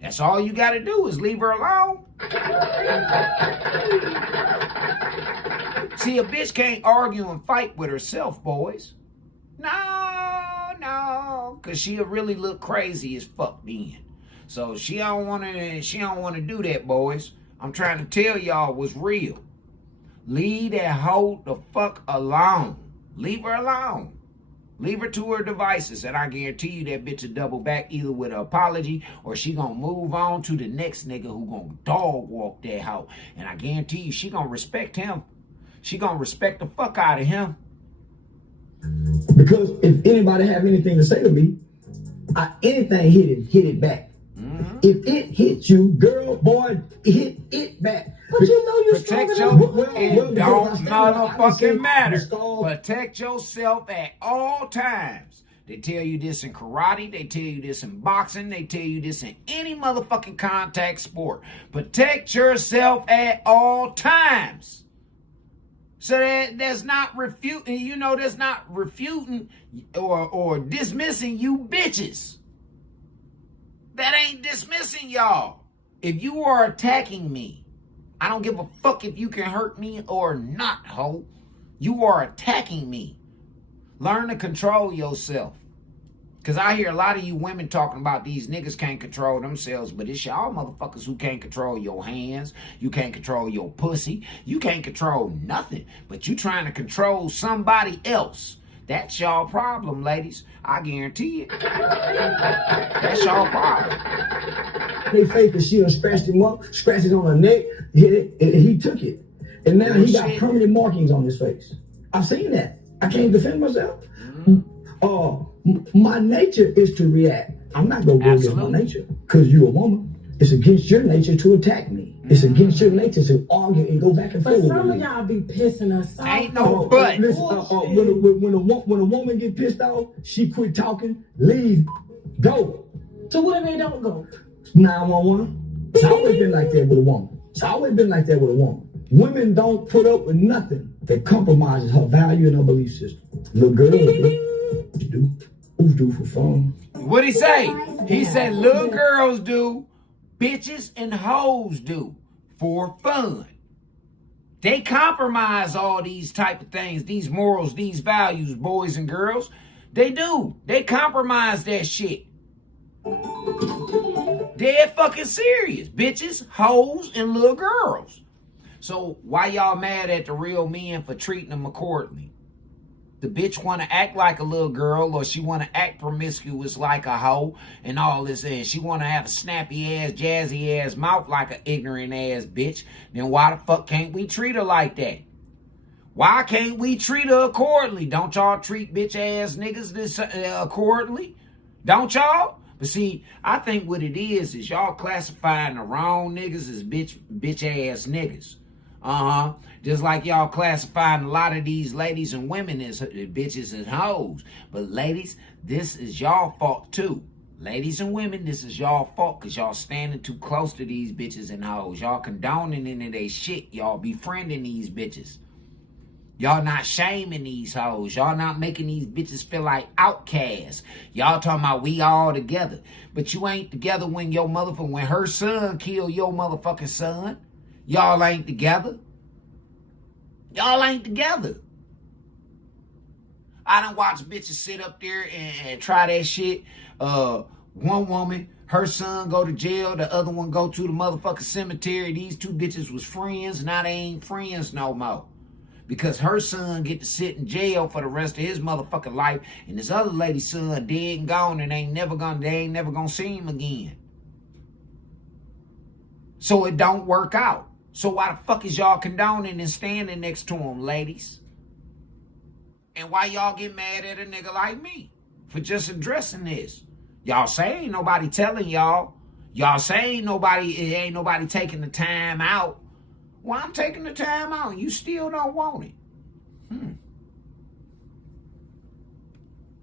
That's all you got to do is leave her alone. See, a bitch can't argue and fight with herself, boys. No, because she'll really look crazy as fuck then. So she don't want to do that, boys. I'm trying to tell y'all what's real. Leave that hoe the fuck alone. Leave her alone. Leave her to her devices, and I guarantee you that bitch will double back either with an apology or she gonna move on to the next nigga who gonna dog walk that hoe. And I guarantee you she gonna respect him. She gonna respect the fuck out of him. Because if anybody have anything to say to me, anything hit it back. Mm-hmm. If it hits you, girl, boy, hit it back. But you know you're protect strong your, it don't motherfucking matter. Protect yourself at all times. They tell you this in karate. They tell you this in boxing. They tell you this in any motherfucking contact sport. Protect yourself at all times. So that's not refuting, that's not refuting or dismissing you bitches. That ain't dismissing y'all. If you are attacking me, I don't give a fuck if you can hurt me or not, ho. You are attacking me. Learn to control yourself. Because I hear a lot of you women talking about these niggas can't control themselves, but it's y'all motherfuckers who can't control your hands. You can't control your pussy. You can't control nothing. But you trying to control somebody else. That's y'all problem, ladies. I guarantee it. That's y'all problem. They face that she done scratched him up, scratches on her neck, hit it, and he took it. And now he got permanent markings on his face. I've seen that. I can't defend myself. My nature is to react. I'm not going to go against my nature because you're a woman. It's against your nature to attack me. It's against your nature to argue and go back and forth. But some of y'all be pissing us off. Ain't no but. Listen, when a woman get pissed off, she quit talking, leave, go. So what if they don't go? 911. It's always been like that with a woman. It's always been like that with a woman. Women don't put up with nothing that compromises her value and her belief system. Little girls do. Who's do for fun? What'd he say? He said little girls do, bitches and hoes do for fun. They compromise all these type of things, these morals, these values, boys and girls. They do. They compromise that shit. Dead fucking serious. Bitches, hoes, and little girls. So why y'all mad at the real men for treating them accordingly? The bitch want to act like a little girl, or she want to act promiscuous like a hoe and all this, and she want to have a snappy ass, jazzy ass mouth like an ignorant ass bitch. Then why the fuck can't we treat her like that? Why can't we treat her accordingly? Don't y'all treat bitch ass niggas this accordingly? Don't y'all? But see, I think what it is y'all classifying the wrong niggas as bitch ass niggas. Just like y'all classifying a lot of these ladies and women as bitches and hoes. But ladies, this is y'all fault too. Ladies and women, this is y'all fault because y'all standing too close to these bitches and hoes. Y'all condoning into their shit. Y'all befriending these bitches. Y'all not shaming these hoes. Y'all not making these bitches feel like outcasts. Y'all talking about we all together. But you ain't together when when her son killed your motherfucking son. Y'all ain't together. Y'all ain't together. I done watched bitches sit up there and try that shit. One woman, her son go to jail. The other one go to the motherfucking cemetery. These two bitches was friends. Now they ain't friends no more. Because her son get to sit in jail for the rest of his motherfucking life. And this other lady's son dead and gone and they ain't never gonna see him again. So it don't work out. So why the fuck is y'all condoning and standing next to him, ladies? And why y'all get mad at a nigga like me for just addressing this? Y'all say ain't nobody telling y'all. Y'all say ain't nobody taking the time out. Well, I'm taking the time out and you still don't want it.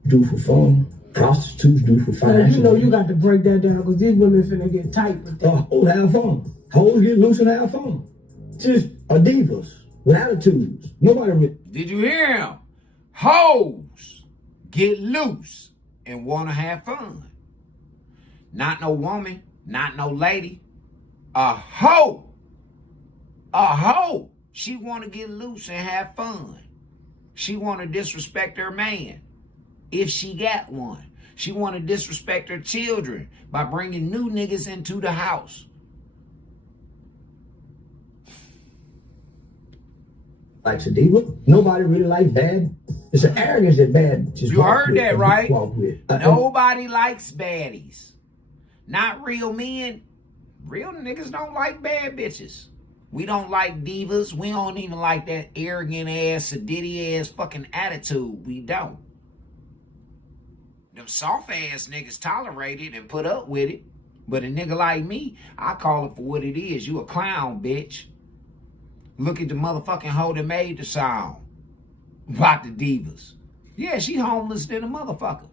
Do for fun. Prostitutes do for fun. You know you got to break that down because these women finna get tight with that. Hoes have fun. Hoes get loose and have fun. Just are divas with attitudes. Nobody. Did you hear him? Hoes get loose and want to have fun. Not no woman, not no lady. A hoe. A hoe. She want to get loose and have fun. She want to disrespect her man if she got one. She want to disrespect her children by bringing new niggas into the house. Likes a diva. Nobody really likes bad. It's an arrogance that bad. You heard that, right? Nobody likes baddies. Not real men. Real niggas don't like bad bitches. We don't like divas. We don't even like that arrogant ass, sedity ass fucking attitude. We don't. Them soft ass niggas tolerate it and put up with it. But a nigga like me, I call it for what it is. You a clown, bitch. Look at the motherfucking hoe that made the song about the divas. Yeah, she homeless than a motherfucker.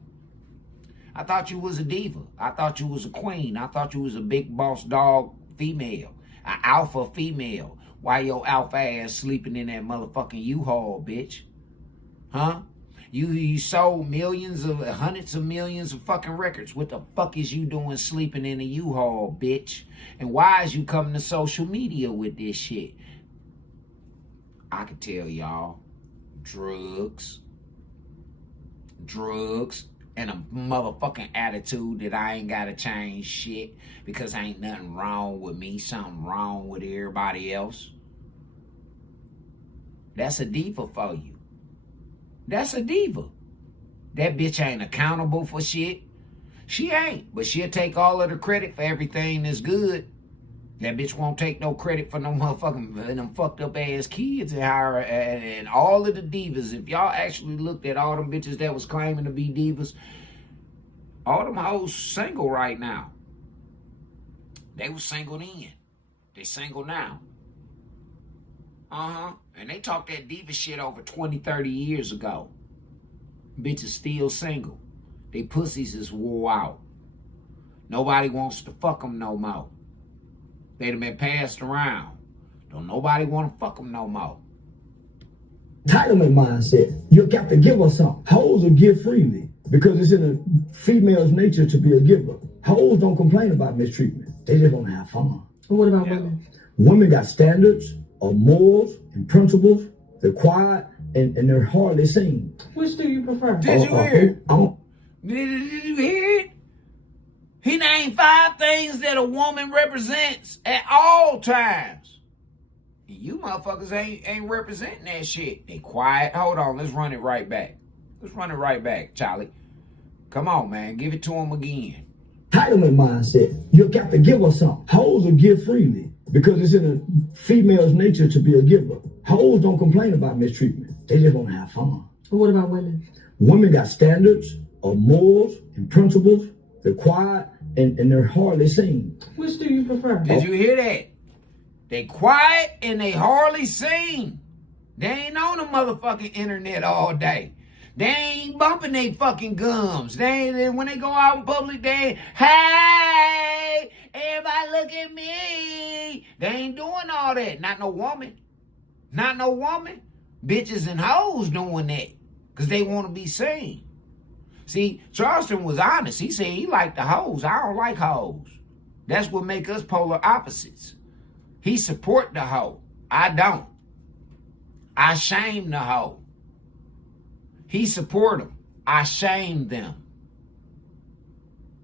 I thought you was a diva. I thought you was a queen. I thought you was a big boss dog female. An alpha female. Why your alpha ass sleeping in that motherfucking U-Haul, bitch? Huh? You sold hundreds of millions of fucking records. What the fuck is you doing sleeping in a U-Haul, bitch? And why is you coming to social media with this shit? I can tell y'all, drugs, and a motherfucking attitude that I ain't gotta change shit because ain't nothing wrong with me, something wrong with everybody else. That's a diva for you. That's a diva. That bitch ain't accountable for shit. She ain't, but she'll take all of the credit for everything that's good. That bitch won't take no credit for no motherfucking them fucked up ass kids and all of the divas. If y'all actually looked at all them bitches that was claiming to be divas, all them hoes single right now. They was singled in. They single now. And they talked that diva shit over 20, 30 years ago. Bitches still single. They pussies is wore out. Nobody wants to fuck them no more. They'd have been passed around. Don't nobody want to fuck them no more. Entitlement mindset. You got to give us something. Hoes will give freely because it's in a female's nature to be a giver. Hoes don't complain about mistreatment. They just want to have fun. What about women? Women got standards of morals and principles. They're quiet and they're hardly seen. Which do you prefer? Did you hear it? Did you hear it? He named 5 things that a woman represents at all times. And you motherfuckers ain't representing that shit. They quiet. Hold on, let's run it right back. Let's run it right back, Charlie. Come on, man. Give it to him again. Entitlement mindset. You got to give us something. Hoes will give freely because it's in a female's nature to be a giver. Hoes don't complain about mistreatment. They just want to have fun. What about women? Women got standards of morals and principles. They're quiet and they're hardly seen. Which do you prefer? Did you hear that? They quiet and they hardly seen. They ain't on the motherfucking internet all day. They ain't bumping they fucking gums. They ain't, when they go out in public, they ain't, hey, everybody look at me. They ain't doing all that. Not no woman. Not no woman. Bitches and hoes doing that because they want to be seen. See, Charleston was honest. He said he liked the hoes. I don't like hoes. That's what make us polar opposites. He support the hoe. I don't. I shame the hoe. He support them. I shame them.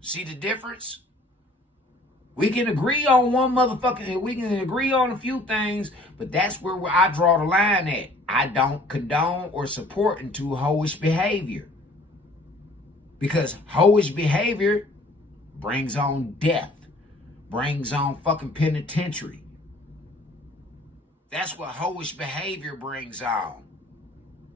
See the difference? We can agree on one motherfucking, we can agree on a few things, but that's where I draw the line at. I don't condone or support into hoish behavior. Because hoish behavior brings on death, brings on fucking penitentiary. That's what hoish behavior brings on.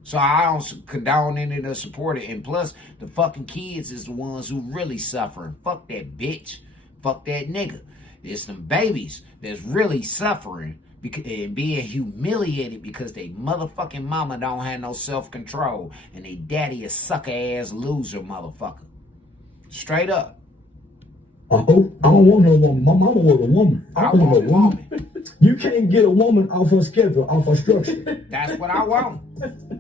So I don't condone any to support it. And plus, the fucking kids is the ones who really suffering. Fuck that bitch. Fuck that nigga. It's them babies that's really suffering and being humiliated because they motherfucking mama don't have no self-control and they daddy a sucker-ass loser motherfucker. Straight up. I don't want no woman. My mama was a woman. I want a woman. You can't get a woman off her schedule, off her structure. That's what I want.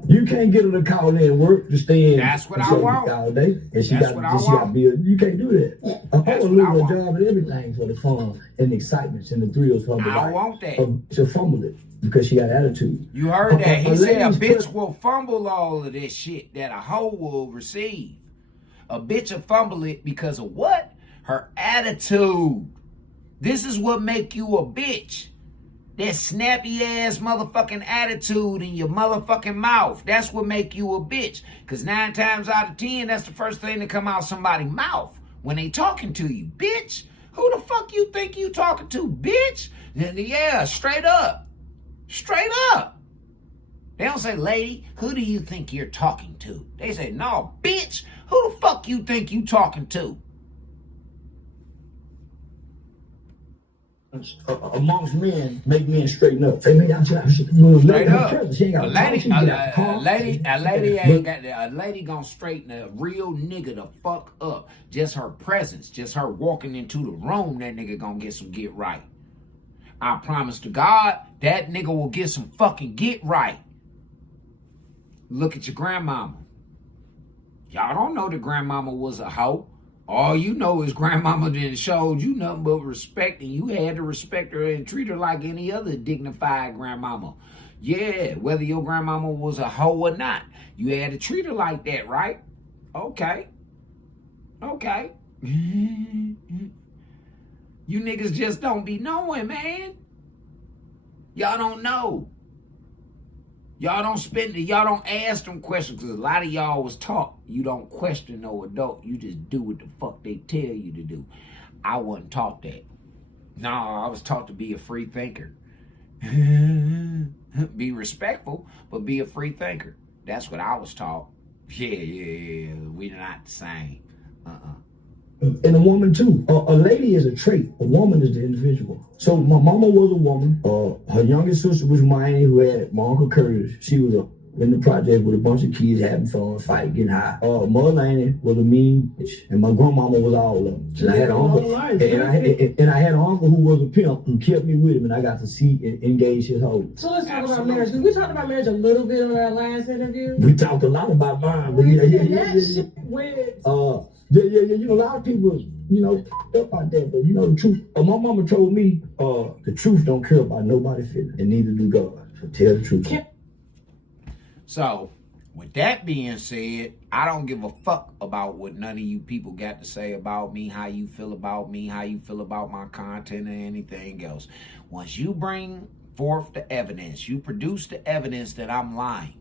You can't get her to call in work to stay in. That's what I want. All day, and she got to be. You can't do that. I want to lose her job and everything for the fun and the excitement and the thrills for her. I want that. She'll fumble it because she got attitude. You heard that? He said a bitch will fumble all of this shit that a hoe will receive. A bitch will fumble it because of what? Her attitude. This is what make you a bitch. That snappy ass motherfucking attitude in your motherfucking mouth. That's what make you a bitch. Because 9 times out of 10, that's the first thing that come out somebody's mouth when they talking to you. Bitch, who the fuck you think you talking to, bitch? And yeah, straight up. Straight up. They don't say, lady, who do you think you're talking to? They say, no, bitch, who the fuck you think you talking to? Amongst men, make men straighten up. Say, man, straight up. A lady gonna straighten a real nigga the fuck up. Just her presence, just her walking into the room, that nigga gonna get some get right. I promise to God, that nigga will get some fucking get right. Look at your grandmama. Y'all don't know that grandmama was a hoe. All you know is grandmama didn't showed you nothing but respect, and you had to respect her and treat her like any other dignified grandmama. Yeah, whether your grandmama was a hoe or not, you had to treat her like that, right? Okay. Okay. You niggas just don't be knowing, man. Y'all don't know. Y'all don't ask them questions, because a lot of y'all was taught you don't question no adult. You just do what the fuck they tell you to do. I wasn't taught that. No, I was taught to be a free thinker. Be respectful, but be a free thinker. That's what I was taught. Yeah. We're not the same. And a woman too. A lady is a trait. A woman is the individual. So my mama was a woman. Her youngest sister was Miney, who had my Uncle Curtis. She was a in the project with a bunch of kids having fun, fighting, getting high. Mother Annie was a mean bitch, and my grandmama was all of them. And I had an uncle, and I had an uncle who was a pimp who kept me with him, and I got to see and engage his whole. So let's talk about marriage. We talked about marriage a little bit on our last interview. We talked a lot about mine, but yeah. You know, a lot of people, you know, up out there, but you know the truth. My mama told me, the truth don't care about nobody's feelings, and neither do God. So tell the truth. So, with that being said, I don't give a fuck about what none of you people got to say about me, how you feel about me, how you feel about my content, or anything else. Once you bring forth the evidence, you produce the evidence that I'm lying,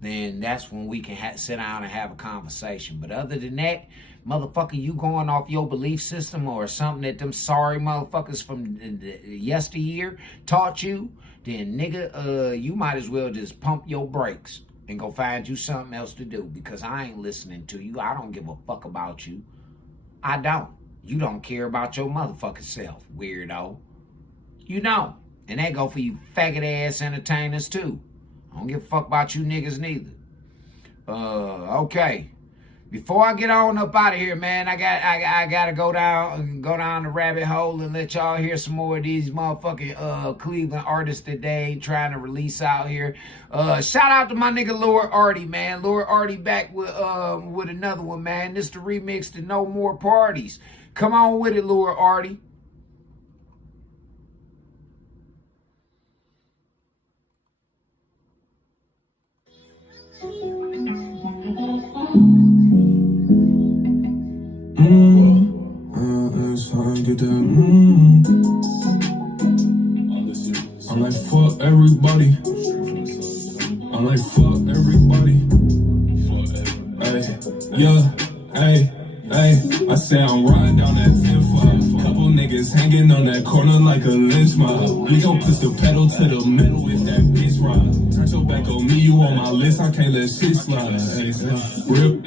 then that's when we can sit down and have a conversation. But other than that, motherfucker, you going off your belief system or something that them sorry motherfuckers from yesteryear taught you, then nigga, you might as well just pump your brakes and go find you something else to do, because I ain't listening to you. I don't give a fuck about you. I don't. You don't care about your motherfucking self, weirdo. You don't. And that go for you faggot ass entertainers too. I don't give a fuck about you niggas neither. Okay. Before I get on up out of here, man, I gotta go down the rabbit hole and let y'all hear some more of these motherfucking Cleveland artists that they ain't trying to release out here. Shout out to my nigga Lord Artie, man. Lord Artie back with another one, man. This the remix to No More Parties. Come on with it, Lord Artie. Get that, I'm like, fuck everybody. I'm like, fuck everybody. Ay, yeah, ay. I say I'm riding down that 10-5. Couple niggas hanging on that corner like a lynch mob. We gon' push the pedal to the metal if that bitch ride. Turn your back on me, you on my list, I can't let shit slide. Real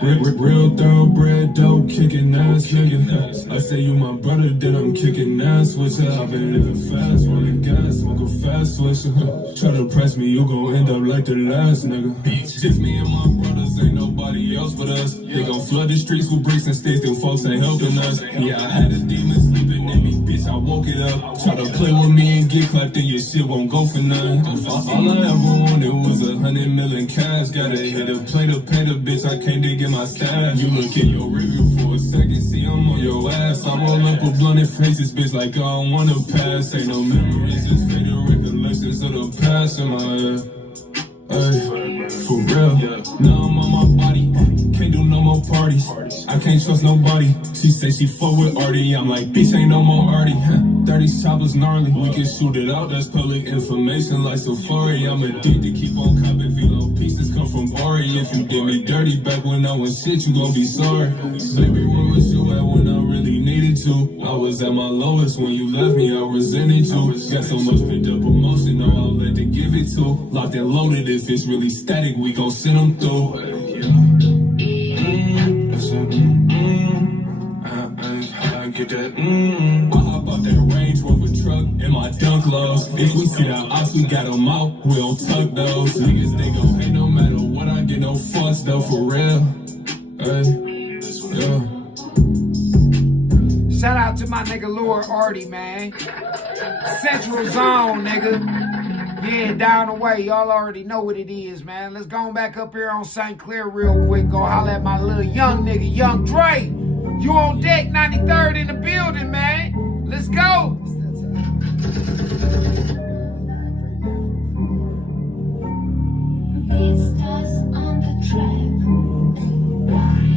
thoroughbred, dope, kicking ass nigga. I say you my brother, then I'm kicking ass with ya. I've been living fast, rolling gas, smoke a fast switcher. Try to press me, you gon' end up like the last nigga. Just me and my brothers, ain't nobody else but us. They gon' flood the streets with bricks and sticks, them folks ain't helping us. Yeah, I had a demon sleeping in me, bitch, I woke it up. Try to play with me and get clapped, then your shit won't go for none. All I ever wanted was 100 million cash. Gotta hit a plate to pay the bitch, I can't dig in my stash. You look in your review for a second, see I'm on your ass. I'm all up with blunted faces, bitch, like I don't wanna pass. Ain't no memories, just faded recollections of the past in my head. Ay, for real, now I'm on my body, can't do no more parties, I can't trust nobody. She say she fuck with Artie, I'm like, bitch, ain't no more Artie. 30 choppers gnarly, we can shoot it out, that's public information like Safari. I'm addicted, keep on copping, Velo pieces come from Bari. If you did me dirty back when I was shit, you gon' be sorry. Baby, where was you at when I really needed to? I was at my lowest when you left me, I resented you. Got so much pent up emotion, no outlet to give it to. Locked and loaded, if it's really static, we gon' send them through. I get that, I hop out that Range Rover truck in my dunk lows. If we see that ops, we got them out, we don't tuck those. Niggas, they gon' hate no matter what, I get no fuss though, for real. Hey, yeah. Shout out to my nigga Lord Artie, man. Central Zone, nigga. Yeah, down the way. Y'all already know what it is, man. Let's go back up here on St. Clair real quick. Go holler at my little young nigga, Young Dre. You on deck, 93rd in the building, man. Let's go.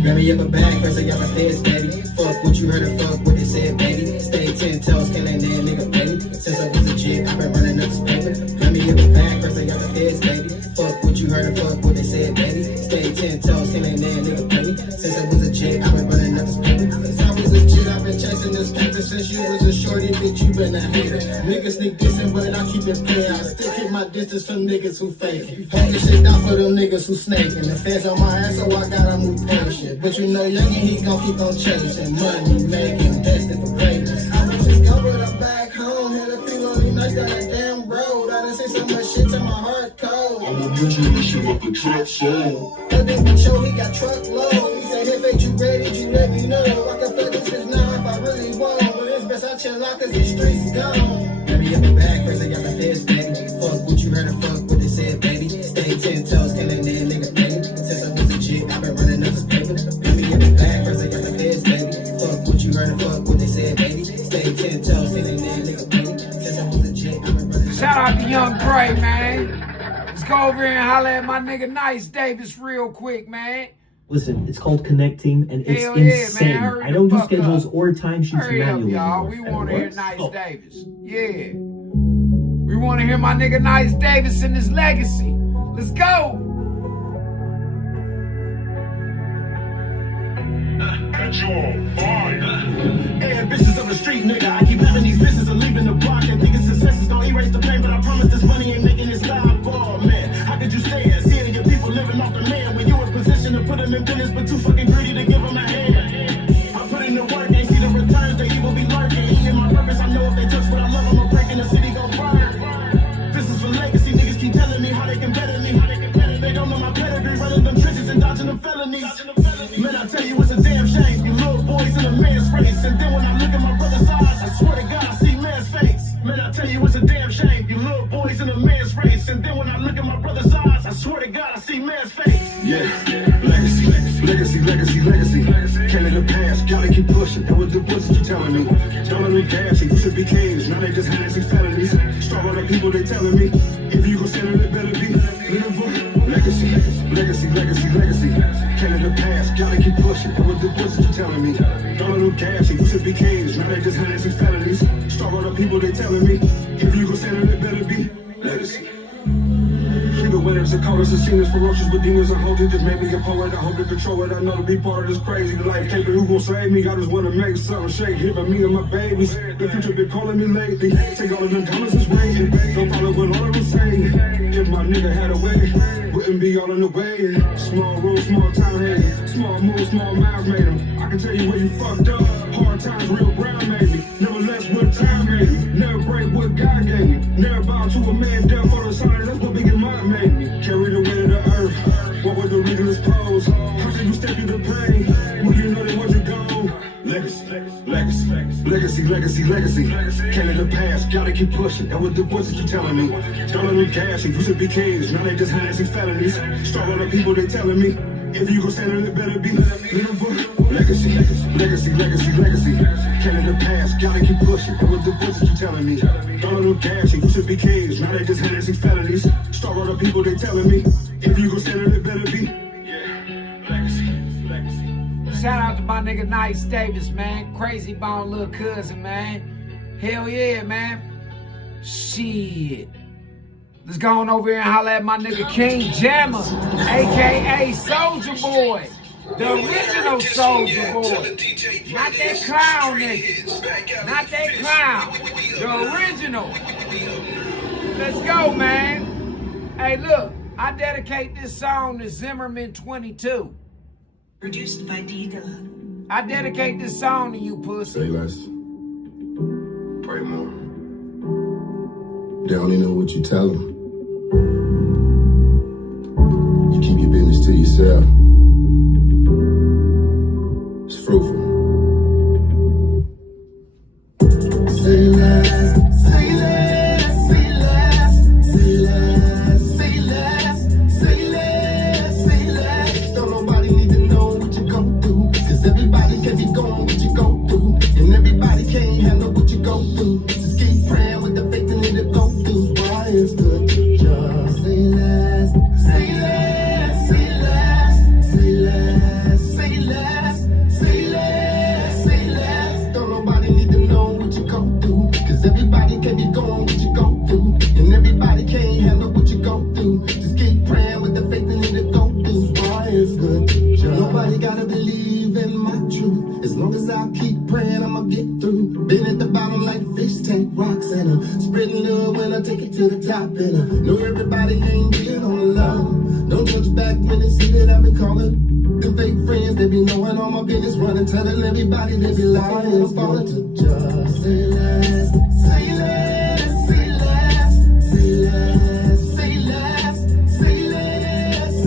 Grab me up a bag, first I got my fist, baby. Fuck what you heard and fuck what they said, baby. Stay 10 toes, killing that nigga, baby. Since I was a jit, I've been running up this paper. Grab me up a bag, first I got my fist, baby. Fuck what you heard and fuck what they said, baby. Stay 10 toes, killing that nigga, baby. Since I was a jit, I've been running up this paper. Since I was a jit, I've been chasing this paper. Since you was a shorty, bitch, you been a hater. Niggas sneak dissing, but I keep it playing. I still keep my distance from niggas who fake. Hold this shit down for them niggas who snake. And the feds on my ass, so I gotta move patient. But you know, youngin', he gon' keep on chasing money, making, destined for greatness. I was just covered up back home, had a few lonely nights down that damn road. I done seen so much shit to my heart cold. I'm a bitch, nigga, shit with like a truck show. Nothing show he got truckload. He said, if ain't you ready, you let me know. I can fuck this bitch now if I really want. But it's best I chill out cause these streets gone. Baby in the back, first I got my fist, baby. Fuck what you heard and fuck what they said, baby. Stay 10 toes, killing that nigga, baby. Since I was a chick, I've been running up this paper. Baby in the back, first I got my fist, baby. Fuck what you heard and fuck what they said, baby. Stay 10 toes, killing that nigga, baby. Since I was a chick, I've been running up. Shout out to Young Dre, man. Let's go over here and holler at my nigga Nice Davis real quick, man. Listen, it's called Connecting, and it's Hell yeah, insane. man. I don't do schedules or timesheets Hurry up, manually y'all. anymore. We And want it to hear works. Nice Oh. Davis. Yeah. We want to hear my nigga Nice Davis and his legacy. Let's go. Hey, bitches on the street, nigga. I keep having these bitches and leaving the block and thinking success is gonna erase the pain, but I promise this money ain't making it stop. Oh man, how could you stay and seeing your people living off the man when you in position to put them in business, but too fucking greedy to give them a hand? I put in the work, ain't see the returns, they evil be lurking. He in my purpose, I know if they touch what I love, I'ma break in the city, gon' burn. This is for legacy, niggas keep telling me how they can better me. They don't know my pedigree, running them trenches and dodging the felonies. Man, I tell you, it's a damn shame. You little boys in a man's race. And then when I look at my brother's eyes, I swear to God, I see man's face. Man, I tell you, it's a damn shame. You little boys in a man's race. And then when I look at my brother's eyes, I swear to God, I see man's face. Yeah, legacy, legacy, legacy, legacy. Can't let it pass, gotta keep pushing. That was the bullshit you telling me. Telling me gas, you should be kings. Now they just handing these felonies. Strong on the people, they telling me. If you gon' settle it, better be living. Legacy, legacy, legacy, legacy. Can't let it pass, gotta keep pushing. That was the bullshit you telling me. Telling them gas, you should be kings. Now they just handing these felonies. Strong on the people, they telling me. If you gon' settle it, better be legacy. The winners and colors and seen as ferocious, but demons and holding just made me a poet. I hope to control it. I know to be part of this crazy life. Taking who gon' save me? I just wanna make something shake. Giving me and my babies. The future been calling me lately. Take all of them comments as waiting. Don't follow what all of them saying. If my nigga had a way, wouldn't be all in the way. Small rules, small town hating. Small moves, small mouths made them. I can tell you where you fucked up. Hard times, real brown made me. Never less what time made me. Never break what God gave me. Never bow to a man death for the signs. That's what big and mind made. Carry the weight of the earth. What was the rigorous pose? How did you step through the pain? When you know that once you gone? Legacy, legacy, legacy, legacy, legacy. Can't let it pass, gotta keep pushing. That was the voices you telling me. Telling me cash, you used to be kings. Now they just handing these felonies. Strong on the people, they telling me. If you gon' stand on it, better be living. Legacy, legacy, legacy, legacy. Can't let it pass, gotta keep pushing. That was the voices you telling me. Telling them cash, you used to be kings. Now they just handing these felonies. Strong on the people, they telling me. If you gon' stand on it, better be. Shout out to my nigga Nice Davis, man. Crazy Bone little cousin, man. Hell yeah, man. Shit. Let's go on over here and holler at my nigga King Jammer, a.k.a. Soulja Boy. The original Soulja Boy. Not that clown nigga. Not that clown. The original. Let's go, man. Hey, look. I dedicate this song to Zimmerman 22. Produced by D-Dub. I dedicate this song to you, pussy. Say less. Pray more. They only know what you tell them. You keep your business to yourself. It's fruitful. Say less, say less, say less, say less, say less, say less, say less. Don't nobody need to know what you gon' do, cause everybody can be going what you gon' do, and everybody can't handle what you gon' do. Just keep praying with the faith and it'll go through. Why it's good to just say less, say less, say less, say less, say less, say less, say less. Don't nobody need to know what you gon' do, cause everybody can be going what you gon' do, and everybody can't handle what you gon' do. Just keep praying with the faith and it'll go through. Why it's good to just. Nobody gotta believe in my truth. As long as I keep praying, I'ma get through. Been at the bottom like fish tank rocks, and spreading love when I take it to the top. And know everybody ain't getting on the love. Don't judge back when they see that I've been calling. Them fake friends, they be knowing all my business, running, telling everybody they be lying. I'm falling to just say less, say less, say less, say less, say less, say less,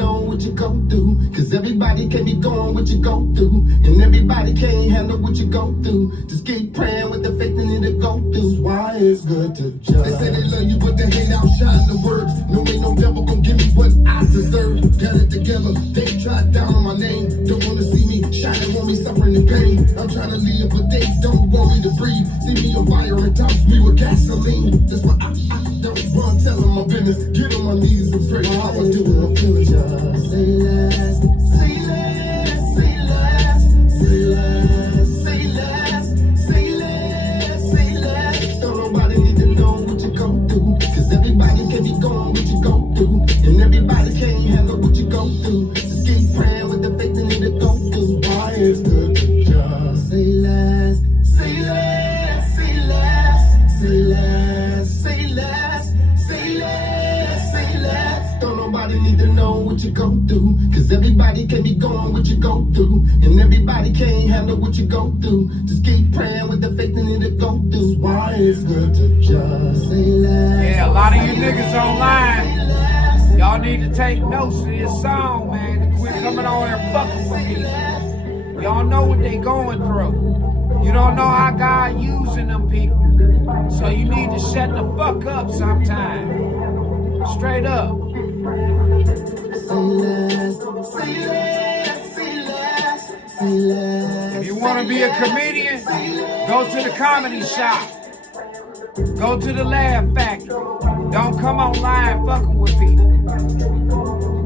know what you go through. Cause everybody can't be going what you go through. And everybody can't handle what you go through. Just keep praying with the faith in it to go through. Why it's good to judge. They say they love you, but they hate outshine the words. No ain't no devil gon' give me what I deserve. Got it together, they tried down on my name. Don't wanna see me shining, want me suffering in pain. I'm trying to live, but they don't want me to breathe. See me on fire and toss me with gasoline. That's why I don't run telling my business. Get on my knees and pray. How I do it, I'm feeling just say less, say less, say less, say less, say less, say less, say less. Don't nobody need to know what you go through. Cause everybody can be going what you go through. And everybody can't handle what you go through. Just keep praying with the faith in it to go through. Why it's good to just say less, say less, say less, say less, say less, say less, say less. Don't nobody need to know what you go through. Cause everybody can be going what you go through. And everybody can't handle what you go through. Just keep praying with the faith in it to go through. Why it's good to just say less. Yeah, a lot of you niggas online, y'all need to take notes of this song, man. To quit coming on here fucking with me. Y'all know what they going through. You don't know how God using them people. So you need to shut the fuck up sometime. Straight up. If you want to be a comedian, go to the comedy shop. Go to the Laugh Factory. Don't come online fucking with people.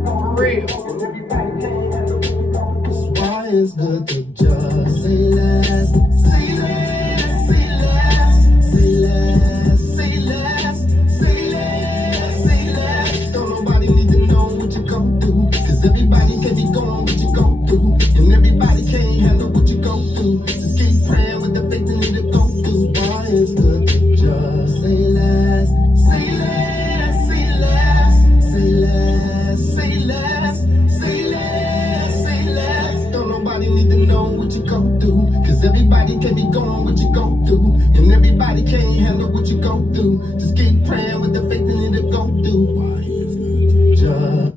For real. Why it's good to just say less, say less, say less, say less, say less, say less, say less. Don't nobody need to know what you go through. Cause everybody can be going what you go through. And everybody can't handle what you go through. Just keep praying with the faith in it to go through. Why it's good to just say less, say less, say less, say less, say less, say less, say less. Don't nobody need to know what you go through. Cause everybody can be going what you go through. And everybody can't handle what you go through. Just keep praying with the faith in it to go through. Why it's good to just.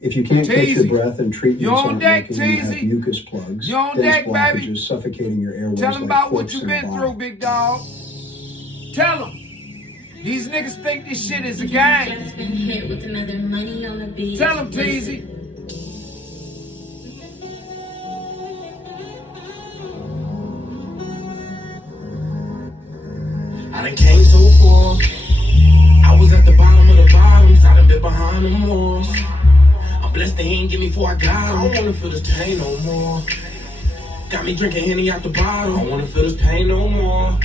If you can't catch your breath and treatments aren't deck, making you have mucus plugs, you on dense deck, blockages baby. suffocating your airways Tell them like about what corks you've in a been bottle. through, big dog. Tell them. These niggas think this shit is a game. Just been hit with another money on the beat. Tell them, Teezy. I done came so far. I was at the bottom of the bottoms. I done been behind them walls. I'm blessed they ain't give me before I got. I don't wanna feel this pain no more. Got me drinking Henny out the bottle. I don't wanna feel this pain no more.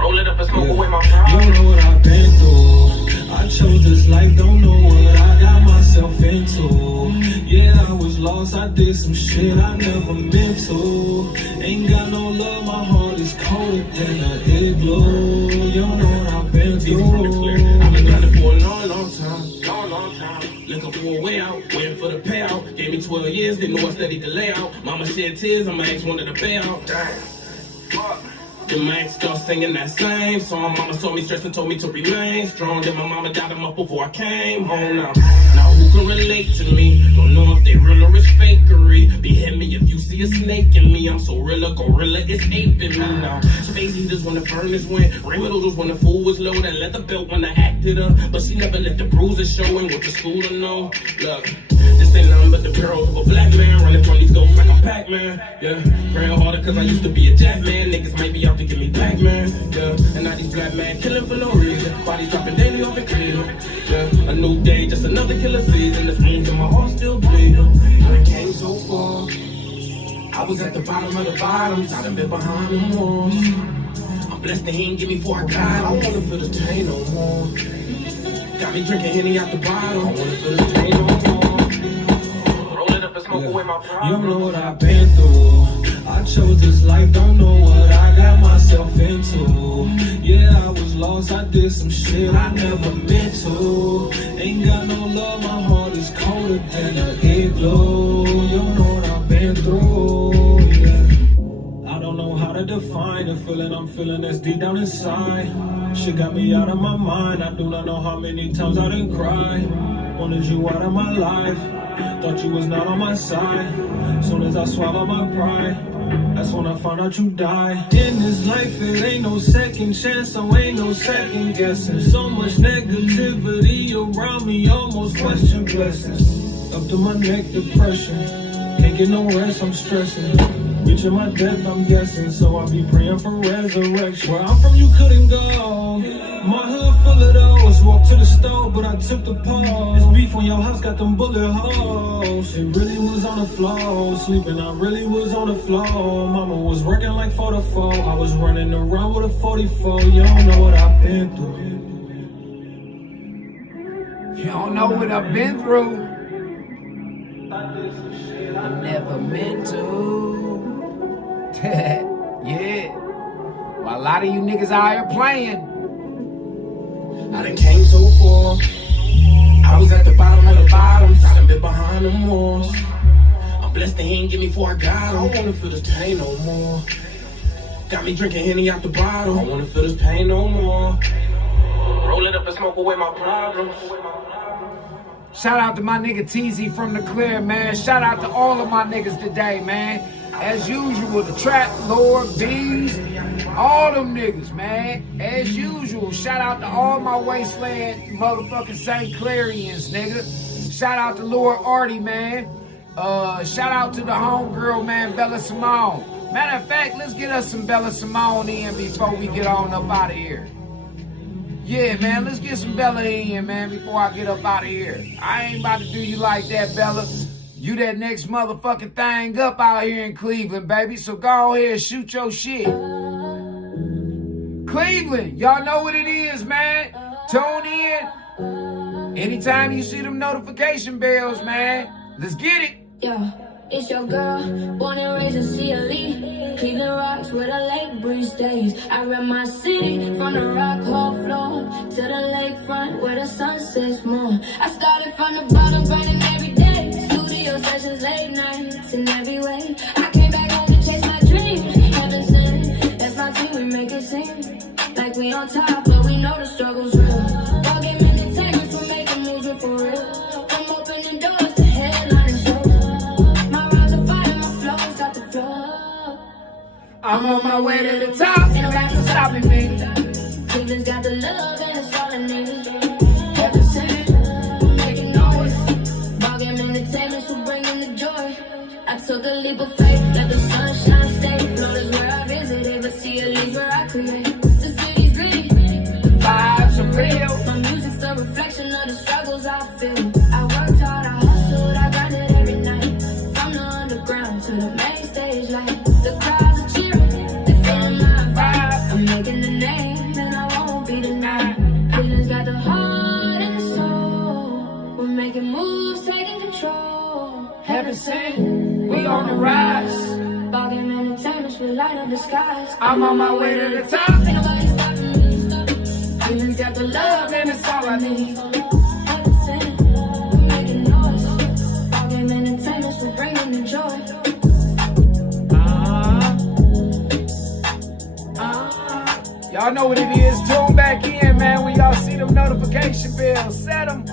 Roll it up and smoke away my problem. You don't know what I've been through. I chose this life, don't know what I got myself into. Yeah, I was lost, I did some shit I never meant to. Ain't got no love, my heart is colder than an igloo. You don't know what I've been through. I've been grinding for a long time. Looking for a way out, waiting for the payout. Gave me 12 years, didn't know I studied the layout. Mama shed tears, and my ex wanted to pay out. Damn. Fuck. Then my ex started singing that same song. Mama saw me stressed and told me to remain strong. Then my mama died him up before I came home now. Now who can relate to me? Don't know if they real or it's fakery. Behead me if you see a snake in me. I'm so real, a gorilla is aping me now. Space heaters when the furnace went. Rainbow noodles when the food was low. That leather belt when I acted up. But she never let the bruises show and went to school to know. Look, this ain't nothing but the perils of a black man. Running from these ghosts like I'm Pac-Man. Yeah, praying harder cause I used to be a jack man. Niggas might be out to give me back, man. Yeah, and now these black men killing for no reason. Bodies dropping daily off in Cleveland. Yeah, a new day, just another killer season. This wounds in my heart still bleeding. I came so far. I was at the bottom of the bottoms. I done been behind them walls. I'm blessed they ain't give me before I got. I don't wanna feel this pain no more. Got me drinking Henny out the bottle. I don't wanna feel this pain no more. Roll it up and smoke away my problem. You don't know what I've been through. I chose this life, don't know what I got myself into. Yeah, I was lost, I did some shit I never meant to. Ain't got no love, my heart is colder than an igloo. You don't know what I've been through, yeah. I don't know how to define the feeling I'm feeling that's deep down inside. Shit got me out of my mind, I do not know how many times I done cried. Wanted you out of my life. Thought you was not on my side. Soon as I swallow my pride, that's when I found out you died. In this life, it ain't no second chance, so ain't no second guessing. So much negativity around me, almost question blessings. Up to my neck, depression. Can't get no rest, I'm stressing. Reaching my death, I'm guessing. So I'll be praying for resurrection. Where I'm from, you couldn't go. My hood full of those. Walk to the store, but I took the pause. This beef on your house got them bullet holes. It really was on the floor. Sleeping, I really was on the floor. Mama was working like 4 to 4. I was running around with a 44. You don't know what I've been through. You don't know what I've been through. I never meant to. Yeah. Well, a lot of you niggas out here playing. I done came so far. I was at the bottom of the bottoms. I done been behind them walls. I'm blessed they ain't give me before I got 'em. I don't wanna feel this pain no more. Got me drinking Henny out the bottle. I don't wanna feel this pain no more. Roll it up and smoke away my problems. Shout out to my nigga TZ from the Clear, man. Shout out to all of my niggas today, man. As usual, the Trap Lord, Bees, all them niggas, man. As usual, shout out to all my Wasteland motherfucking St. Clarians, nigga. Shout out to Lord Artie, man. Shout out to the homegirl, man, Bella Simone. Matter of fact, let's get us some Bella Simone in before we get on up out of here. Yeah, man, let's get some Bella in, man, before I get up out of here. I ain't about to do you like that, Bella. You that next motherfucking thing up out here in Cleveland, baby. So go ahead and shoot your shit. Cleveland, y'all know what it is, man. Tune in. Anytime you see them notification bells, man. Let's get it. Yeah, it's your girl, born and raised in CLE. Cleveland rocks where the lake breeze stays. I rep my city from the rock hall floor to the lakefront where the sun sets more. I started from the bottom, grinding every day. Studio sessions, late nights in every way. I came back home to chase my dreams. Heaven sent, that's my team, we make it seem like we on top, but we know the struggle's real. Ball game entertainment, we making moves for real. From opening doors to headlining shows. My rhymes are fire, my flow's got the flow. I'm on my way to the top, ain't nobody stopping me. Cleveland's got the love and it's all I need. Heaven sent, making noise. Ball game entertainment, so bringing the joy. I took a leap of faith, let the sunshine stay. Florida's where I visited, but CLE's where I create. The city's gritty, the vibes are real. My music's a reflection of the struggles I feel. I worked hard, I hustled, I grinded every night. From the underground to the main stage light. The crowds are cheering, they feeling my vibe. I'm making the name and I won't be denied. Cleveland's got the heart and the soul. We're making moves, taking control. Heaven sent, we on the rise. Ball game entertainment, we light up the skies. I'm on my way to the top. Ain't nobody stopping me. Cleveland's got the love and it's all I need. Heaven sent, we're making noise. Ball game entertainment, we're bringing the joy. Y'all know what it is. Tune back in, man, when y'all see them notification bells. Set them.